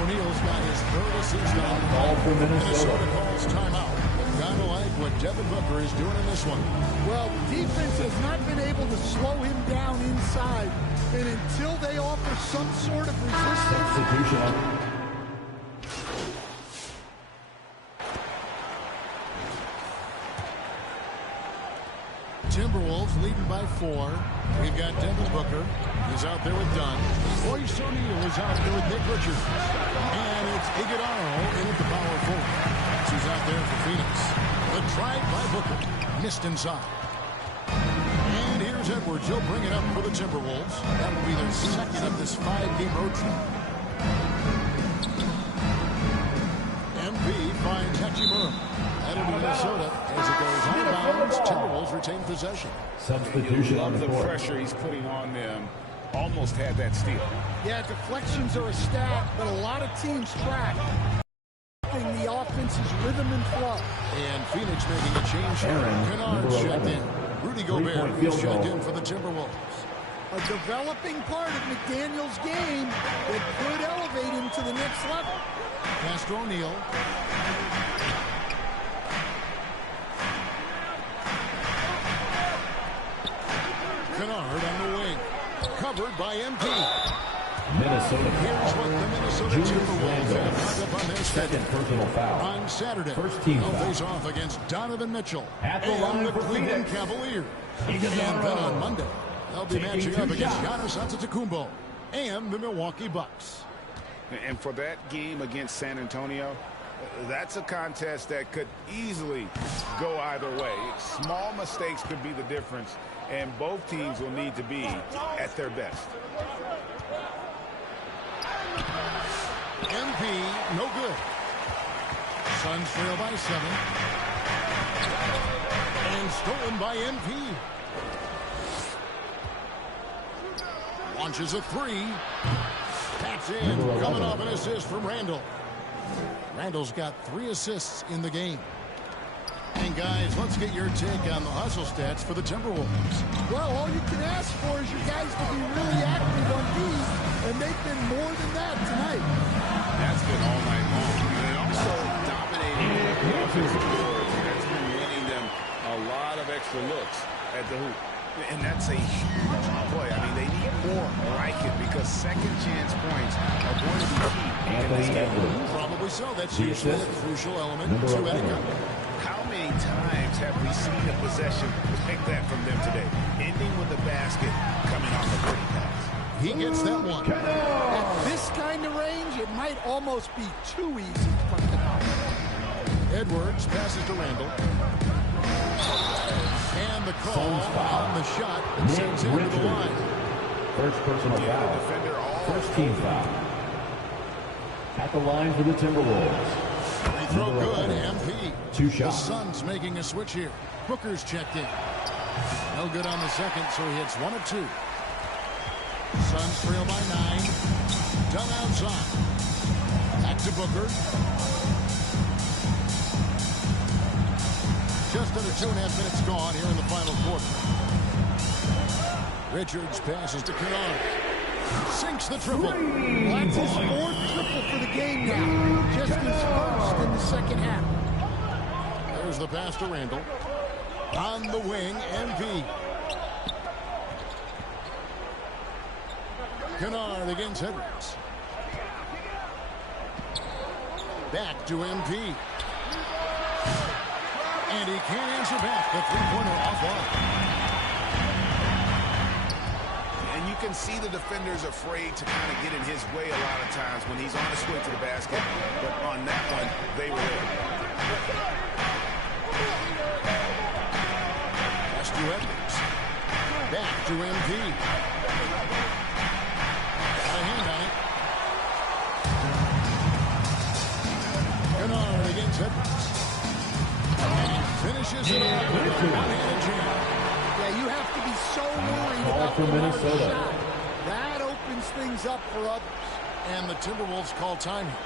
O'Neal's got his third assist on Ball for Minnesota calls timeout. Gotta like what Devin Booker is doing in this one. Well, defense has not been able to slow him down inside, and until they offer some sort of resistance. Substitution. Timberwolves leading by 4. We've got Devin Booker. He's out there with Dunn. Royce O'Neal is out there with Nick Richards. And it's Iguodala in at the power forward. Who's out there for Phoenix. The drive by Booker. Missed inside. And here's Edwards. He'll bring it up for the Timberwolves. That will be their second of this 5-game road trip. MP finds Hachimura. That'll be Minnesota as it goes out of bounds. Timberwolves retain possession. Substitution on the court. Pressure he's putting on them. Almost had that steal. Yeah, deflections are a stat, but a lot of teams track the offense's rhythm and flow. And Phoenix making a change here. Kennard's checked in. Rudy Gobert is checked in for the Timberwolves. A developing part of McDaniel's game that could elevate him to the next level. Pass to O'Neal. Kennard on the wing. Covered by MP. Minnesota. Here's what the Minnesota Timberwolves have up on their second personal foul. On Saturday, First team they'll foul. face off against Donovan Mitchell At the and line the for Cleveland Phoenix. Cavaliers. And Iguodala. then on Monday, they'll be Taking matching two up against shots. Giannis Antetokounmpo and the Milwaukee Bucks. And for that game against San Antonio, that's a contest that could easily go either way. Small mistakes could be the difference, and both teams will need to be at their best. MP, no good. Suns trail by 7. And stolen by MP. Launches a 3. That's in. Coming off an assist from Randall. Randall's got 3 assists in the game. And guys, let's get your take on the hustle stats for the Timberwolves. Well, all you can ask for is your guys to be really active on D, and they've been more than that tonight. That's been all night long. And also dominating the offensive boards. That's been winning them a lot of extra looks at the hoop. And that's a huge play. I mean, they need more like it because second chance points are going to be key in this game. Probably so. That's usually a crucial element to any game. How many times have we seen a possession like that from them today? Ending with a basket coming off a pretty pass. He gets that one. At this kind of range, it might almost be too easy for Canal. Edwards passes to Randall. And the call on the shot that sends him to the line. First personal foul. First team foul. At the line for the Timberwolves. Free throw good, MP. 2 shots. The Suns making a switch here. Booker's checked in. No good on the second, so he hits 1 of 2. Suns trail by 9. Done outside. Back to Booker. Just under 2.5 minutes gone here in the final quarter. Richards passes to Kennard. Sinks the triple. Well, that's his 4th triple for the game now. Just his first in the second half. There's the pass to Randall. On the wing, MP. Kennard against Edwards. Back to MP. And he can't answer back. The three-pointer offline. And you can see the defender's afraid to kind of get in his way a lot of times when he's on his way to the basket. But on that one, they were there. Pass to Edwards. Back to MP. Got a hand on it. Kennard against Edwards. And he finishes it off with a one-handed jam. Yeah, you have to be so worried about the Minnesota shot. That opens things up for others. And the Timberwolves call time here.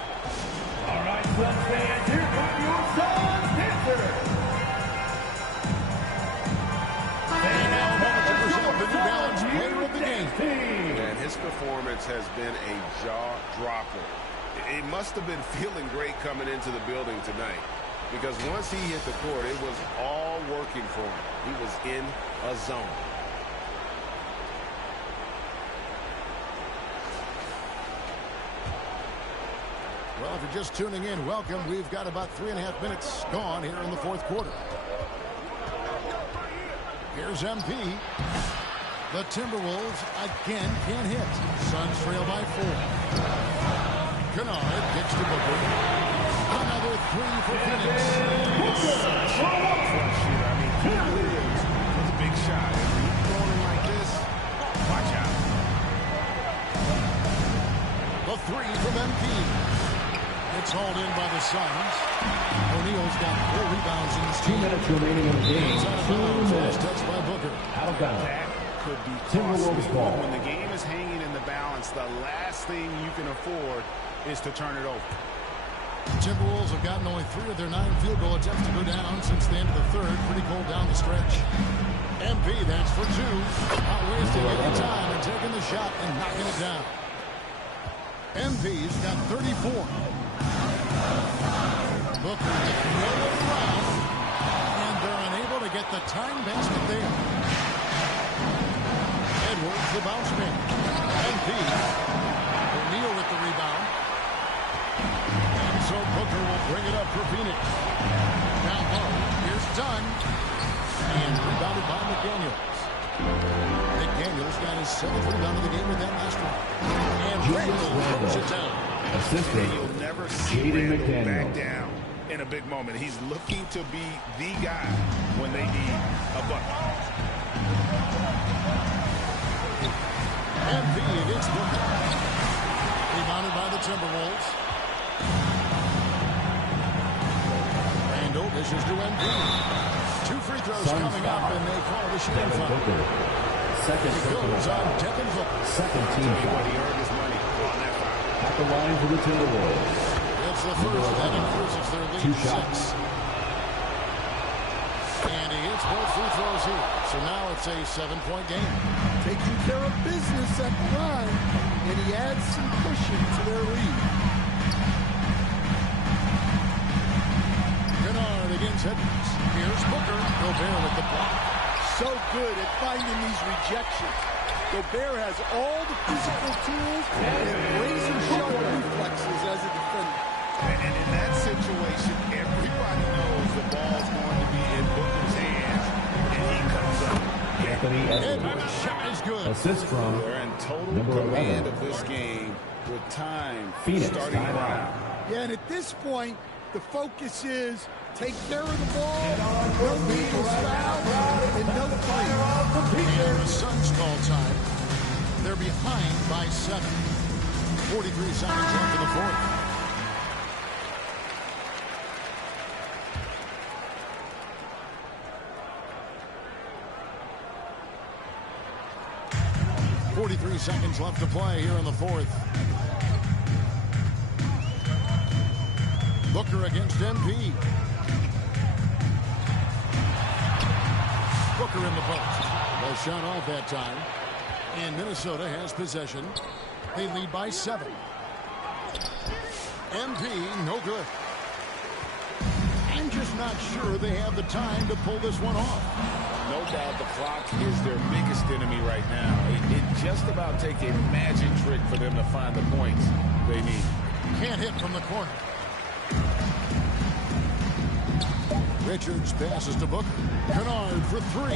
All right, Suns fans, here come your Suns dancers. And now a moment to present the New Balance Player of the Game. And his performance has been a jaw-dropper. He must have been feeling great coming into the building tonight. Because once he hit the court, it was all working for him. He was in a zone. Well, if you're just tuning in, welcome. We've got about 3.5 minutes gone here in the 4th quarter. Here's MP. The Timberwolves again can't hit. Suns trail by 4. Kennard gets to Booker. Another 3 for Phoenix. I mean, he lives with a big shot. If he's going like this, watch out. The 3 from MP. It's hauled in by the Suns. O'Neal's got 4 rebounds in this 2 minutes remaining in the game. 2 minutes. Touched by Booker. Out of bounds. That could be Timberwolves costly. ball. When the game is hanging in the balance, the last thing you can afford is to turn it over. Timberwolves have gotten only 3 of their 9 field goal attempts to go down since the end of the 3rd. Pretty cold down the stretch. MP, that's for 2. Not wasting any time and taking the shot and knocking it down. MP's got 34. Booker gets no way around, and they're unable to get the time basket there. Edwards, the bounce man. MP. O'Neal with the rebound. And so Booker will bring it up for Phoenix. Now low. Here's Dunn. And rebounded by McDaniels. McDaniels got his 7th rebound of the game with that last one. And Randall throws it down. Assistant, You'll never see Jaden Randall back McDaniels. down in a big moment. He's looking to be the guy when they need a bucket. MP against Booker. Rebounded by the Timberwolves. Randall dishes to MP. 2 free throws Suns coming up, foul. and they call the shooting Devin foul. Booker. Second It goes on Devin Booker. Second team foul. He earned his money on that foul. At the line for the Timberwolves. It's the first. That increases their lead 2 to shots. 6. And he hits both free throws here. So now it's a 7-point game. Taking care of business at the line, and he adds some cushion to their lead. Kennard against Edwards. Here's Booker. Gobert with the block. so good at finding these rejections. Gobert has all the physical tools and razor-sharp reflexes as a defender. And in that situation, everybody knows the ball's going to be in Booker's hands, and he comes up. Anthony Edwards. Shot is good. Assist from They're in total number command 11. of this game with time Phoenix starting to run. Yeah, and at this point, the focus is take care of the ball, no needless fouls, and no play. And the Suns call time. They're behind by 7. 43 seconds left in the fourth. Seconds left to play here in the fourth. Booker against MP. Booker in the post. No shot off that time. And Minnesota has possession. They lead by 7. MP, no good. I'm just not sure they have the time to pull this one off. No doubt the clock is their biggest enemy right now. It just about take a magic trick for them to find the points they need. Can't hit from the corner. Richards passes to Booker. Kennard for 3.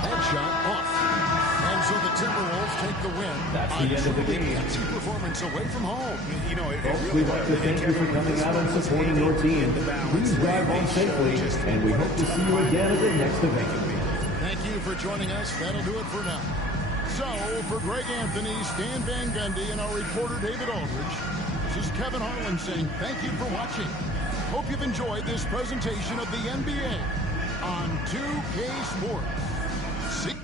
Headshot off. And so the Timberwolves take the win. That's the end of the game. Performance away from home. You know, Folks, we'd like to thank you for coming out and supporting your team. Please drive home safely, and we hope to see you again at the next event. Thank you for joining us. That'll do it for now. So, for Greg Anthony, Stan Van Gundy, and our reporter David Aldridge, this is Kevin Harlan saying thank you for watching. Hope you've enjoyed this presentation of the NBA on 2K Sports. See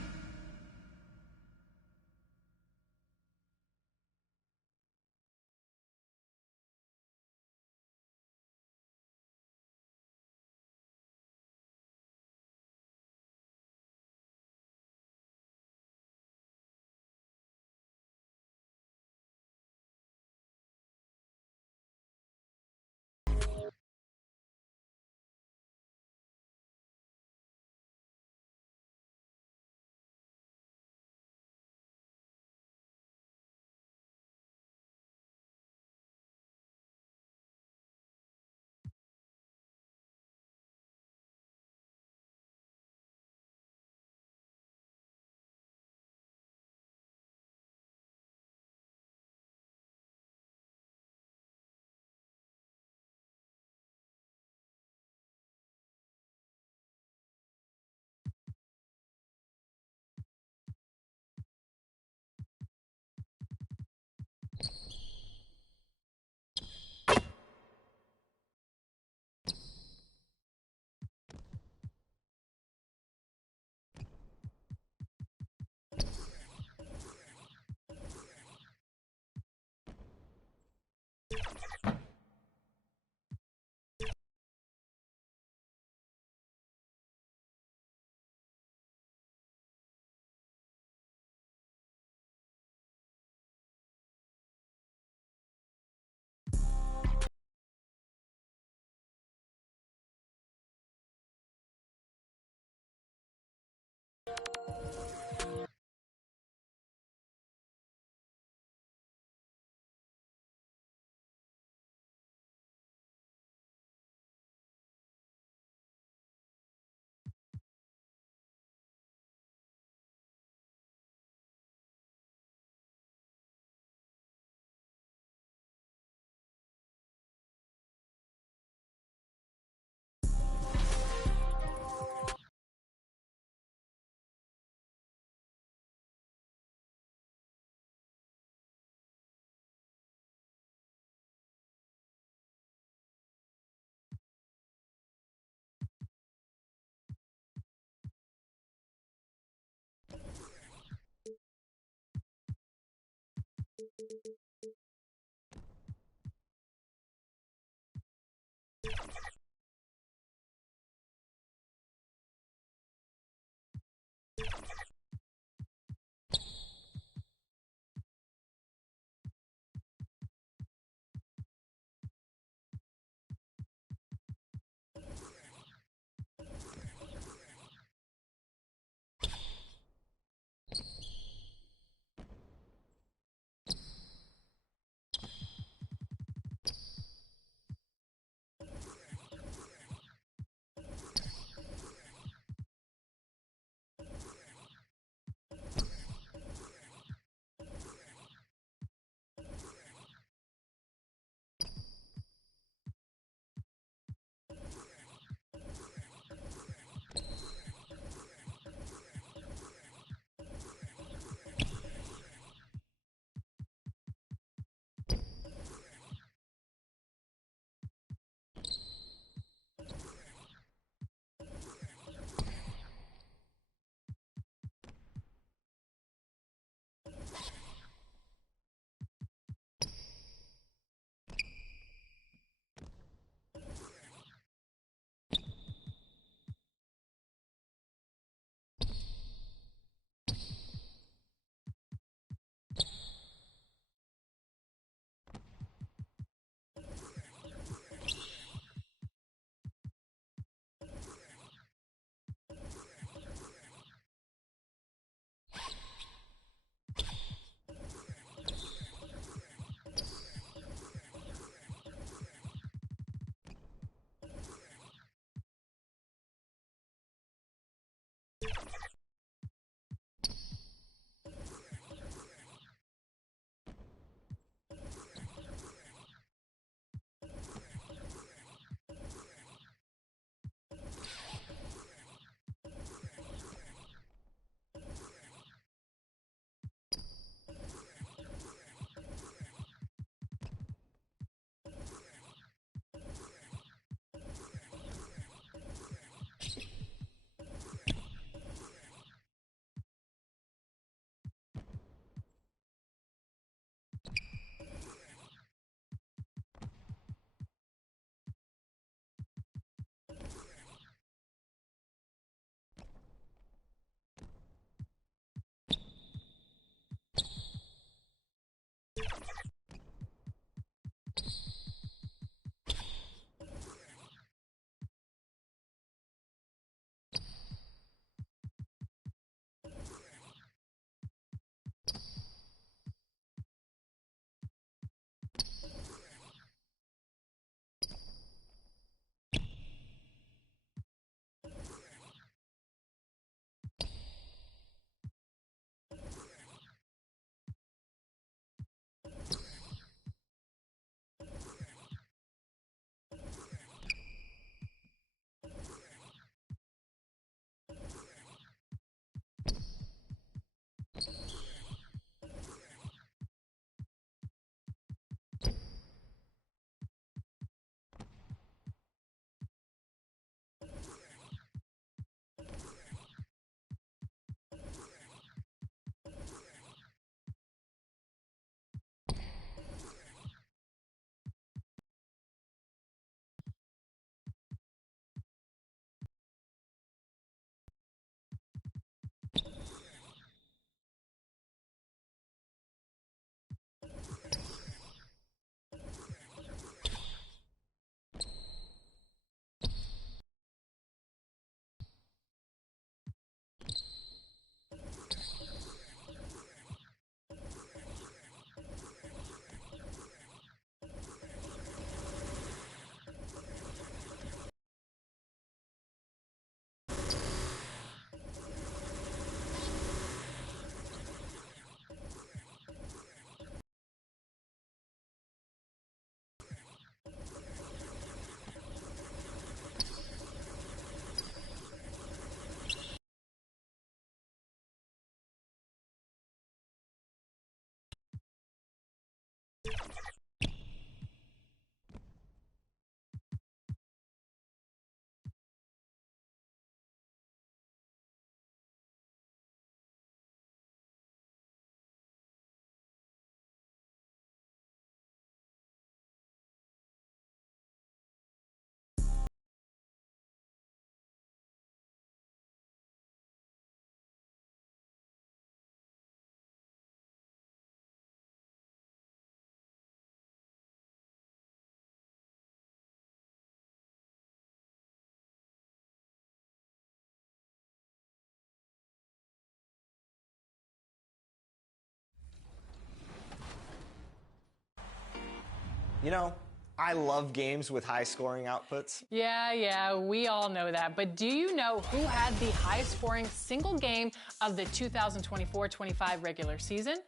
You know, I love games with high scoring outputs. Yeah, we all know that. But do you know who had the highest scoring single game of the 2024-25 regular season?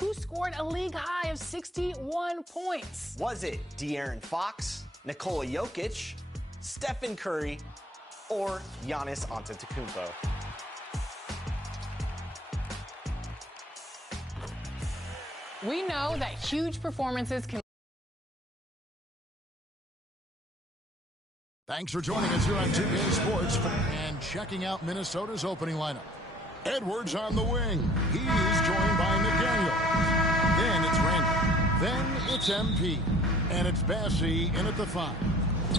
Who scored a league high of 61 points? Was it De'Aaron Fox, Nikola Jokic, Stephen Curry, or Giannis Antetokounmpo? We know that huge performances can... Thanks for joining us here on 2K Sports and checking out Minnesota's opening lineup. Edwards on the wing. He is joined by McDaniels. Then it's Randall. Then it's MP. And it's Bassey in at the 5.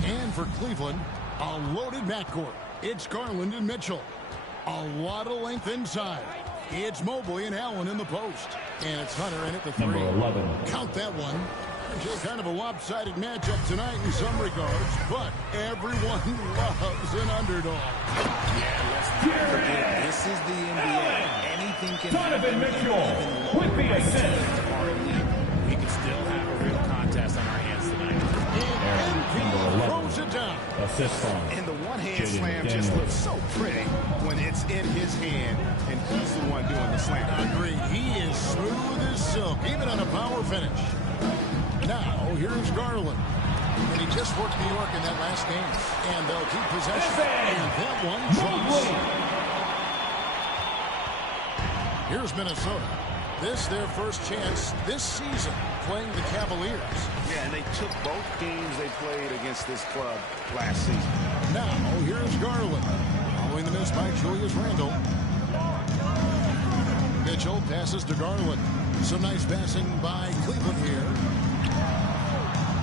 And for Cleveland, a loaded backcourt. It's Garland and Mitchell. A lot of length inside. It's Mobley and Allen in the post. And it's Hunter in at the 3. Number 11. Count that one. Kind of a lopsided matchup tonight in some regards, but everyone loves an underdog. Yeah, let's not forget, this is the NBA. Anything can happen. Mitchell with the assist. We could still have a real contest on our hands tonight. And throws it down. Assist from. And the one-hand slam just looks so pretty when it's in his hand and he's the one doing the slam. Agreed. He is smooth as silk, even on a power finish. Now, here's Garland. And he just worked New York in that last game. And they'll keep possession. And that one drops. Here's Minnesota. This their first chance this season playing the Cavaliers. Yeah, and they took both games they played against this club last season. Now, here's Garland. Following the miss by Julius Randle. Mitchell passes to Garland. Some nice passing by Cleveland here.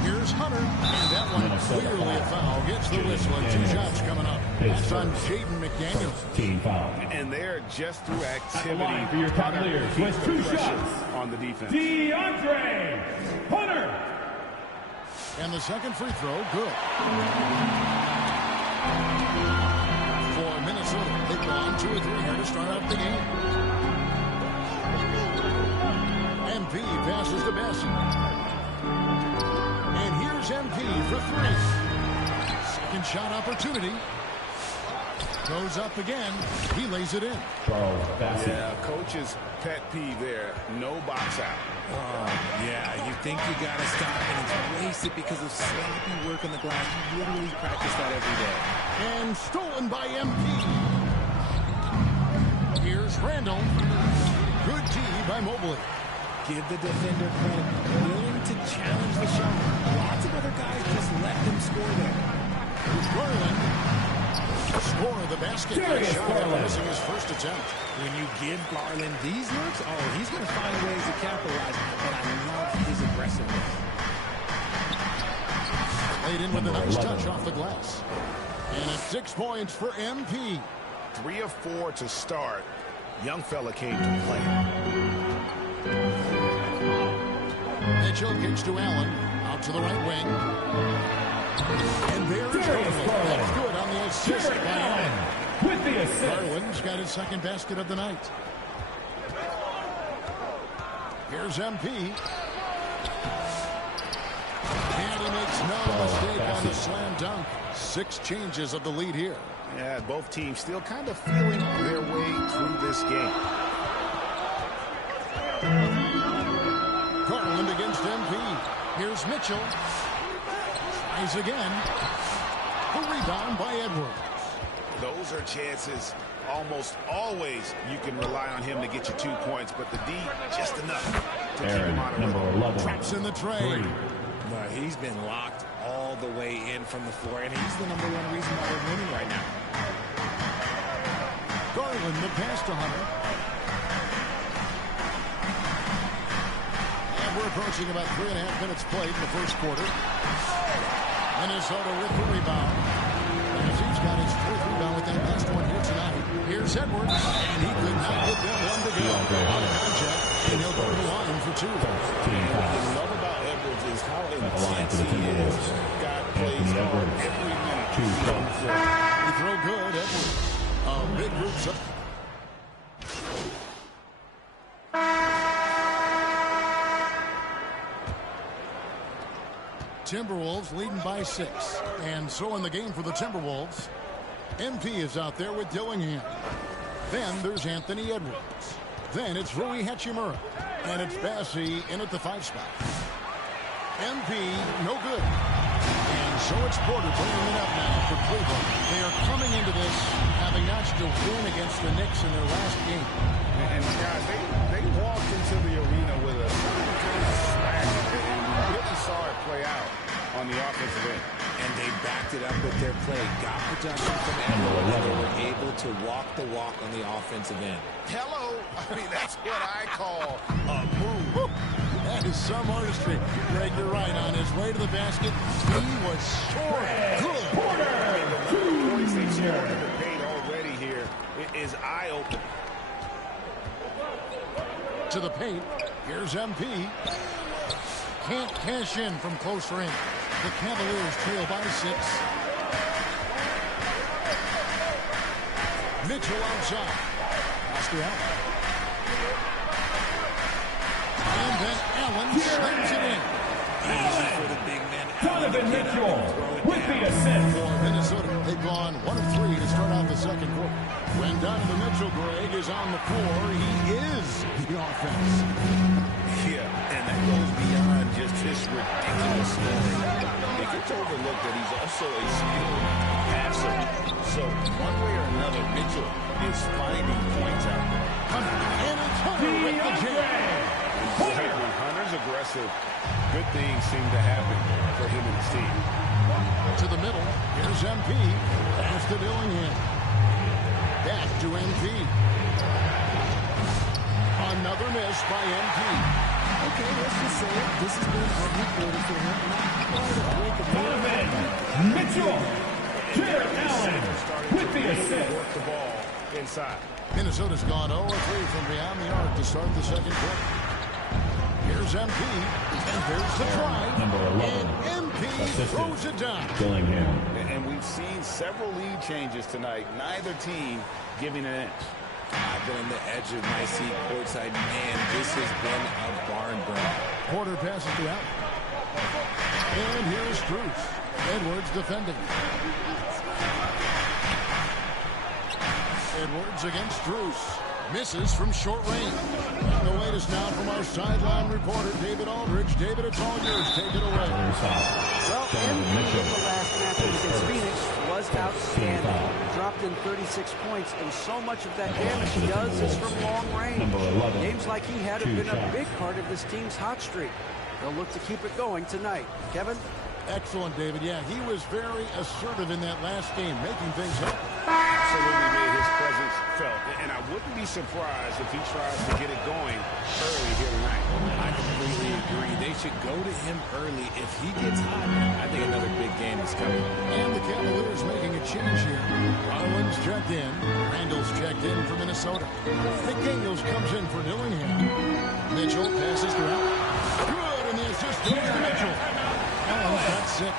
Here's Hunter, and that one clearly a foul. Gets the whistle, and 2 shots coming up. That's on Jaden McDaniels. Team foul. And they're just through activity. For your Cavaliers with 2 shots on the defense. DeAndre Hunter. And the second free throw, good. For Minnesota, they've gone 2 or 3 here to start out the game. MP passes to Bassey. And here's MP for 3. Second shot opportunity. Goes up again. He lays it in. Charles Bassey. Yeah, coach's pet peeve there. No box out. Yeah, you think you got to stop, and it's wasted because of sloppy work on the glass. You literally practice that every day. And stolen by MP. Here's Randall. Good D by Mobley. Give the defender credit. Willing to challenge the shot. Lots of other guys just let them score there. Here's Garland. Score the basket. Garland missing his first attempt. When you give Garland these looks, he's going to find ways to capitalize. And I love his aggressiveness. Laid in with a nice touch off the glass. And it's 6 points for MP. 3 of 4 to start. Young fella came to play. Mitchell kicks to Allen. Out to the right wing. And there's Garland. That's good on the assist by Allen. With the assist. Garland's got his second basket of the night. Here's MP. And he makes no mistake on the slam dunk. 6 changes of the lead here. Yeah, both teams still kind of feeling their way through this game. Garland against MP. Here's Mitchell. Tries again. The rebound by Edwards. Those are chances almost always you can rely on him to get you 2 points, but the D, just enough to keep him out of number 11. Traps in the trade. But he's been locked all the way in from the floor, and he's the #1 reason why they're winning right now. Garland, the pass to Hunter. And we're approaching about 3.5 minutes played in the first quarter. Minnesota with the rebound. As he's got his 4th rebound with that last one here tonight. Here's Edwards, and he could not get that one to go. On a contact, and he'll go to the line for 2. What I love about Edwards is how intense he is. God plays hard every minute. He throw good, Edwards. Big groups up. Timberwolves leading by 6. And so in the game for the Timberwolves, MP is out there with Dillingham. Then there's Anthony Edwards. Then it's Rui Hachimura. And it's Bassi in at the 5 spot. MP, no good. And so it's Porter bringing it up now for Cleveland. They are coming into this having notched a win against the Knicks in their last game. And guys, they walked into the arena with a swag, and we really saw it play out on the offensive end. And they backed it up with their play. Got production from everyone, and they were able to walk the walk on the offensive end. Hello. I mean, that's what I call a move. That is some artistry. Greg, you're right. On his way to the basket, he was scoring good. The points they scored in the paint already here is eye-opening. To the paint. Here's MP. Can't cash in from close range. The Cavaliers trail by 6. Mitchell outside. Oscar out. And then Allen slams it in. Easy for the big man. Donovan Mitchell with the assist. For Minnesota, they've gone 1 of 3 to start out the second quarter. When Donovan Mitchell, Greg, is on the floor, he is the offense. Yeah, and that goes beyond just his ridiculous scoring. It gets overlooked that he's also a skilled passer. So one way or another, Mitchell is finding points out there. And it's Hunter with the jam. When Hunter's aggressive, good things seem to happen for him and his team. To the middle, here's MP. Pass to Dillingham. Back to MP. Another miss by MP. Okay, let's just say it. This has been a ugly quarter for him. Not quite a break of Donovan Mitchell. Jared Allen with the assist. Work the ball inside. Minnesota's gone 0-3 from beyond the arc to start the second quarter. Here's MP, and there's the try. Number 11. And MP throws it down. Dillingham. And we've seen several lead changes tonight. Neither team giving an inch. I've been on the edge of my seat courtside. Man, this has been a barn burner. Porter passes to Allen. And here's Strus. Edwards defending. Edwards against Strus. Misses from short range. And the latest now from our sideline reporter, David Aldridge. David, it's all yours. Take it away. Well, MVP in the last matchup against Phoenix was outstanding. Dropped in 36 points, and so much of that damage he does is from long range. Games like he had have been a big part of this team's hot streak. They'll look to keep it going tonight. Kevin? Excellent, David. Yeah, he was very assertive in that last game, making things happen. Absolutely made his presence felt. And I wouldn't be surprised if he tries to get it going early here tonight. I completely agree. They should go to him early. If he gets hot, I think another big game is coming. And the Cavaliers making a change here. Owens checked in. Randall's checked in for Minnesota. McDaniels comes in for Dillingham. Mitchell passes to Allen. Good, and the assist goes to Mitchell. Allen's got 6.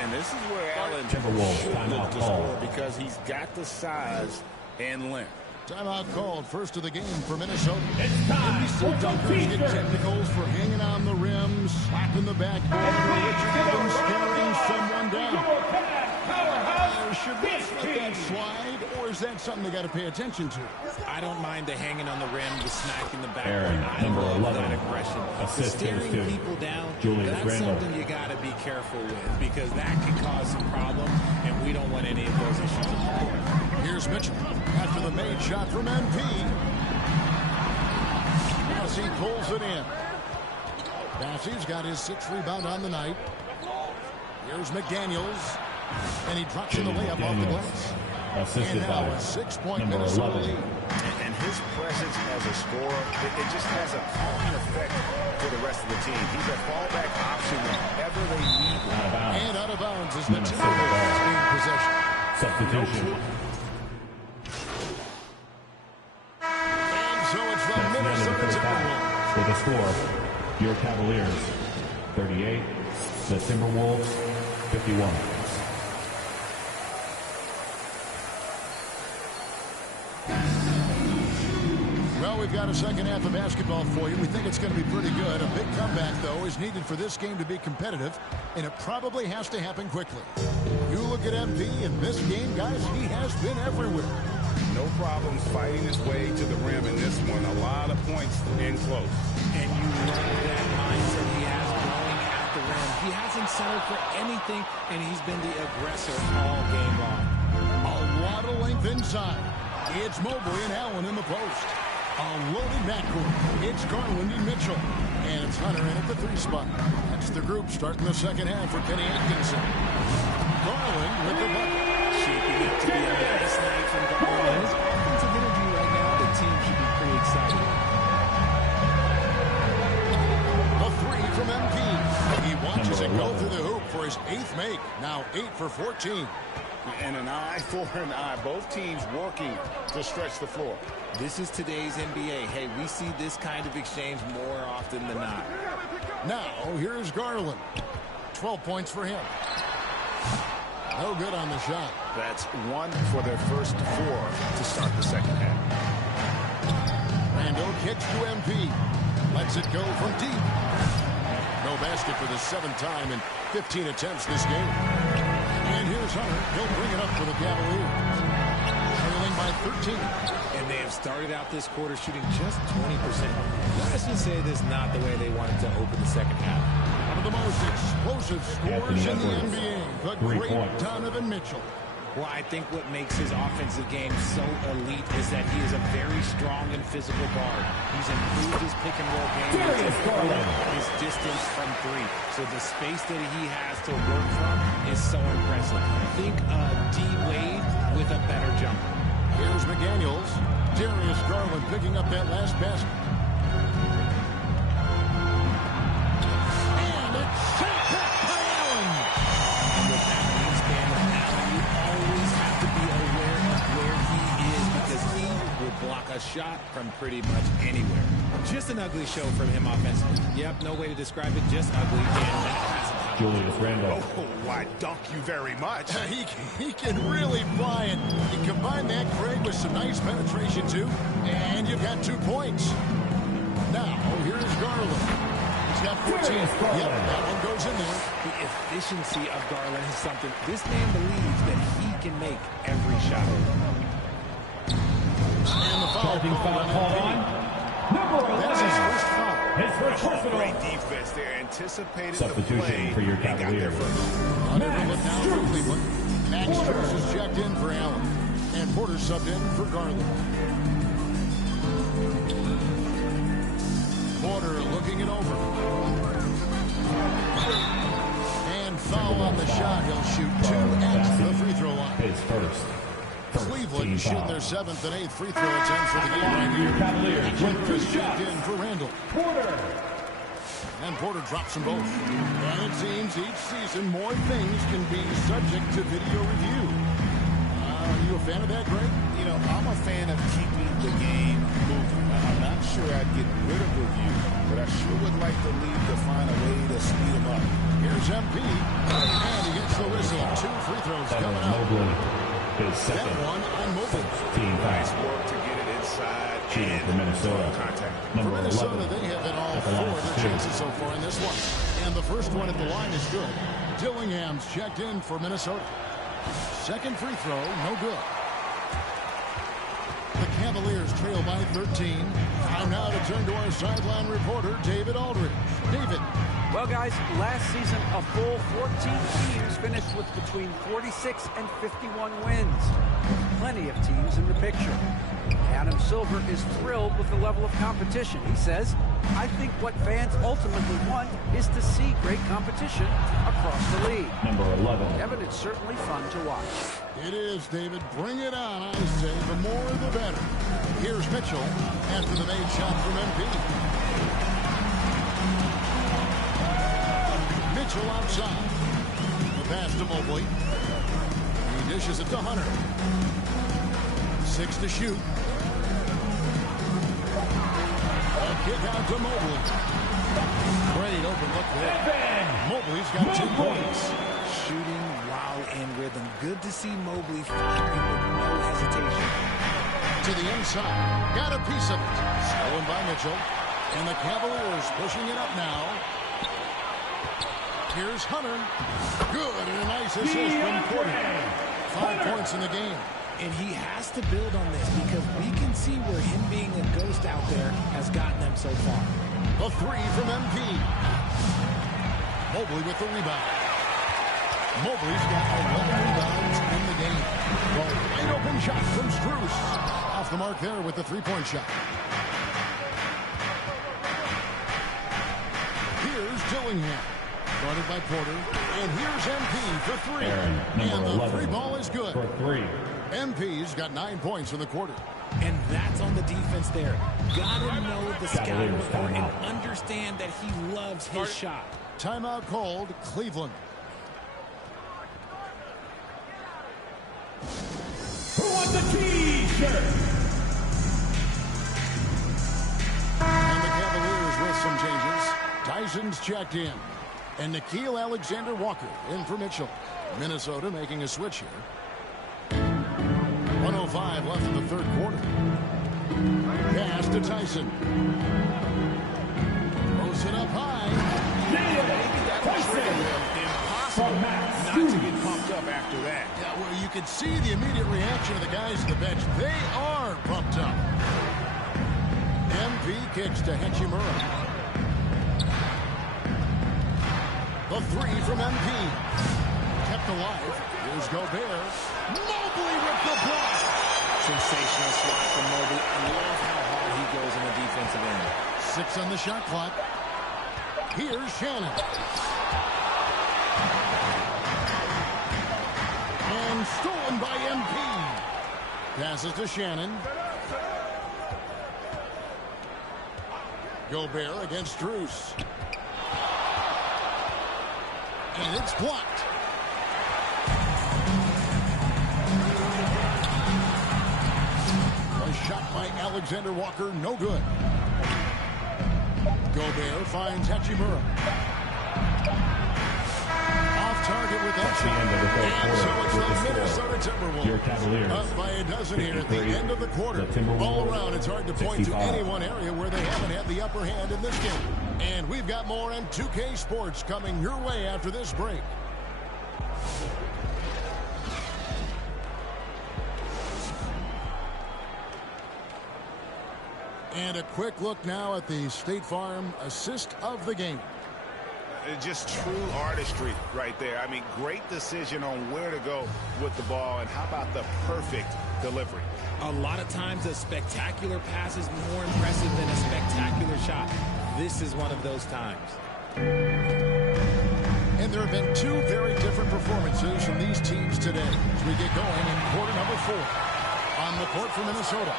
And this is where Allen Timberwolves should look to score because he's got the size and length. Timeout called. First of the game for Minnesota. It's time NBC for dunkers get the technicals for hanging on the rim, slapping the backboard, or Richard Evans scaring someone down. Should we let that slide, or is that something they got to pay attention to? I don't mind the hanging on the rim, the smacking the back. Aaron, I number love 11. that aggression. The Assist staring to people down, Julius that's Randle. something you got to be careful with because that can cause some problems, and we don't want any of those issues in the court. Here's Mitchell after the made shot from MP. As he pulls it in. Bassey's got his 6th rebound on the night. Here's McDaniels. And he drops in the layup off the glass. Assisted and now by a 6-point number Minnesota 11. lead. And his presence as a scorer, it just has a calming effect for the rest of the team. He's a fallback option whenever they need one. And out of bounds is the Minnesota Timberwolves gain possession. Substitution. And so it's the Minnesota Timberwolves. With a score, your Cavaliers 38, the Timberwolves 51. Well, Well, we've got a second half of basketball for you. We think it's going to be pretty good. A big comeback, though, is needed for this game to be competitive, and it probably has to happen quickly. You look at MP in this game, guys, he has been everywhere. No problems fighting his way to the rim in this one. A lot of points in close. And you love that mindset he has going at the rim. He hasn't settled for anything, and he's been the aggressor all game long. A lot of length inside. It's Mobley and Allen in the post. A loaded backcourt. It's Garland and Mitchell. And it's Hunter in at the 3 spot. That's the group starting the second half for Kenny Atkinson. Garland with the bucket. Shaping up to be a nice night from Garland. His offensive energy right now, the team should be pretty excited. A 3 from MP. He watches it go through the hoop for his 8th make. Now 8 for 14. And an eye for an eye. Both teams working to stretch the floor. This is today's NBA. Hey, we see this kind of exchange more often than not. Now, here's Garland. 12 points for him. No good on the shot. That's 1 for their first 4 to start the second half. Randall kicks to MP. Lets it go from deep. No basket for the 7th time in 15 attempts this game. And here's Hunter. He'll bring it up for the Cavaliers. Trailing by 13. And they have started out this quarter shooting just 20%. Let's just say this is not the way they wanted to open the second half. One of the most explosive scorers in the NBA, the great Donovan Mitchell. Well, I think what makes his offensive game so elite is that he is a very strong and physical guard. He's improved his pick and roll game. He's improved his distance from 3. So the space that he has to work from is so impressive. Think D-Wade with a better jumper. Here's McDaniels. Darius Garland picking up that last basket. And it's sent back by Allen. And with that wingspan of Allen, you always have to be aware of where he is because he will block a shot from pretty much anywhere. Just an ugly show from him offensively. Yep, no way to describe it, just ugly. And that hasn't helped. Julius Randle. Oh, why, dunk you very much. He can really fly it. You combine that, Craig, with some nice penetration, too, and you've got 2 points. Now, here's Garland. He's got 14. Yep, that one goes in there. The efficiency of Garland is something. This man believes that he can make every shot. And the foul called on. That's his first foul. Great defense there. Anticipated Substitution the play for your and got there Cavaliers. first. Hunter will look down for Cleveland. Max Strus is checked in for Allen. And Porter subbed in for Garland. Porter looking it over. And foul on the shot. He'll shoot 2 at the free throw line. His first. Cleveland shooting their 7th and 8th free throw attempts for the game right here. Porter is checked in for Randall. And Porter drops them both. And it seems each season more things can be subject to video review. Are you a fan of that, Greg? You know, I'm a fan of keeping the game moving. I'm not sure I'd get rid of review, but I sure would like the league to find a way to speed them up. Here's MP. And he gets the whistle. 2 free throws coming up. His second. That one on Mobley. Team Nice foul. work to get it inside. Shooting for Minnesota. Contact. For Number Minnesota, 11. they have been all At the 4 line of for their 2. chances so far in this one. And the first one at the line is good. Dillingham's checked in for Minnesota. Second free throw, no good. The Cavaliers trail by 13. Time now to turn to our sideline reporter, David Aldridge. David. Well, guys, last season, a full 14 teams finished with between 46 and 51 wins. Plenty of teams in the picture. Adam Silver is thrilled with the level of competition. He says, I think what fans ultimately want is to see great competition across the league. Number 11. Kevin, it's certainly fun to watch. It is, David. Bring it on, I say. The more, the better. Here's Mitchell after the made shot from MP. Mitchell outside. The pass to Mobley. He dishes it to Hunter. 6 to shoot. A kick out to Mobley. Great open look there. Mobley's got 2 points. Shooting while in rhythm. Good to see Mobley firing with no hesitation. To the inside. Got a piece of it. Stolen by Mitchell. And the Cavaliers pushing it up now. Here's Hunter. Good, and a nice assist from Porter. 5 points in the game. And he has to build on this because we can see where him being a ghost out there has gotten them so far. A 3 from MP. Mobley with the rebound. Mobley's got 11 rebounds in the game. Well, wide open shot from Strus. Off the mark there with the three-point shot. Here's Dillingham. Guarded by Porter. And here's MP for 3. And the 3 ball is good. For 3. MP's got 9 points in the quarter. And that's on the defense there. Gotta know the scouting report and understand that he loves his shot. Timeout called, Cleveland. Who wants the T-shirt? And the Cavaliers with some changes. Tyson's checked in. And Nickeil Alexander-Walker in for Mitchell. Minnesota making a switch here. 1:05 left in the third quarter. Pass to Tyson. Throws it up high. Impossible not to get pumped up after that. Yeah, well, you can see the immediate reaction of the guys on the bench. They are pumped up. MP kicks to Hachimura. The 3 from MP. Kept alive. Here's Gobert. Mobley with the block. Sensational swat from Mobley. I love how hard he goes in the defensive end. 6 on the shot clock. Here's Shannon. And stolen by MP. Passes to Shannon. Gobert against Strus. And it's blocked. A shot by Alexander Walker, no good. Gobert finds Hachimura. Off target with that shot. And so it's the Minnesota Timberwolves. Your Cavaliers. Up by a dozen here at the end of the quarter. All around, it's hard to point to any one area where they haven't had the upper hand in this game. And we've got more on 2K Sports coming your way after this break. And a quick look now at the State Farm assist of the game. Just true artistry right there. I mean, great decision on where to go with the ball, and how about the perfect delivery? A lot of times a spectacular pass is more impressive than a spectacular shot. This is one of those times. And there have been 2 very different performances from these teams today as we get going in quarter number 4. On the court for Minnesota,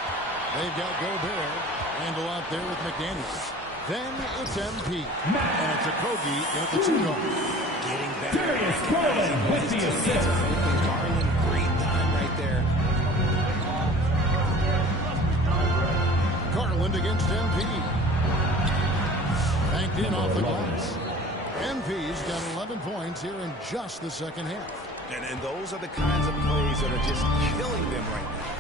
they've got Gobert, Randall out there with McDaniels. Then it's MP, and it's a Kogi at the 2 guard. Getting better. Darius Garland with the assist. Garland, great time right there. Garland against MP. Banked in off the glass. MP's got 11 points here in just the second half. And those are the kinds of plays that are just killing them right now.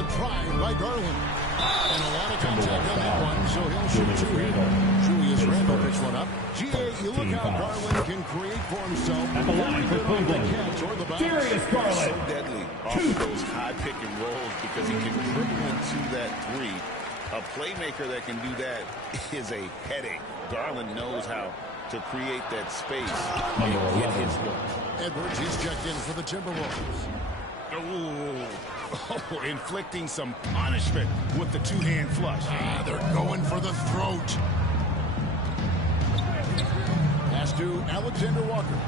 A try by Garland. And a lot of contact on that one, so he'll shoot 2 here. Julius Randle picks one up. GA, you look how Garland can create for himself. At the line for Cleveland, Darius Garland. So deadly off of those high pick and rolls because he can dribble into that 3. A playmaker that can do that is a headache. Garland knows how to create that space and get his look. Edwards, he's checked in for the Timberwolves. Oh, inflicting some punishment with the 2-hand flush. They're going for the throat. Pass to Alexander Walker.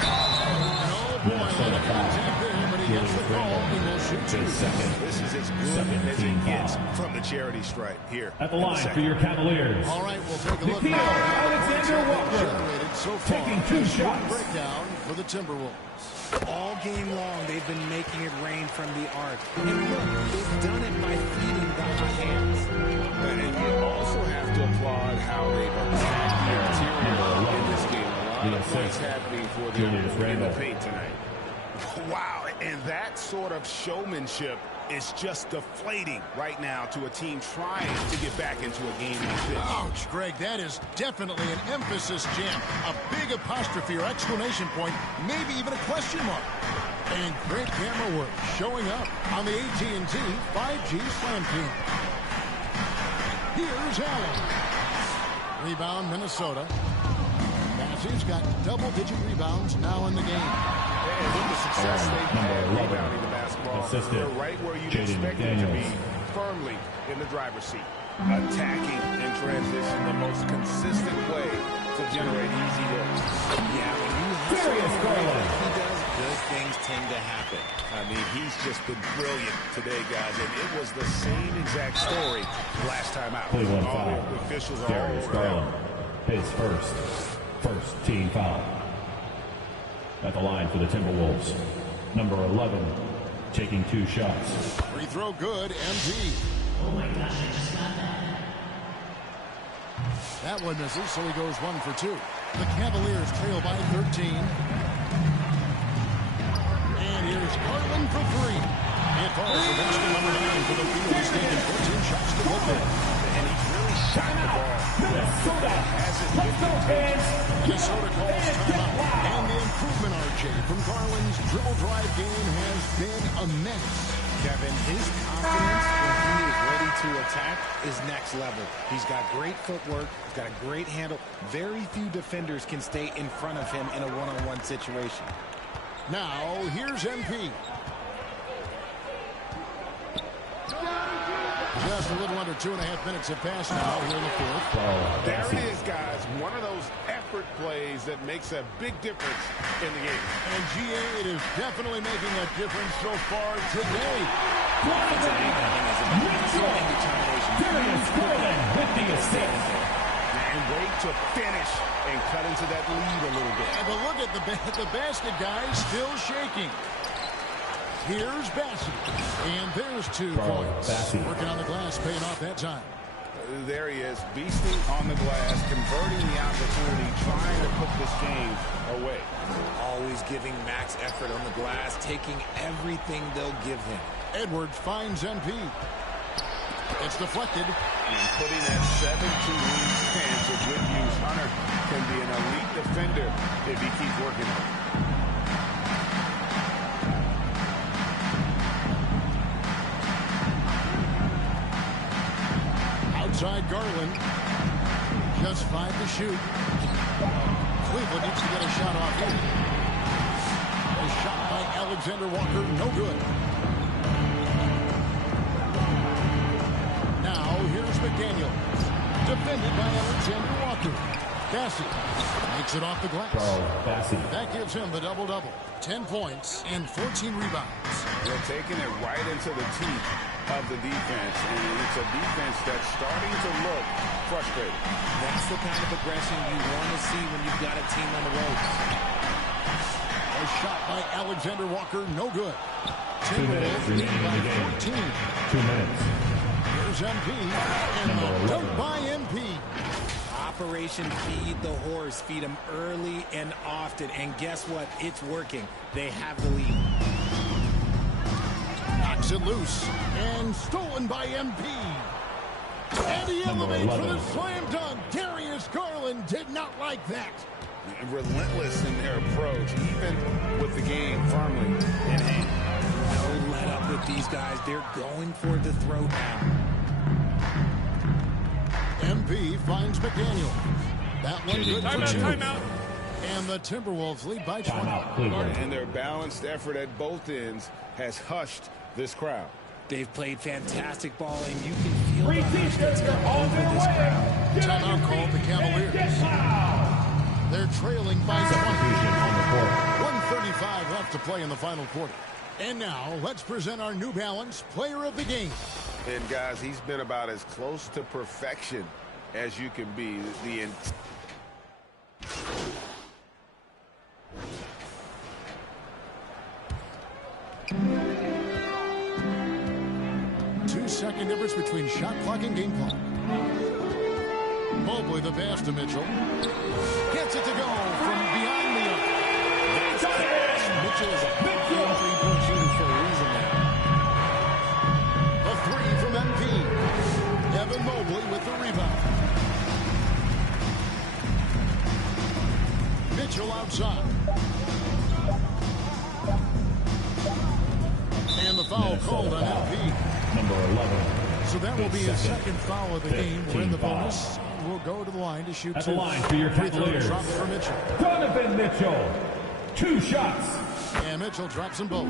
Oh boy, a lot of contact there, but he gets the call. He will shoot 2. This is as good as it gets from the charity stripe here. At the line for your Cavaliers. All right, we'll take a look Nickeil at Alexander Walker. So far, taking 2 shots. Breakdown for the Timberwolves. All game long, they've been making it rain from the arc. And look, they've done it by feeding the hot hands. And you also have to applaud how they've attacked the interior in this game. A lot of points happening for them in the paint tonight. Wow, and that sort of showmanship is just deflating right now to a team trying to get back into a game like this. Ouch, Greg, that is definitely an emphasis jam. A big apostrophe or exclamation point, maybe even a question mark. And great camera work showing up on the AT&T 5G Slam Team. Here's Allen. Rebound, Minnesota. Massey's got double-digit rebounds now in the game. And with the success they've had rebounding the basketball, they're right where you'd expect them to be, firmly in the driver's seat. Attacking in transition, the most consistent way to generate easy looks. Yeah, when you hustle like he does, good things tend to happen. I mean, he's just been brilliant today, guys, and it was the same exact story last time out. Cleveland All foul. the officials are Darius all Garland, his first team foul. At the line for the Timberwolves, number 11, taking 2 shots. Free throw good, MG. Oh my gosh, I just got that. That one misses, so he goes 1 for 2. The Cavaliers trail by 13. And here's Garland for 3. It falls for basket number 9 for the field. He's taken 14 shots to go there. And he's really shot the ball. Minnesota. Minnesota calls timeout. And the improvement, RJ, from Garland's dribble drive game has been immense. Kevin, his confidence when he is ready to attack is next level. He's got great footwork. He's got a great handle. Very few defenders can stay in front of him in a one-on-one situation. Now, here's MP. Just a little under 2.5 minutes have passed now here in the fourth. There it is, guys. One of those effort plays that makes a big difference in the game. And GA, it is definitely making a difference so far today. Darius Garland with the assist. And wait to finish and cut into that lead a little bit. And but look at the basket, guys, still shaking. Here's Bassey. And there's 2 points. Bassey. Working on the glass, paying off that time. There he is, beasting on the glass, converting the opportunity, trying to put this game away. Always giving max effort on the glass, taking everything they'll give him. Edwards finds MP. It's deflected. And putting that 7-2 lead stands with good use. Hunter can be an elite defender if he keeps working on it. Outside Garland. Just 5 to shoot. Cleveland needs to get a shot off here. A shot by Alexander Walker, no good. Now here's McDaniel. Defended by Alexander Walker. Bassey makes it off the glass. Bassey. That gives him the double-double. 10 points and 14 rebounds. They're taking it right into the teeth of the defense, and it's a defense that's starting to look frustrated. That's the kind of aggression you want to see when you've got a team on the ropes. A shot by Alexander Walker, no good. 2 minutes remaining in the game. 14. 2 minutes. Here's MP, and the dunk by MP. Operation Feed the Horse. Feed him early and often, and guess what? It's working. They have the lead. Knocks it loose, and stolen by MP. And he elevates for the slam dunk. Darius Garland did not like that. Relentless in their approach, even with the game firmly in hand. No let up with these guys. They're going for the throat now. MP finds McDaniel. That one good for 2. Timeout. And the Timberwolves lead by 20. And their balanced effort at both ends has hushed this crowd. They've played fantastic ball, and you can feel the hush that's come over this crowd. Timeout called the Cavaliers. They're trailing by 20. 1:35 left to play in the final quarter. And now, let's present our New Balance Player of the Game. And, guys, he's been about as close to perfection as you can be. Two-second difference between shot clock and game clock. Mobley the pass to Mitchell. Gets it to go from behind the arc. Mitchell is a outside. And the foul called on LP. Number 11. So that will be his second foul of the game. We're in the bonus. We'll go to the line to shoot At two. the line for your Cavaliers. Drop for Mitchell. Donovan Mitchell. 2 shots. And Mitchell drops them both.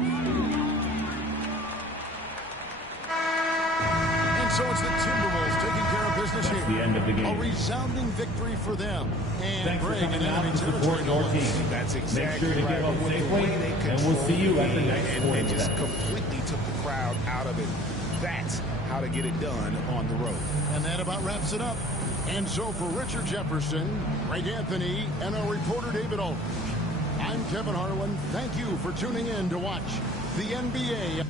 And so it's the Timberwolves taking care of business That's here. the end of the game. A resounding victory for them. And Thanks for Greg coming and out enemy to support territory. your team. That's exactly Make sure to right. give up With the safely, way they and we'll see you at the control next and sports just event. completely took the crowd out of it. That's how to get it done on the road. And that about wraps it up. And so for Richard Jefferson, Greg Anthony, and our reporter David Aldridge, I'm Kevin Harlan. Thank you for tuning in to watch the NBA.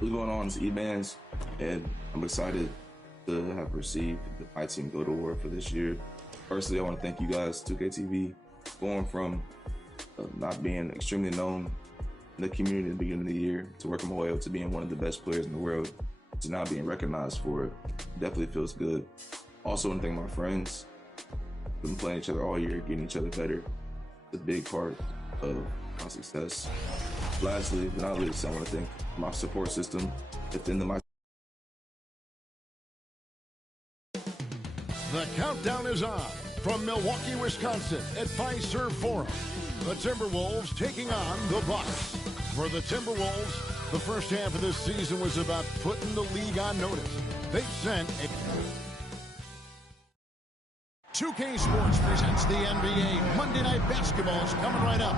What's going on? It's E-Bands, and I'm excited to have received the My Team Goat Award for this year. Firstly, I want to thank you guys, 2KTV, going from not being extremely known in the community at the beginning of the year to working my way up to being one of the best players in the world to now being recognized for it. Definitely feels good. Also, I want to thank my friends. We've been playing each other all year, getting each other better. It's a big part of my success. Lastly, but not least, I want to thank my support system within the My. The countdown is on from Milwaukee, Wisconsin at Fiserv Forum. The Timberwolves taking on the Bucks. For the Timberwolves, the first half of this season was about putting the league on notice. They've sent a 2K Sports presents the NBA Monday Night Basketball is coming right up.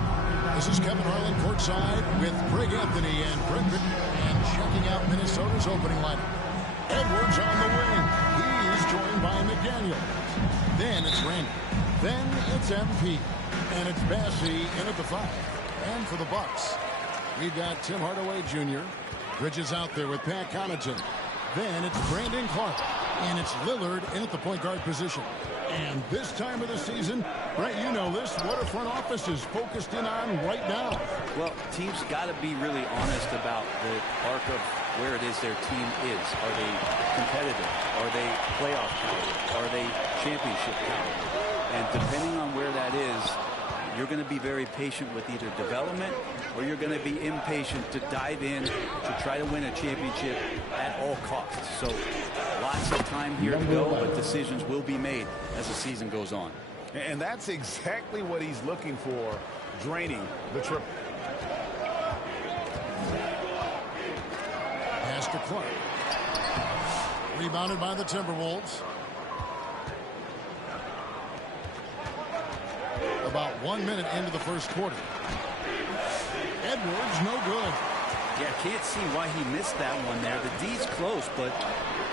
This is Kevin Harlan courtside with Greg Anthony and Greg and checking out Minnesota's opening lineup. Edwards on the wing. He is joined by McDaniel. Then it's Randall. Then it's MP. And it's Bassey in at the 5. And for the Bucks, we've got Tim Hardaway Jr. Bridges out there with Pat Connaughton. Then it's Brandon Clark. And it's Lillard in at the point guard position. And this time of the season, Brett, you know this, what are front offices focused in on right now? Well, teams got to be really honest about the arc of where it is their team is. Are they competitive? Are they playoff caliber? Are they championship caliber? And depending on where that is, you're going to be very patient with either development or you're going to be impatient to dive in to try to win a championship at all costs. So lots of time here to go, but decisions will be made as the season goes on. And that's exactly what he's looking for, draining the triple. Pass to Clark. Rebounded by the Timberwolves. About 1 minute into the first quarter. Edwards, no good. Yeah, can't see why he missed that one there. The D's close, but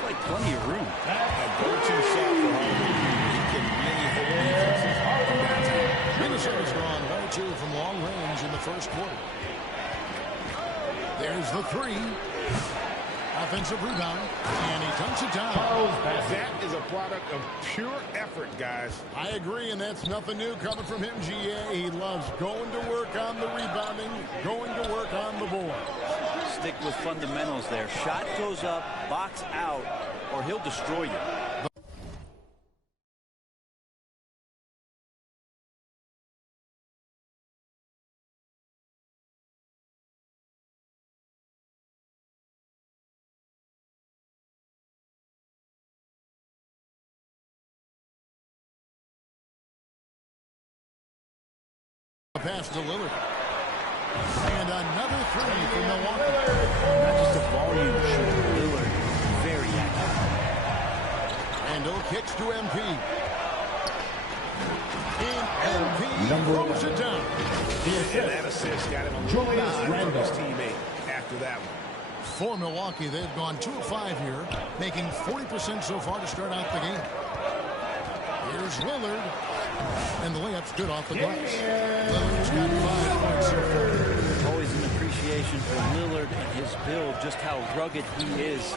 like plenty of room. A go-to shot for Harden. He can really hold defenses from downtown. Minnesota's gone 1-2 from long range in the first quarter. There's the 3. Offensive rebound, and he dunks it down. That is a product of pure effort, guys. I agree, and that's nothing new coming from him, GA. He loves going to work on the rebounding, going to work on the board. Stick with fundamentals there. Shot goes up, box out, or he'll destroy you. Pass to Lillard. And another three for Milwaukee. Not just a volume shooter, Lillard, very active. Randall kicks to MP. And MP throws it down. And that assist got him a little nod from his teammate after that one. For Milwaukee, they've gone 2 of 5 here, making 40% so far to start out the game. Here's Lillard. And the layup's good off the glass. Lillard's got 5 points so far. Always an appreciation for Lillard and his build, just how rugged he is,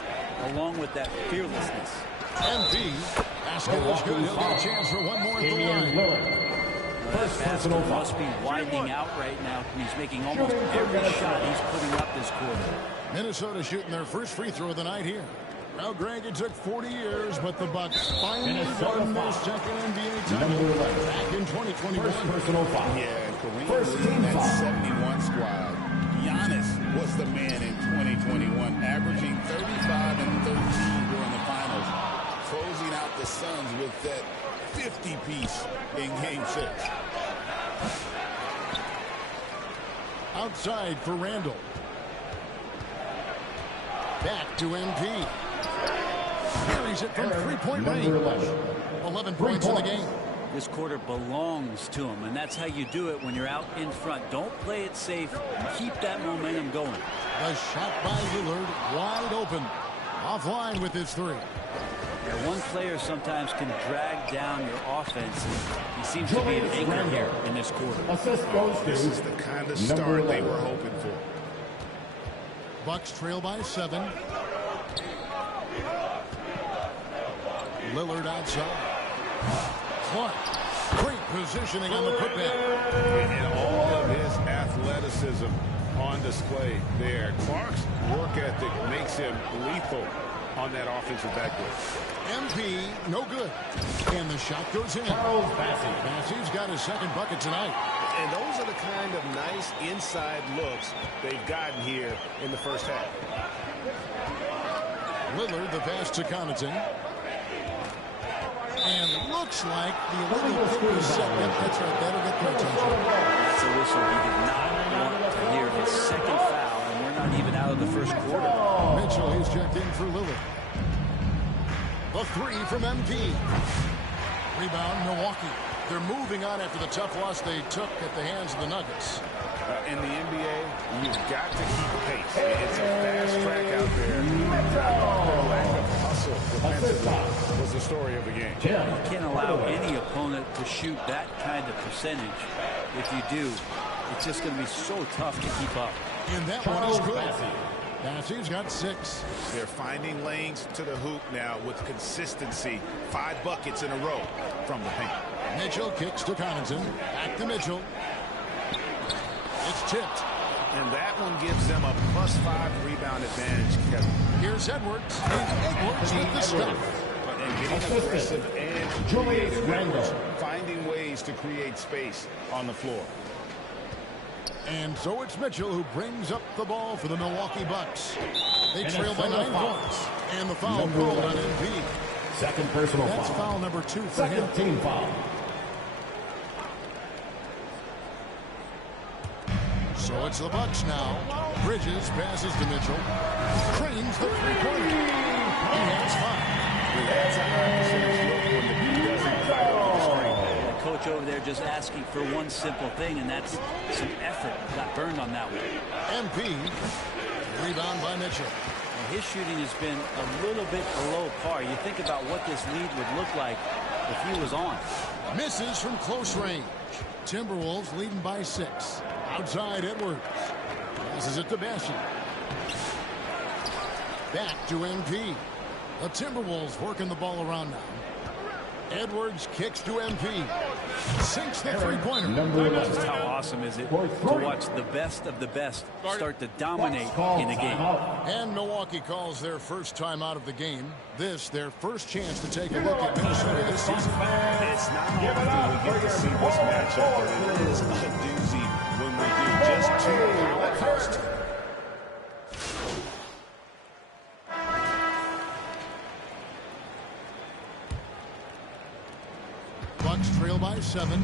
along with that fearlessness. MP, basket is good. He'll get a chance for one more at the line. That basket must be widening out right now. He's making almost every shot he's putting up this quarter. Minnesota shooting their first free throw of the night here. Well, Greg, it took 40 years, but the Bucks finally won their second NBA title back in 2021. Personal foul. Yeah, Kareem leading that 71 squad. Giannis was the man in 2021, averaging 35 and 13 during the finals, closing out the Suns with that 50-piece in Game 6. Outside for Randall. Back to MP. Carries it from three-point range. 11 points in the game. This quarter belongs to him, and that's how you do it when you're out in front. Don't play it safe. Keep that momentum going. The shot by Lillard, wide open. Offline with his three. Yeah, one player sometimes can drag down your offense, and he seems to be an anchor here in this quarter. This is the kind of start they were hoping for. Bucks trail by 7. Lillard outside. Clark. Great positioning on the putback. And all of his athleticism on display there. Clark's work ethic makes him lethal on that offensive backcourt. MP, no good. And the shot goes in. Bassey's got his second bucket tonight. And those are the kind of nice inside looks they've gotten here in the first half. Lillard, the pass to Connaughton. And looks like the illegal kick is set. Yep, that's right. That'll get their attention. That's a whistle he did not want to hear. His second foul, and we're not even out of the first quarter. Mitchell, he's checked in for Lillard. The three from MP. Rebound, Milwaukee. They're moving on after the tough loss they took at the hands of the Nuggets. In the NBA, you've got to keep pace. It's a fast track out there. Their lack of hustle defensively was the story of the game. You can't allow any opponent to shoot that kind of percentage. If you do, it's just going to be so tough to keep up. And that one is good. Bassey's got 6. They're finding lanes to the hoop now with consistency. 5 buckets in a row from the paint. Mitchell kicks to Connaughton. Back to Mitchell. It's tipped. And that one gives them a +5 rebound advantage, Kevin. Here's Edwards. And Edwards with the stuff. And getting aggressive and creative. Finding ways to create space on the floor. And so it's Mitchell who brings up the ball for the Milwaukee Bucks. They trail by 9 points. And the foul called on MP. Second personal foul. That's foul number 2 for him. Second team foul. So it's the Bucks now. Bridges passes to Mitchell. Cranes the three-pointer. He has 5. That's a high percentage look when the beat doesn't fight over the screen. Coach over there just asking for one simple thing, and that's some effort. Got burned on that one. MP. Rebound by Mitchell. Well, his shooting has been a little bit below par. You think about what this lead would look like if he was on. Misses from close range. Timberwolves leading by 6. Outside Edwards. Passes it to Bassey. Back to MP. The Timberwolves working the ball around now. Edwards kicks to MP. Sinks the three-pointer. Just how awesome is it to watch the best of the best start to dominate in a game. And Milwaukee calls their first time out of the game. This, their first chance to take a look at Minnesota this season. It's not often we get to see this matchup, but it is a doozy when we do. Just two powerhouses. Bucks trail by 7.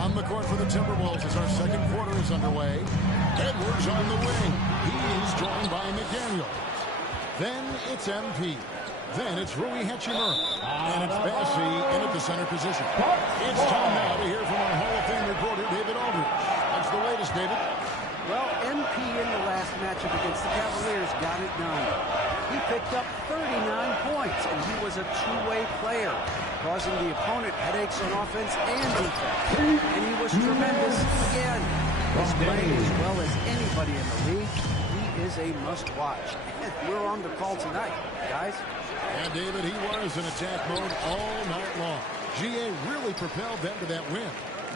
On the court for the Timberwolves as our second quarter is underway. Edwards on the wing. He is joined by McDaniels. Then it's MP. Then it's Rui Hachimura. And it's Bassey in at the center position. It's time now to hear from our Hall of Fame reporter, David Aldridge. What's the latest, David? Well, MP in the last matchup against the Cavaliers got it done. He picked up 39 points, and he was a two-way player, causing the opponent headaches on offense and defense. And he was tremendous again. He's playing as well as anybody in the league. He is a must-watch. And we're on the call tonight, guys. And David, he was in attack mode all night long. GA really propelled them to that win.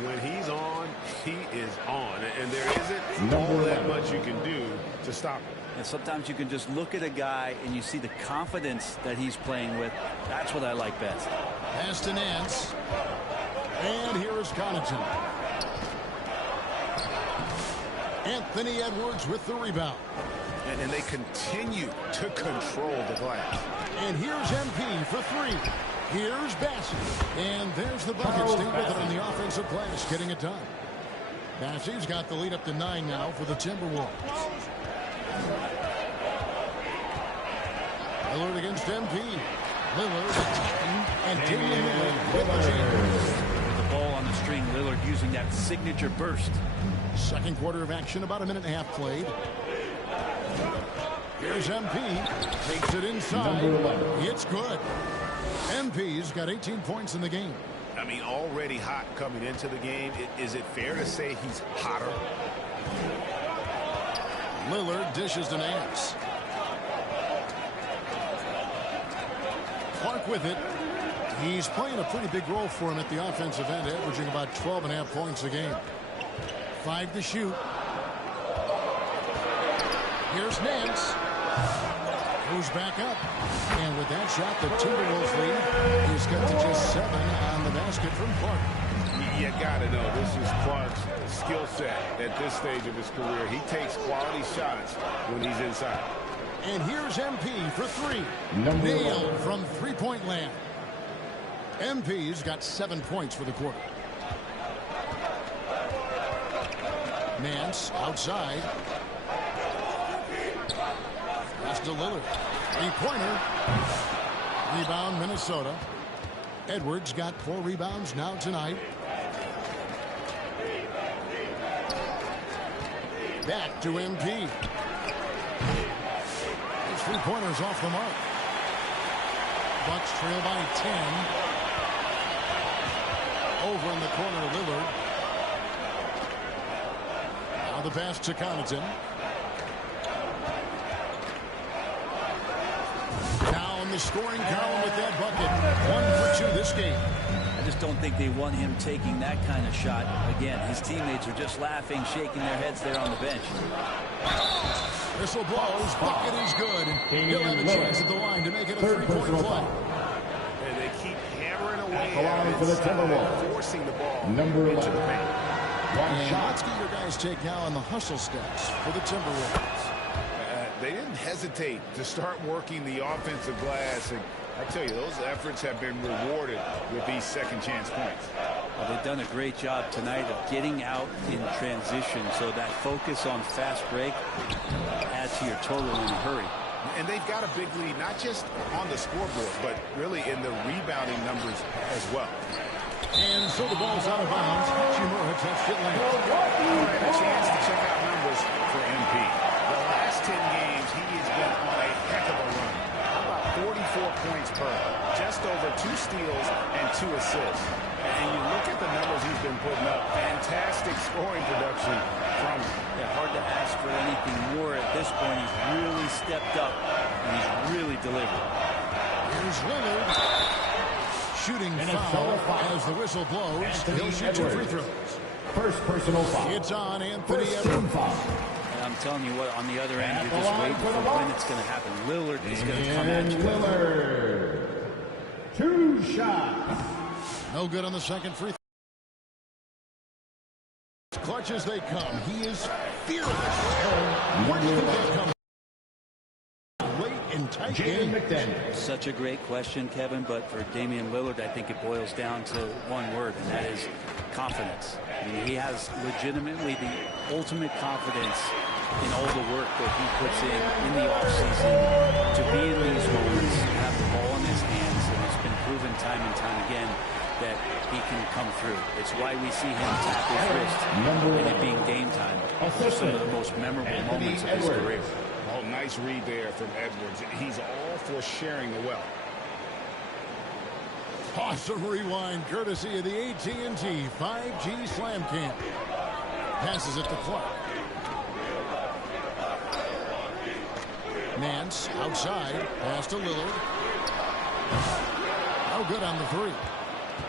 When he's on, he is on. And there isn't all that much you can do to stop him. And sometimes you can just look at a guy and you see the confidence that he's playing with. That's what I like best. Pass to Nance. And here is Connaughton. Anthony Edwards with the rebound. And they continue to control the glass. And here's MP for 3. Here's Bassey. And there's the bucket. Stay with it on the offensive glass, getting it done. Bassey's got the lead up to 9 now for the Timberwolves. Lillard against MP. Lillard and Damian Lillard with the jam. With the ball on the string, Lillard using that signature burst. Second quarter of action, about a minute and a half played. Here's MP. Takes it inside. It's good. MP's got 18 points in the game. I mean, already hot coming into the game. Is it fair to say he's hotter? Lillard dishes to Nance. Clark with it. He's playing a pretty big role for him at the offensive end, averaging about 12.5 points a game. 5 to shoot. Here's Nance. Goes back up. And with that shot, the Timberwolves lead is got to just 7 on the basket from Clark. You gotta know this is Clark's skill set at this stage of his career. He takes quality shots when he's inside. And here's MP for 3. Nailed from three-point land. MP's got 7 points for the quarter. Nance outside. Pass to Lillard. Three-pointer. Rebound, Minnesota. Edwards got 4 rebounds now tonight. Back to MP. His three-pointers off the mark. Bucks trail by 10. Over in the corner, Lillard. Now the pass to Connaughton. Now in the scoring column with that bucket. 1 for 2 this game. I just don't think they want him taking that kind of shot. Again, his teammates are just laughing, shaking their heads there on the bench. Whistle blows. Bucket is good. He'll have a chance at the line to make it a 3-point play. And they keep hammering away at for the Timberwolves. Forcing the ball Number into 11. the paint. And let's get your guys' take now on the hustle steps for the Timberwolves. They didn't hesitate to start working the offensive glass. And I tell you, those efforts have been rewarded with these second chance points. Well, they've done a great job tonight of getting out in transition, so that focus on fast break adds to your total in a hurry. And they've got a big lead, not just on the scoreboard, but really in the rebounding numbers as well. And so the ball's out of bounds. Hachimura touched it late. A chance to check out numbers for MP. The last 10 games, he has been on a heck of a run. About 44 points per, just over 2 steals and 2 assists. And you look at the numbers he's been putting up. Fantastic scoring production from him. Yeah, hard to ask for anything more at this point. He's really stepped up, and he's really delivered. Here's Lillard. shooting foul as the whistle blows. He'll shoot 2 free throws. First personal foul. It's on Anthony Edwards. And I'm telling you what, on the other end, you're just waiting for when it's going to happen. Lillard is going to come at you. Lillard. 2 shots. No good on the second free throw. Clutch as they come. He is fearless. Where do you think they come? Late in tight game. Such a great question, Kevin, but for Damian Lillard, I think it boils down to one word, and that is confidence. I mean, he has legitimately the ultimate confidence in all the work that he puts in the offseason to be in these moments, have the ball in his hands, and it's been proven time and time again that he can come through. It's why we see him tap his wrist and it being game time. Some of the most memorable moments of his career. Oh, nice read there from Edwards. He's all for sharing the wealth. Awesome rewind courtesy of the AT&T 5G Slam Cam. Passes it to Clark. Nance outside. Pass to Lillard. No good on the 3.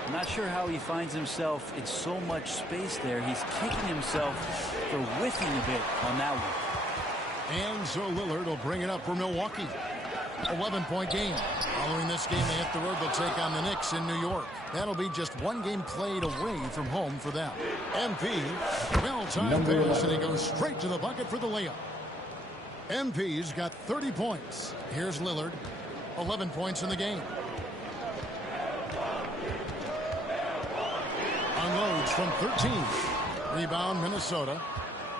I'm not sure how he finds himself in so much space there. He's kicking himself for whiffing a bit on that one. And so Lillard will bring it up for Milwaukee. 11-point game. Following this game, they hit the road. They'll take on the Knicks in New York. That'll be just 1 game played away from home for them. MP, well-timed pass, and he goes straight to the bucket for the layup. MP's got 30 points. Here's Lillard. 11 points in the game. Unloads from 13. Rebound, Minnesota.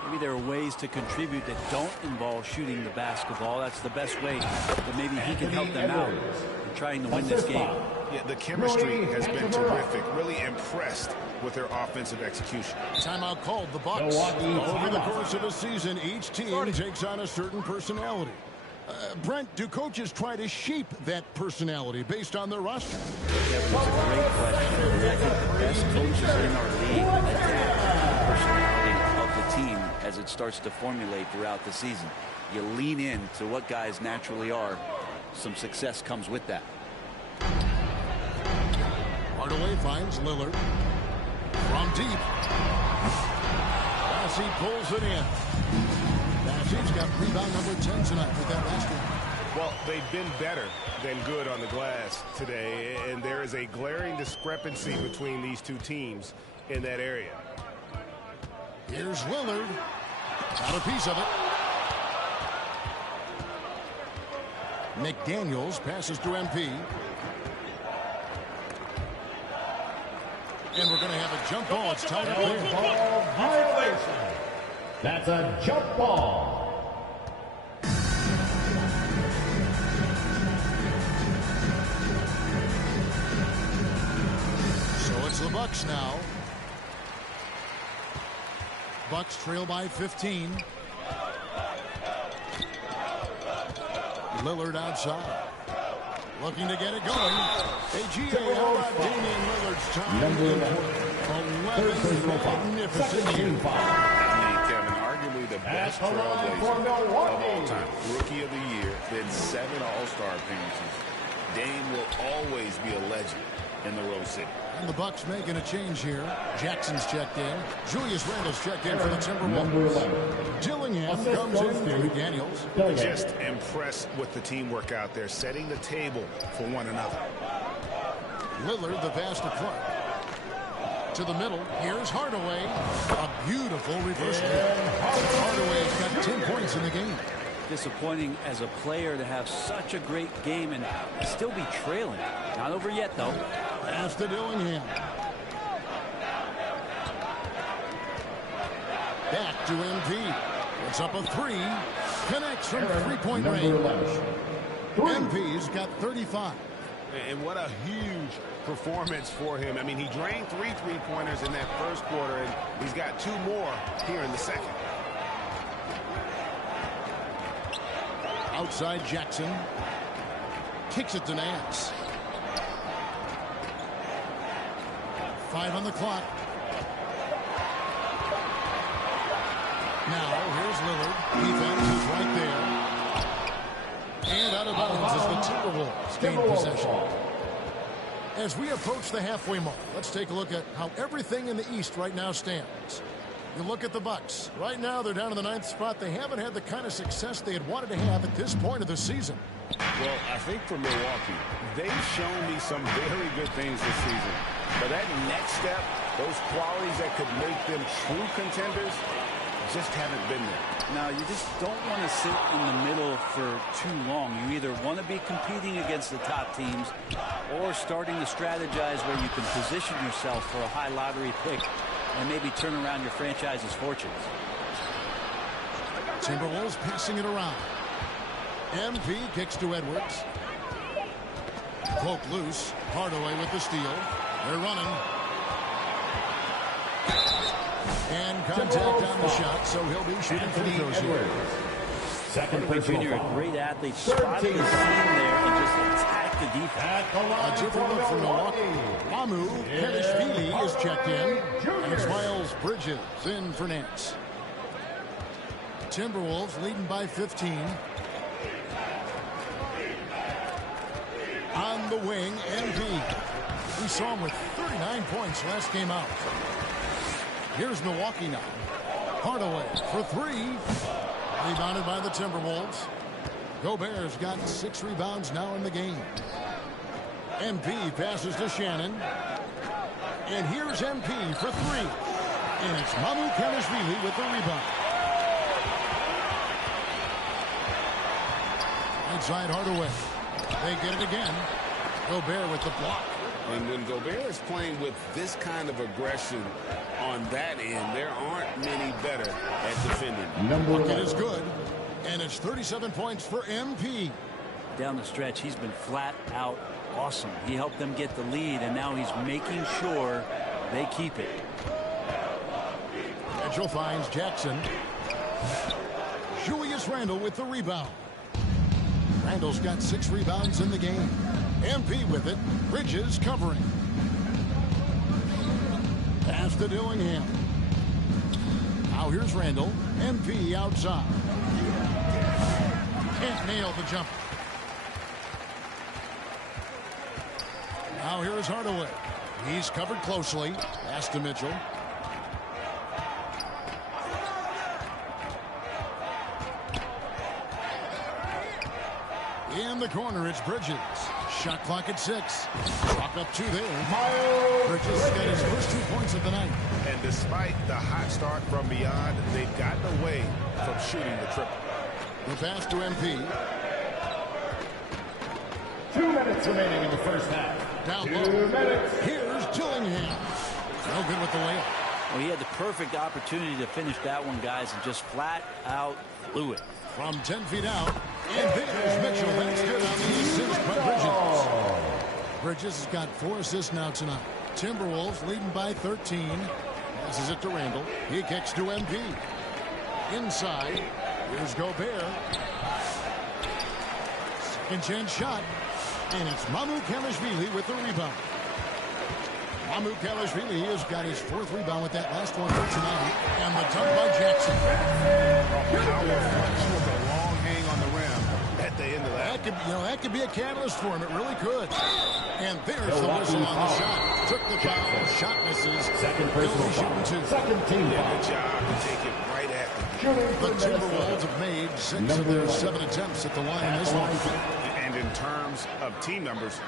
Maybe there are ways to contribute that don't involve shooting the basketball. That's the best way that maybe he can help them out in trying to win this game. Yeah, the chemistry has been terrific. Really impressed with their offensive execution. Timeout called. The Bucks. Over the course of a season, each team takes on a certain personality. Brent, do coaches try to shape that personality based on their roster? That's a great question. And I think the best coaches in our league adapt the personality of the team as it starts to formulate throughout the season. You lean in to what guys naturally are. Some success comes with that. Hardaway finds Lillard. From deep. Bassey pulls it in. Bassey's got rebound number 10 tonight with that last one. Well, they've been better than good on the glass today, and there is a glaring discrepancy between these two teams in that area. Here's Lillard. Got a piece of it. McDaniels passes to MP. And we're going to have a jump ball. It's tied up there. Ball violation. That's a jump ball. So it's the Bucks now. Bucks trail by 15. Lillard outside. Looking to get it going. AGA, how about Damian Lillard's time? 11 magnificent games. Kevin, arguably the best trailblazer of all time. Rookie of the year, then 7 All-Star appearances. Dame will always be a legend in the Rose City. And the Bucks making a change here. Jackson's checked in. Julius Randle's checked in for the Timberwolves. Dillingham comes in for Daniels. Just impressed with the teamwork out there, setting the table for one another. Lillard, the pass to Clark. To the middle. Here's Hardaway. A beautiful reverse. Hardaway's got 10 points in the game. Disappointing as a player to have such a great game and still be trailing. Not over yet, though. Pass to Dillingham. Back to MP. It's up a 3. Connects from 3-point range. MP's got 35. And what a huge performance for him. I mean, he drained 3 3-pointers in that first quarter, and he's got 2 more here in the second. Outside Jackson. Kicks it to Nance. 5 on the clock. Now, here's Lillard. Defense is right there. And out of bounds as the Timberwolves gain possession. As we approach the halfway mark, let's take a look at how everything in the East right now stands. You look at the Bucks. Right now, they're down in the 9th spot. They haven't had the kind of success they had wanted to have at this point of the season. Well, I think for Milwaukee, they've shown me some very good things this season. But that next step, those qualities that could make them true contenders, just haven't been there. Now, you just don't want to sit in the middle for too long. You either want to be competing against the top teams or starting to strategize where you can position yourself for a high lottery pick and maybe turn around your franchise's fortunes. Timberwolves passing it around. MP kicks to Edwards. Poke loose. Hardaway with the steal. They're running. And contact on the shot, so he'll be shooting free throws here. Second personal Jr., a great athlete, spotted the seam there and just attacked the defense. A different look from Milwaukee. Mamu Kenishvili is checked in, and it's Miles Bridges in for Nance. Timberwolves leading by 15. On the wing, MP. We saw him with 39 points last game out. Here's Milwaukee now. Hardaway for three. Rebounded by the Timberwolves. Gobert's got 6 rebounds now in the game. MP passes to Shannon. And here's MP for three. And it's Mamu Kenishvili with the rebound. Right side Hardaway. They get it again. Gobert with the block. And when Gobert is playing with this kind of aggression on that end, there aren't many better at defending. Bucket is good, and it's 37 points for MP. Down the stretch, he's been flat out awesome. He helped them get the lead, and now he's making sure they keep it. Mitchell finds Jackson. Julius Randle with the rebound. Randle's got 6 rebounds in the game. MP with it. Bridges covering. Pass to Dillingham. Now here's Randle. MP outside. Can't nail the jumper. Now here's Hardaway. He's covered closely. Pass to Mitchell. In the corner, it's Bridges. Shot clock at 6. Clock up 2 there. Bridges got his first 2 points of the night. And despite the hot start from beyond, they've gotten away from shooting the triple. The pass to MP. 2 minutes remaining in the first half. Down 2 low. minutes. Here's Dillingham. No good with the layup. Well, he had the perfect opportunity to finish that one, guys, and just flat out blew it. From 10 feet out. And there's Mitchell. That's good on the assist by Bridges. Bridges has got 4 assists now tonight. Timberwolves leading by 13. Passes it to Randle. He kicks to MP. Inside. Here's Gobert. Second chance shot. And it's Mamu Kenishvili with the rebound. Mamu Kenishvili has got his 4th rebound with that last one for tonight. And the dunk by Jackson. With a long hang on the rim at the end of that. That could be a catalyst for him. It really could. And there's the whistle on the shot. Took the foul. Shot misses. Second personal foul. Second team foul. Good job to take it right at them. The Timberwolves have made 6 of their 7 attempts at the line in this one. And in terms of team numbers,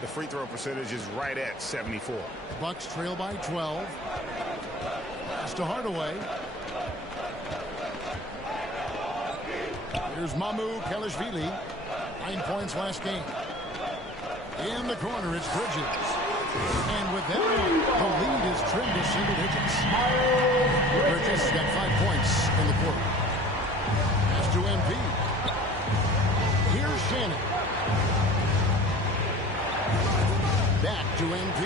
the free throw percentage is right at 74. Bucks trail by 12. Pass to Hardaway. Here's Mamu Kenishvili. 9 points last game. In the corner, it's Bridges. And with that one, the lead is trimmed to single digits. Bridges has got 5 points in the quarter. Pass to MP. Here's Shannon. Back to MP.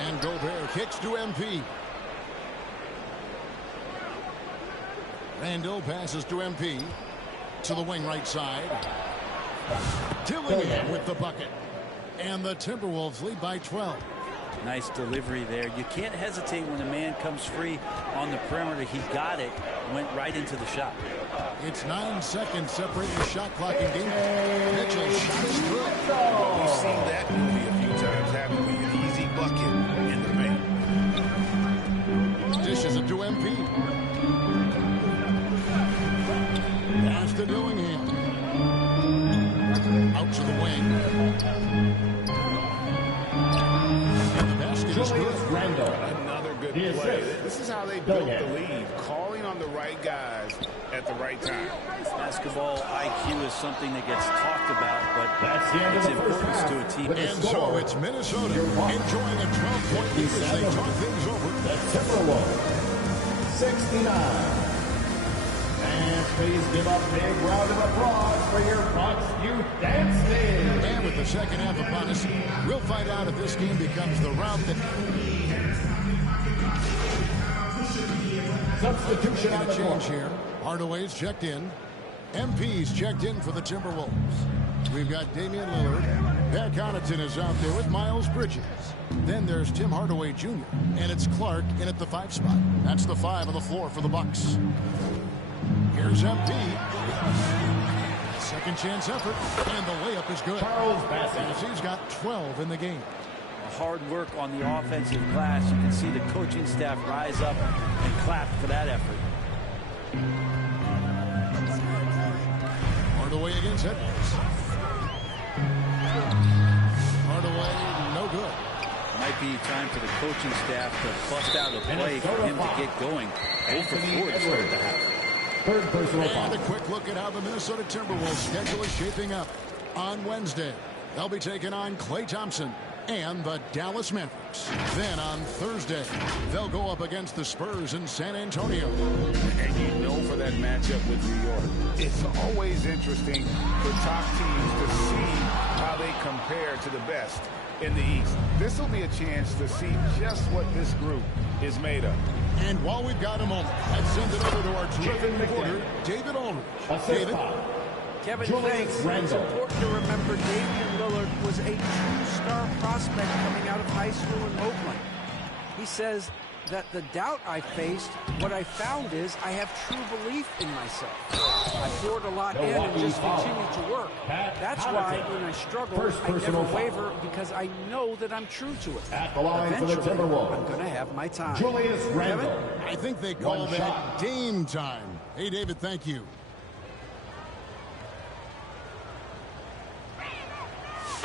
And Gobert kicks to MP. Randle passes to MP. To the wing right side. Dillingham with the bucket. And the Timberwolves lead by 12. Nice delivery there. You can't hesitate when a man comes free on the perimeter. He got it, went right into the shot. It's 9 seconds separating the shot clock in game. Mitchell to the wing. And the basket is good. Another good play. This is how they built the lead, calling on the right guys at the right time. Basketball IQ is something that gets talked about, but its importance to a team. And so it's Minnesota enjoying a 12-point lead as they talk things over. The Timberwolves, 69. And please give a big round of applause for your Bucks Youth Dance Team. And with the second half upon us, we'll find out if this game becomes the route that... Substitution on the change here. Hardaway's checked in. MP's checked in for the Timberwolves. We've got Damian Lillard. Pat Connaughton is out there with Miles Bridges. Then there's Tim Hardaway Jr. And it's Clark in at the 5 spot. That's the 5 on the floor for the Bucks. Here's MP. Second chance effort. And the layup is good. Charles Bassett. He's got 12 in the game. Hard work on the offensive glass. You can see the coaching staff rise up and clap for that effort. Hardaway against Edwards. Hardaway, no good. Might be time for the coaching staff to bust out a play for him to get going. 0 for 4 to start the half. Third personal foul. And a quick look at how the Minnesota Timberwolves schedule is shaping up. On Wednesday, they'll be taking on Klay Thompson and the Dallas Mavericks. Then on Thursday, they'll go up against the Spurs in San Antonio. And you know for that matchup with New York, it's always interesting for top teams to see how they compare to the best in the East. This will be a chance to see just what this group is made of. And while we've got a moment, let's send it over to our terrific reporter, David Aldridge. David? Kevin, thanks. It's important to remember Damian Lillard was a two-star prospect coming out of high school in Oakland. He says that the doubt I faced, what I found is I have true belief in myself. I poured a lot in and just continued to work. That's why when I struggle, I never waver because I know that I'm true to it. At the line for the Timberwolves, I'm going to have my time. Julius Randle. I think they call that game time. Hey, David, thank you.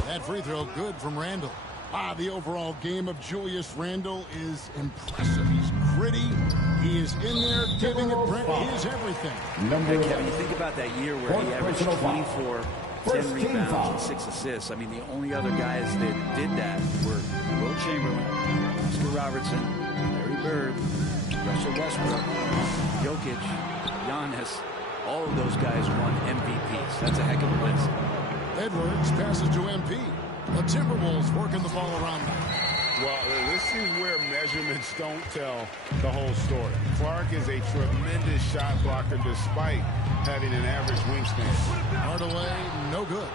That free throw good from Randle. The overall game of Julius Randle is impressive. He's gritty. He is in there giving it. Brent, he is everything. Hey, Kevin, you think about that year where he averaged 24, 10 rebounds, and 6 assists. I mean, the only other guys that did that were Will Chamberlain, Oscar Robertson, Larry Bird, Russell Westbrook, Jokic, Giannis. All of those guys won MVPs. That's a heck of a list. Edwards passes to MP. The Timberwolves working the ball around them. Well, this is where measurements don't tell the whole story. Clark is a tremendous shot blocker despite having an average wingspan. Hardaway, no good.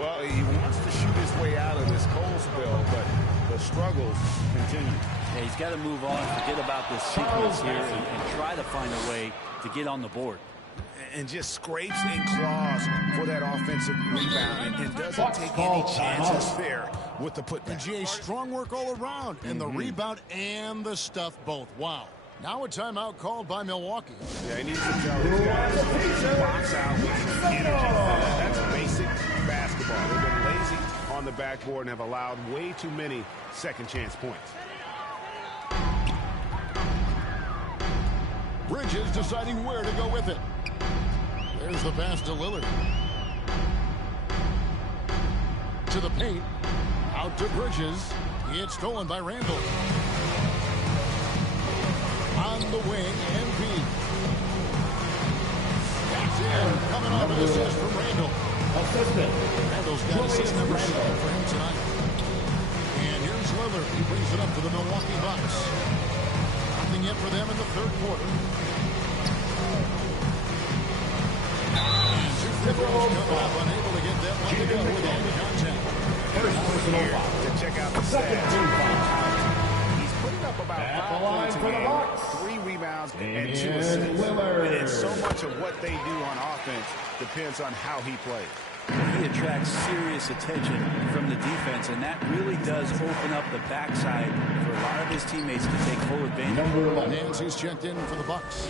Well, he wants to shoot his way out of this cold spell, but the struggles continue. Yeah, he's got to move on, forget about this sequence here, and try to find a way to get on the board. And just scrapes and claws for that offensive rebound and doesn't take any chances there with the putback. GA, strong work all around, and the rebound and the stuff both. Wow. Now a timeout called by Milwaukee. Yeah, he needs to tell these guys to box out with some energy. That's basic basketball. They've been lazy on the backboard and have allowed way too many second chance points. Bridges deciding where to go with it. There's the pass to Lillard. To the paint. Out to Bridges. It's stolen by Randle. On the wing, MP. That's in. Coming off an assist from Randle. Assistant. Randle's got assist number 7 for him tonight. And here's Lillard. He brings it up to the Milwaukee Bucks. Nothing yet for them in the third quarter. Timberwolves coming up, unable to get that one to go with all the contact. First personal foul. To check out the second team foul. He's putting up about 5 points a game, 3 rebounds, and 2 assists. And so much of what they do on offense depends on how he plays. He attracts serious attention from the defense, and that really does open up the backside for a lot of his teammates to take full advantage. Number 11. Nancy's checked in for the Bucks.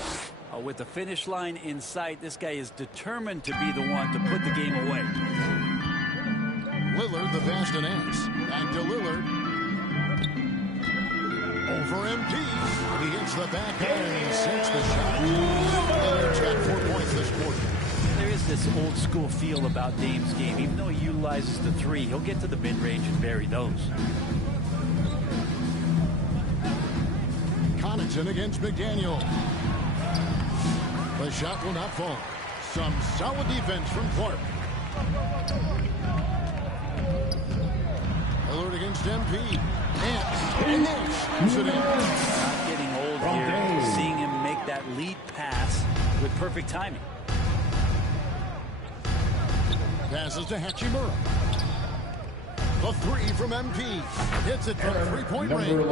With the finish line in sight, this guy is determined to be the one to put the game away. Lillard, the pass to Nance. Back to Lillard. Over MP. He hits the back iron and sinks the shot. Lillard's got 4 points this quarter. There is this old school feel about Dame's game. Even though he utilizes the three, he'll get to the mid-range and bury those. Connaughton against McDaniel. The shot will not fall. Some solid defense from Clark. Lillard against MP. And Nance. Not getting old here. Seeing him make that lead pass with perfect timing. Passes to Hachimura. The three from MP. Hits it from three-point range.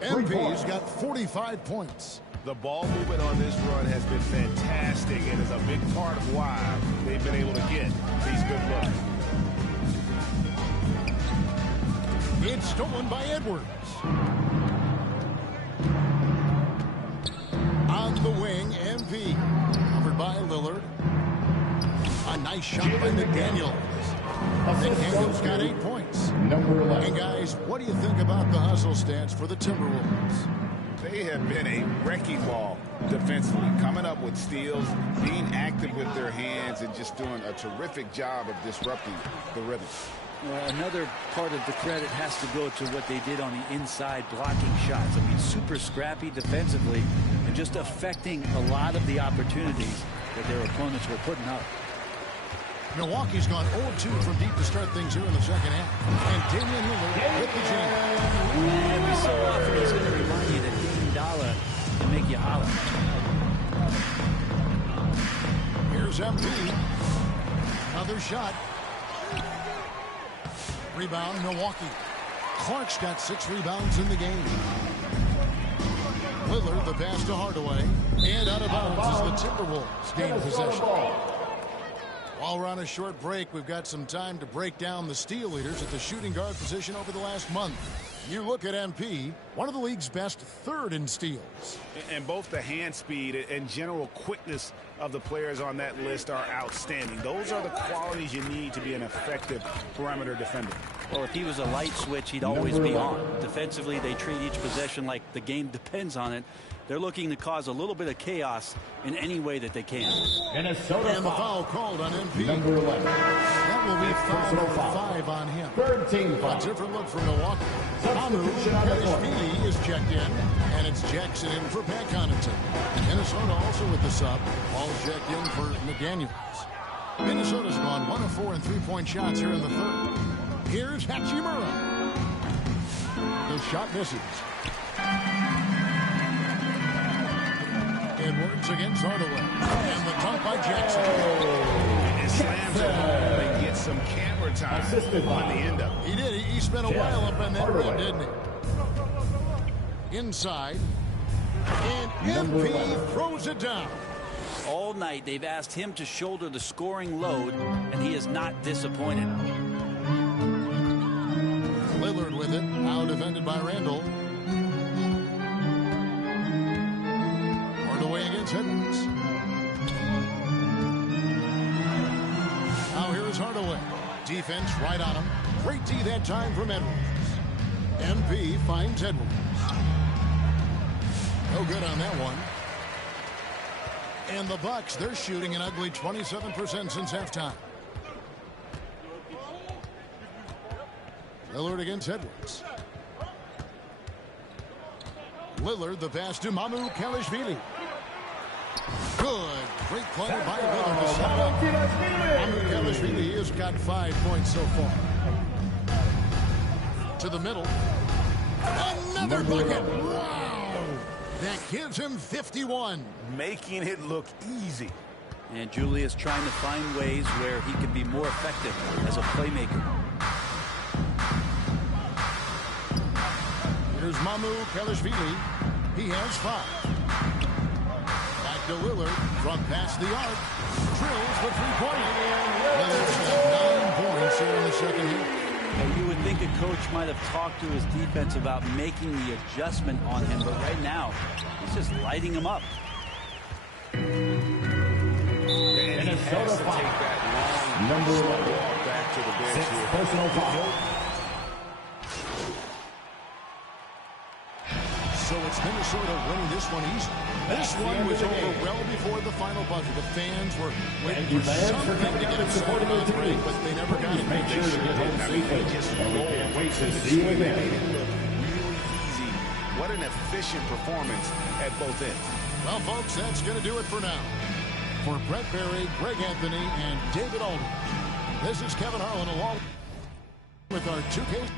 MP's got 45 points. The ball movement on this run has been fantastic and is a big part of why they've been able to get these good looks. It's stolen by Edwards. On the wing, MP. Covered by Lillard. A nice shot by McDaniels. McDaniels got 8 points. And guys, what do you think about the hustle stats for the Timberwolves? They have been a wrecking ball defensively, coming up with steals, being active with their hands, and just doing a terrific job of disrupting the rhythm. Another part of the credit has to go to what they did on the inside blocking shots. I mean, super scrappy defensively and just affecting a lot of the opportunities that their opponents were putting up. Milwaukee's gone 0-2 from deep to start things here in the second half. And Damian Lillard with the jam. Every so often he's going to remind you that $18 can make you holler. Here's MP. Another shot. Rebound, Milwaukee. Clark's got 6 rebounds in the game. Lillard, the pass to Hardaway. And out of bounds is the Timberwolves gain possession. While we're on a short break, we've got some time to break down the steal leaders at the shooting guard position over the last month. You look at MP, one of the league's best, third in steals. And both the hand speed and general quickness of the players on that list are outstanding. Those are the qualities you need to be an effective perimeter defender. Well, if he was a light switch, he'd always be on. Defensively, they treat each possession like the game depends on it. They're looking to cause a little bit of chaos in any way that they can. Minnesota and the foul called on MP. Number 11. That will be foul 5 on him. Third team foul. A different look for Milwaukee. Kelly is checked in, and it's Jackson in for Pat Connaughton. And Minnesota also with the sub. All checked in for McDaniels. Minnesota's gone 1 of 4 in three-point shots here in the third. Here's Hachimura. The shot misses. Edwards against Hardaway. And the dunk by Jackson. It slams it home and gets some camera time on the end of it. He did. He spent a while up in that rim, didn't he? Inside. And MP throws it down. All night they've asked him to shoulder the scoring load, and he is not disappointed. Lillard with it. Now defended by Randall. Hardaway against Edwards. Now here's Hardaway. Defense right on him. Great D that time from Edwards. MP finds Edwards. No good on that one. And the Bucks, they're shooting an ugly 27% since halftime. Lillard against Edwards. Lillard, the pass to Mamu Kalishvili. Good. Great play by Lillard to set up. Mamu Kalishvili has got 5 points so far. To the middle. Another bucket. Wow. That gives him 51. Making it look easy. And Julius trying to find ways where he can be more effective as a playmaker. Here's Mamu Kalishvili. He has 5. Back to Lillard from past the arc. Drills the three-pointer. Lillard's got 9 points here in the second half. You would think a coach might have talked to his defense about making the adjustment on him, but right now, he's just lighting him up. And he has to take that long Number 11. walk back to the bench here personal foul. So it's Minnesota winning this one easy. This one was over well before the final buzzer. The fans were waiting for something to get excited on the break, but they never got it. Make sure to get home safely. And we can't wait to see you again. Really easy. What an efficient performance at both ends. Well, folks, that's going to do it for now. For Brett Berry, Greg Anthony, and David Aldridge, this is Kevin Harlan along with our 2K.